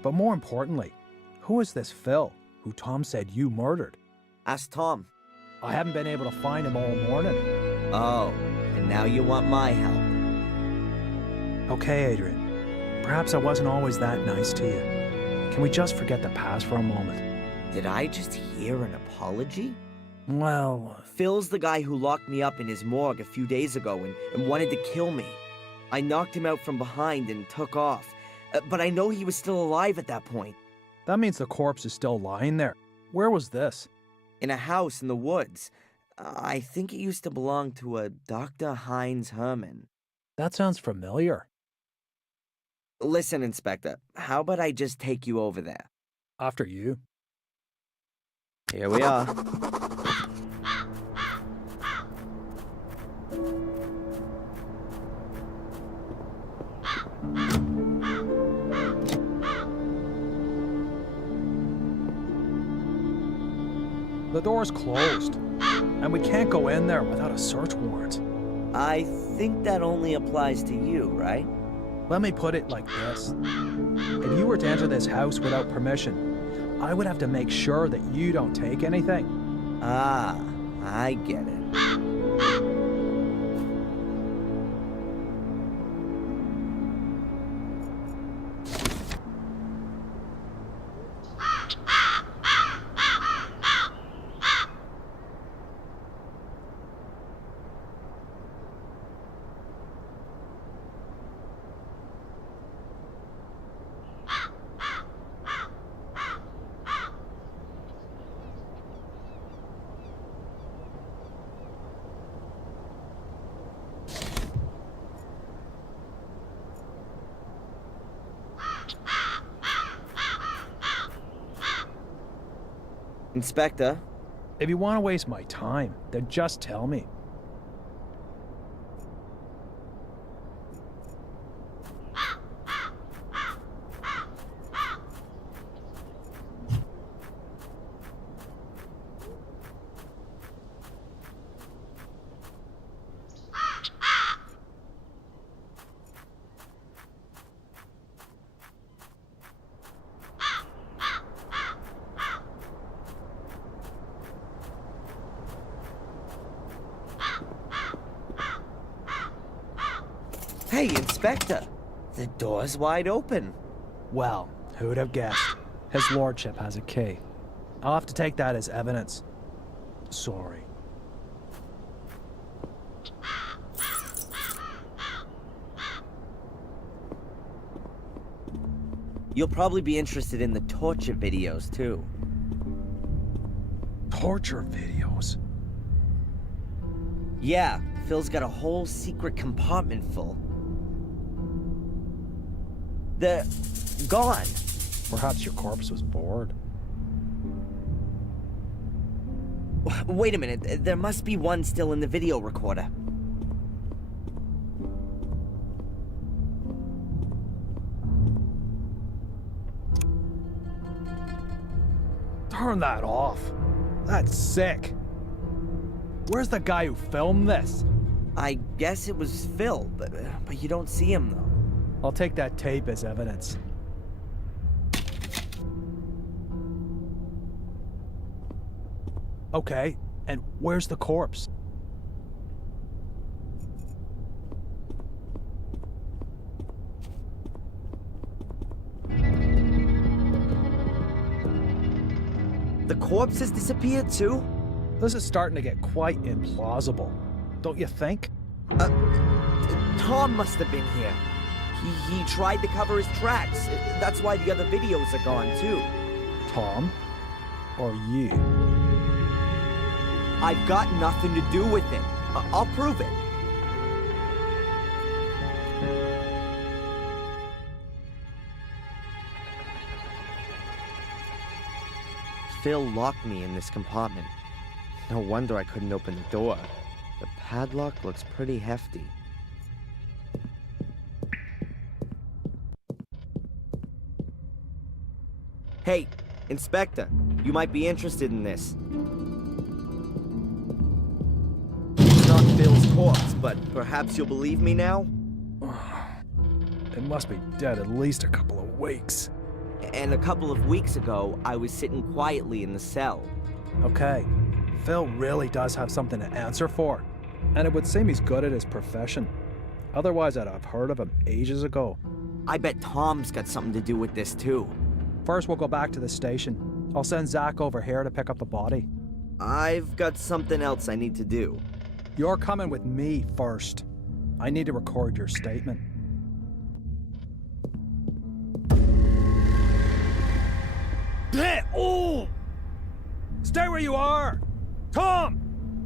But more importantly, who is this Phil, who Tom said you murdered? Ask Tom. I haven't been able to find him all morning. Oh, and now you want my help. Okay, Adrian. Perhaps I wasn't always that nice to you. Can we just forget the past for a moment? Did I just hear an apology? Well... Phil's the guy who locked me up in his morgue a few days ago and wanted to kill me. I knocked him out from behind and took off. But I know he was still alive at that point. That means the corpse is still lying there. Where was this? In a house in the woods. I think it used to belong to a Dr. Heinz Herman. That sounds familiar. Listen, Inspector, how about I just take you over there? After you. Here we are. The door's closed, and we can't go in there without a search warrant. I think that only applies to you, right? Let me put it like this. If you were to enter this house without permission, I would have to make sure that you don't take anything. Ah, I get it. Inspector? If you want to waste my time, then just tell me. Hey, Inspector! The door's wide open. Well, who'd have guessed? His lordship has a key. I'll have to take that as evidence. Sorry. You'll probably be interested in the torture videos, too. Torture videos? Yeah, Phil's got a whole secret compartment full. They're gone. Perhaps your corpse was bored. Wait a minute, there must be one still in the video recorder. Turn that off. That's sick. Where's the guy who filmed this? I guess it was Phil, but you don't see him, though. I'll take that tape as evidence. Okay, and where's the corpse? The corpse has disappeared, too? This is starting to get quite implausible, don't you think? Tom must have been here. He tried to cover his tracks. That's why the other videos are gone, too. Tom? Or you? I've got nothing to do with it. I'll prove it. Phil locked me in this compartment. No wonder I couldn't open the door. The padlock looks pretty hefty. Hey, Inspector, you might be interested in this. It's not Phil's corpse, but perhaps you'll believe me now? It must be dead at least a couple of weeks. And a couple of weeks ago, I was sitting quietly in the cell. Okay, Phil really does have something to answer for. And it would seem he's good at his profession. Otherwise, I'd have heard of him ages ago. I bet Tom's got something to do with this, too. First, we'll go back to the station. I'll send Zach over here to pick up the body. I've got something else I need to do. You're coming with me first. I need to record your statement. Oh! Stay where you are! Tom!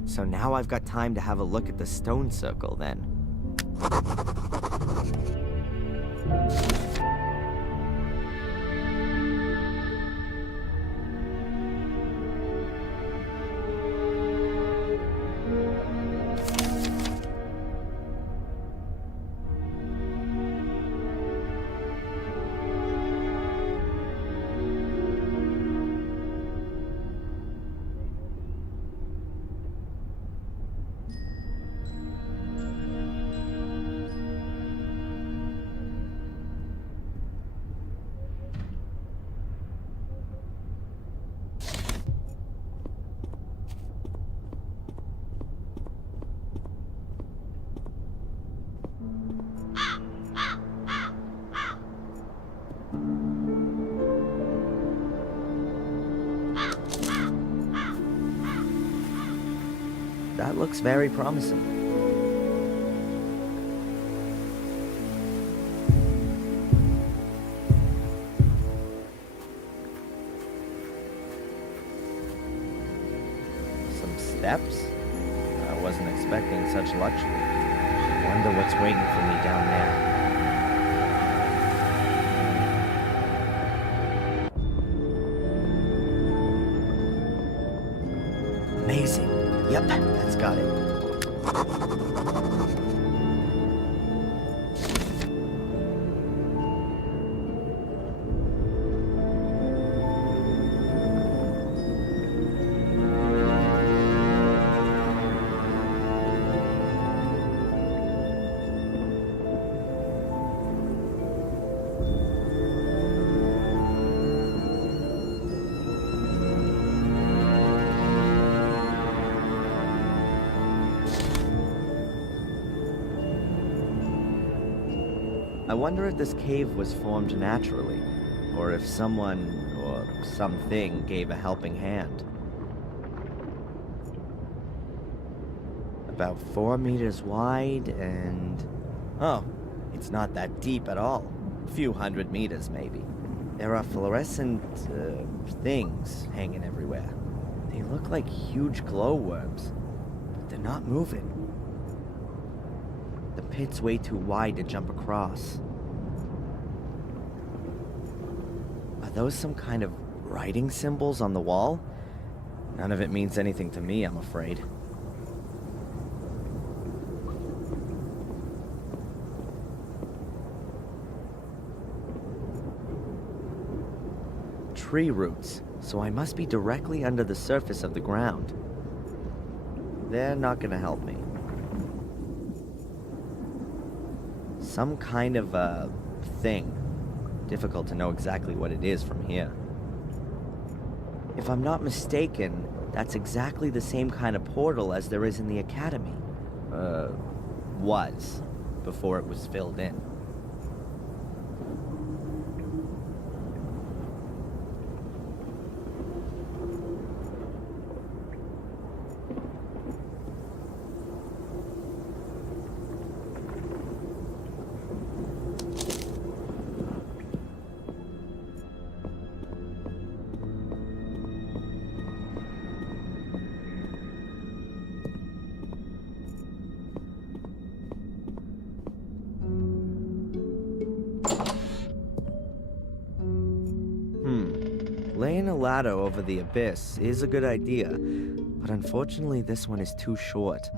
So now I've got time to have a look at the stone circle, then. That looks very promising. Some steps? I wasn't expecting such luxury. Wonder what's waiting for me down there. Amazing. Yep, that's got it. I wonder if this cave was formed naturally, or if someone, or something, gave a helping hand. About 4 meters wide and... oh, it's not that deep at all. A few 100 meters, maybe. There are fluorescent, things hanging everywhere. They look like huge glowworms, but they're not moving. The pit's way too wide to jump across. Are those some kind of writing symbols on the wall? None of it means anything to me, I'm afraid. Tree roots, so I must be directly under the surface of the ground. They're not gonna help me. Some kind of, thing. Difficult to know exactly what it is from here. If I'm not mistaken, that's exactly the same kind of portal as there is in the academy. Was, before it was filled in. Laying a ladder over the abyss is a good idea, but unfortunately this one is too short.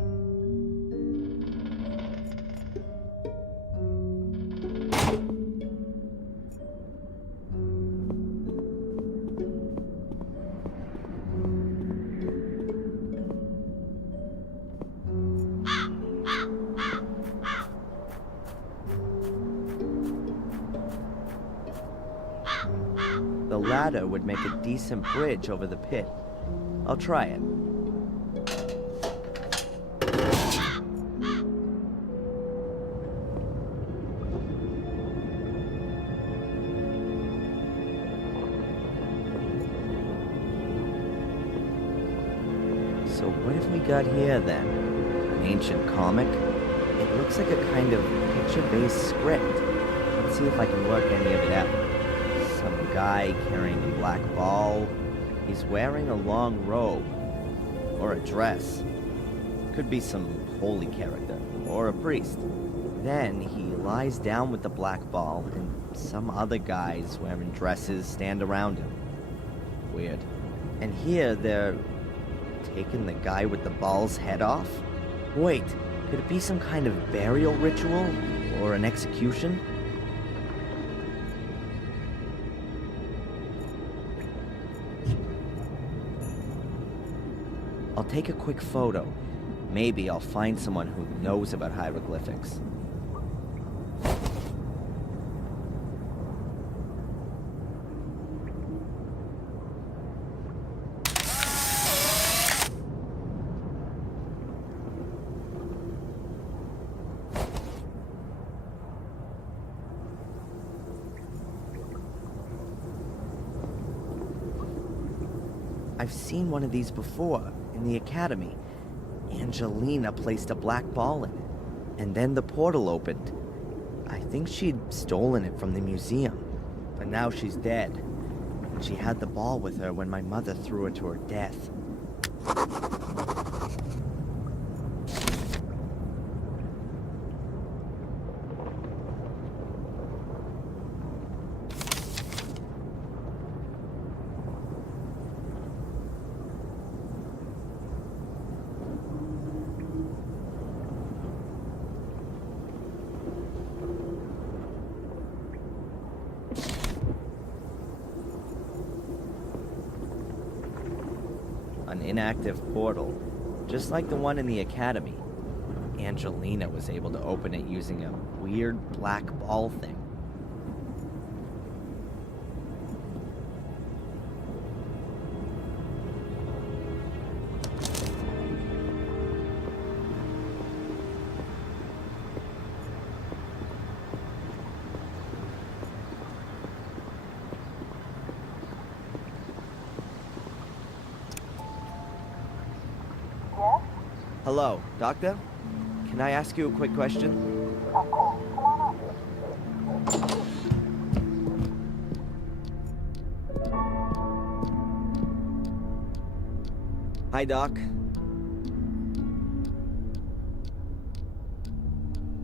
The ladder would make a decent bridge over the pit. I'll try it. So what have we got here then? An ancient comic? It looks like a kind of picture-based script. Let's see if I can work any of it out. Some guy carrying a black ball. He's wearing a long robe. Or a dress. Could be some holy character. Or a priest. Then he lies down with the black ball, and some other guys wearing dresses stand around him. Weird. And here they're taking the guy with the ball's head off? Wait, could it be some kind of burial ritual? Or an execution? I'll take a quick photo. Maybe I'll find someone who knows about hieroglyphics. I've seen one of these before, in the academy. Angelina placed a black ball in it, and then the portal opened. I think she'd stolen it from the museum, but now she's dead. And she had the ball with her when my mother threw her to her death. An inactive portal, just like the one in the academy. Angelina was able to open it using a weird black ball thing. Hello, Doctor? Can I ask you a quick question? Of course. Come on up. Hi, Doc.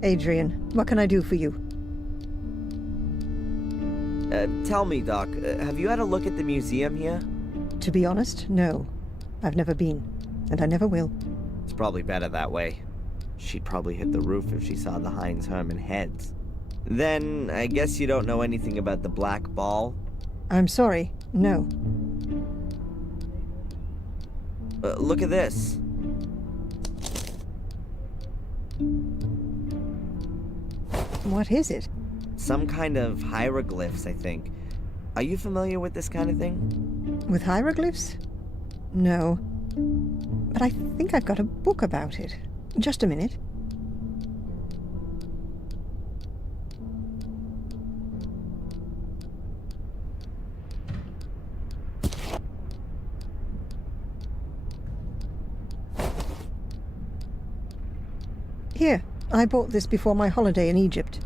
Adrian, what can I do for you? Tell me, Doc, have you had a look at the museum here? To be honest, no. I've never been, and I never will. It's probably better that way. She'd probably hit the roof if she saw the Heinz Hermann heads. Then, I guess you don't know anything about the black ball? I'm sorry, no. Look at this. What is it? Some kind of hieroglyphs, I think. Are you familiar with this kind of thing? With hieroglyphs? No. But I think I've got a book about it. Just a minute. Here, I bought this before my holiday in Egypt.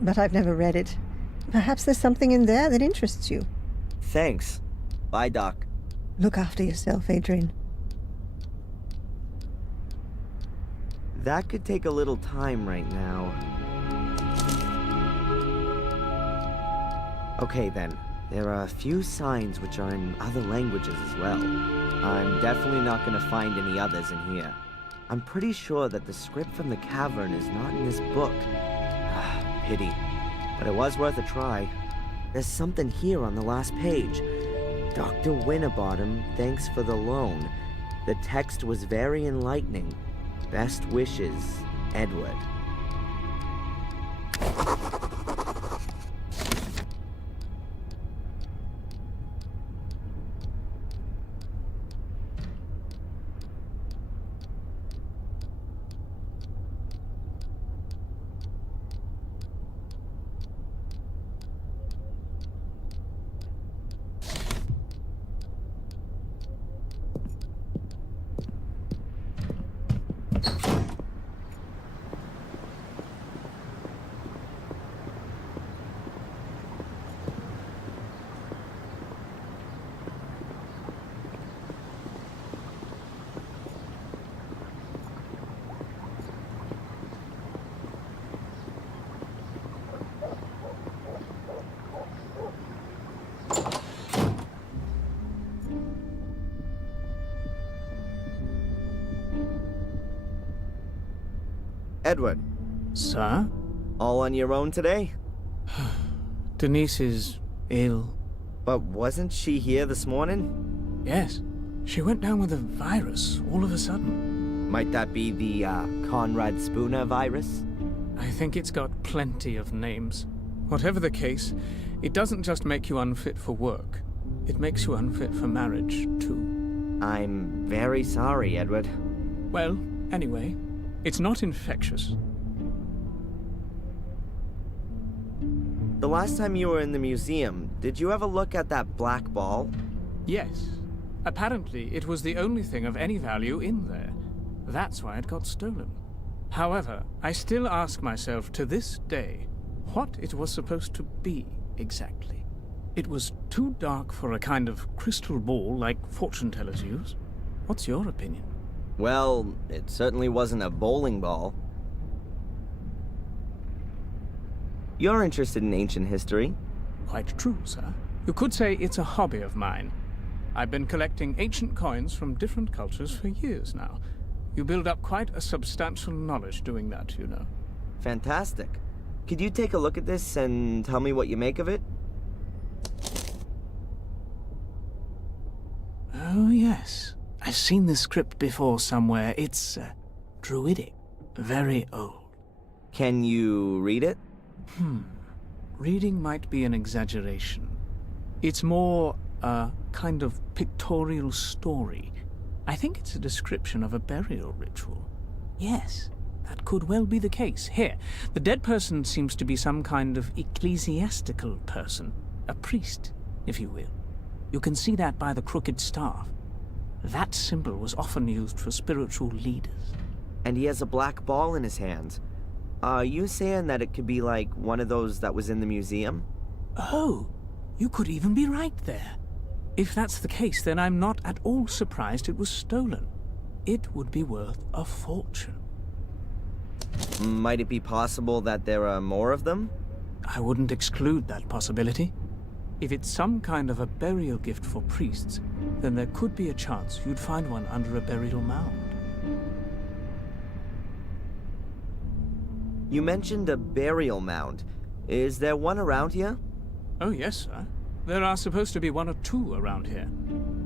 But I've never read it. Perhaps there's something in there that interests you. Thanks. Bye, Doc. Look after yourself, Adrian. That could take a little time right now. Okay then, there are a few signs which are in other languages as well. I'm definitely not going to find any others in here. I'm pretty sure that the script from the cavern is not in this book. Pity. But it was worth a try. There's something here on the last page. Dr. Winterbottom, thanks for the loan. The text was very enlightening. Best wishes, Edward. Edward. Sir? All on your own today? Denise is ill. But wasn't she here this morning? Yes. She went down with a virus all of a sudden. Might that be the Conrad Spooner virus? I think it's got plenty of names. Whatever the case, it doesn't just make you unfit for work. It makes you unfit for marriage, too. I'm very sorry, Edward. Well, anyway, it's not infectious. The last time you were in the museum, did you ever look at that black ball? Yes. Apparently, it was the only thing of any value in there. That's why it got stolen. However, I still ask myself to this day what it was supposed to be exactly. It was too dark for a kind of crystal ball like fortune tellers use. What's your opinion? Well, it certainly wasn't a bowling ball. You're interested in ancient history? Quite true, sir. You could say it's a hobby of mine. I've been collecting ancient coins from different cultures for years now. You build up quite a substantial knowledge doing that, you know. Fantastic. Could you take a look at this and tell me what you make of it? Oh, yes. I've seen this script before somewhere. It's druidic. Very old. Can you read it? Reading might be an exaggeration. It's more a kind of pictorial story. I think it's a description of a burial ritual. Yes, that could well be the case. Here, the dead person seems to be some kind of ecclesiastical person. A priest, if you will. You can see that by the crooked staff. That symbol was often used for spiritual leaders. And he has a black ball in his hand. Are you saying that it could be like one of those that was in the museum? Oh, you could even be right there. If that's the case, then I'm not at all surprised it was stolen. It would be worth a fortune. Might it be possible that there are more of them? I wouldn't exclude that possibility. If it's some kind of a burial gift for priests, then there could be a chance you'd find one under a burial mound. You mentioned a burial mound. Is there one around here? Oh, yes, sir. There are supposed to be one or two around here.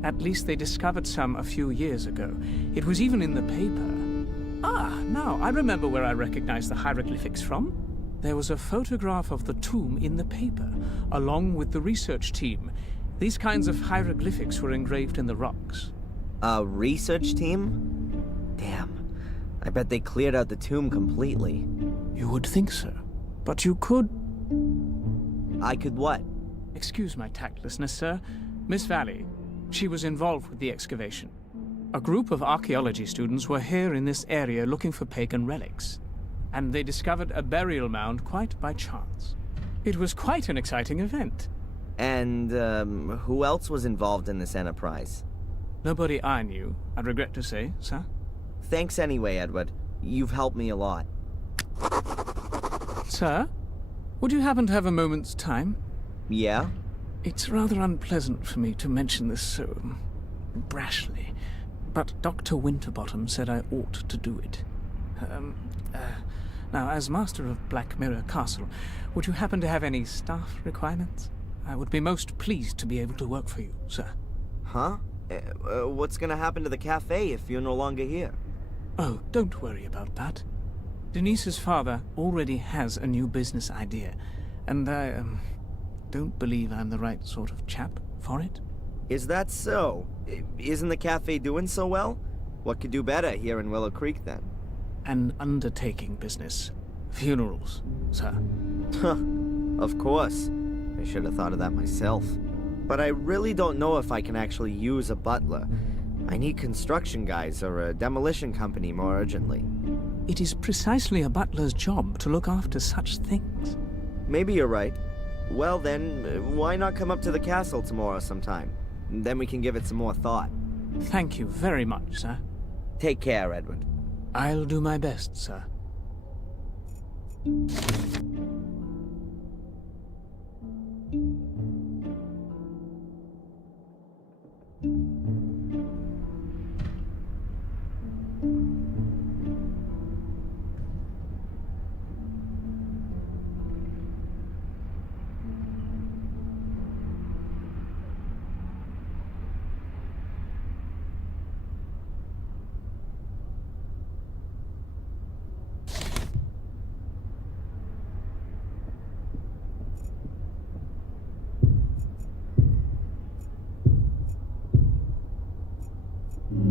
At least they discovered some a few years ago. It was even in the paper. Ah, now I remember where I recognize the hieroglyphics from. There was a photograph of the tomb in the paper, along with the research team. These kinds of hieroglyphics were engraved in the rocks. A research team? Damn. I bet they cleared out the tomb completely. You would think so. But you could... I could what? Excuse my tactlessness, sir. Miss Valley, she was involved with the excavation. A group of archaeology students were here in this area looking for pagan relics, and they discovered a burial mound quite by chance. It was quite an exciting event. And, who else was involved in this enterprise? Nobody I knew, I regret to say, sir. Thanks anyway, Edward. You've helped me a lot. Sir, would you happen to have a moment's time? Yeah? It's rather unpleasant for me to mention this so brashly, but Dr. Winterbottom said I ought to do it. Now, as master of Black Mirror Castle, would you happen to have any staff requirements? I would be most pleased to be able to work for you, sir. Huh? What's gonna happen to the cafe if you're no longer here? Oh, don't worry about that. Denise's father already has a new business idea, and I, don't believe I'm the right sort of chap for it. Is that so? Isn't the cafe doing so well? What could do better here in Willow Creek, then? An undertaking business. Funerals, sir. Huh. Of course. I should have thought of that myself. But I really don't know if I can actually use a butler. I need construction guys or a demolition company more urgently. It is precisely a butler's job to look after such things. Maybe you're right. Well then, why not come up to the castle tomorrow sometime? Then we can give it some more thought. Thank you very much, sir. Take care, Edward. I'll do my best, sir.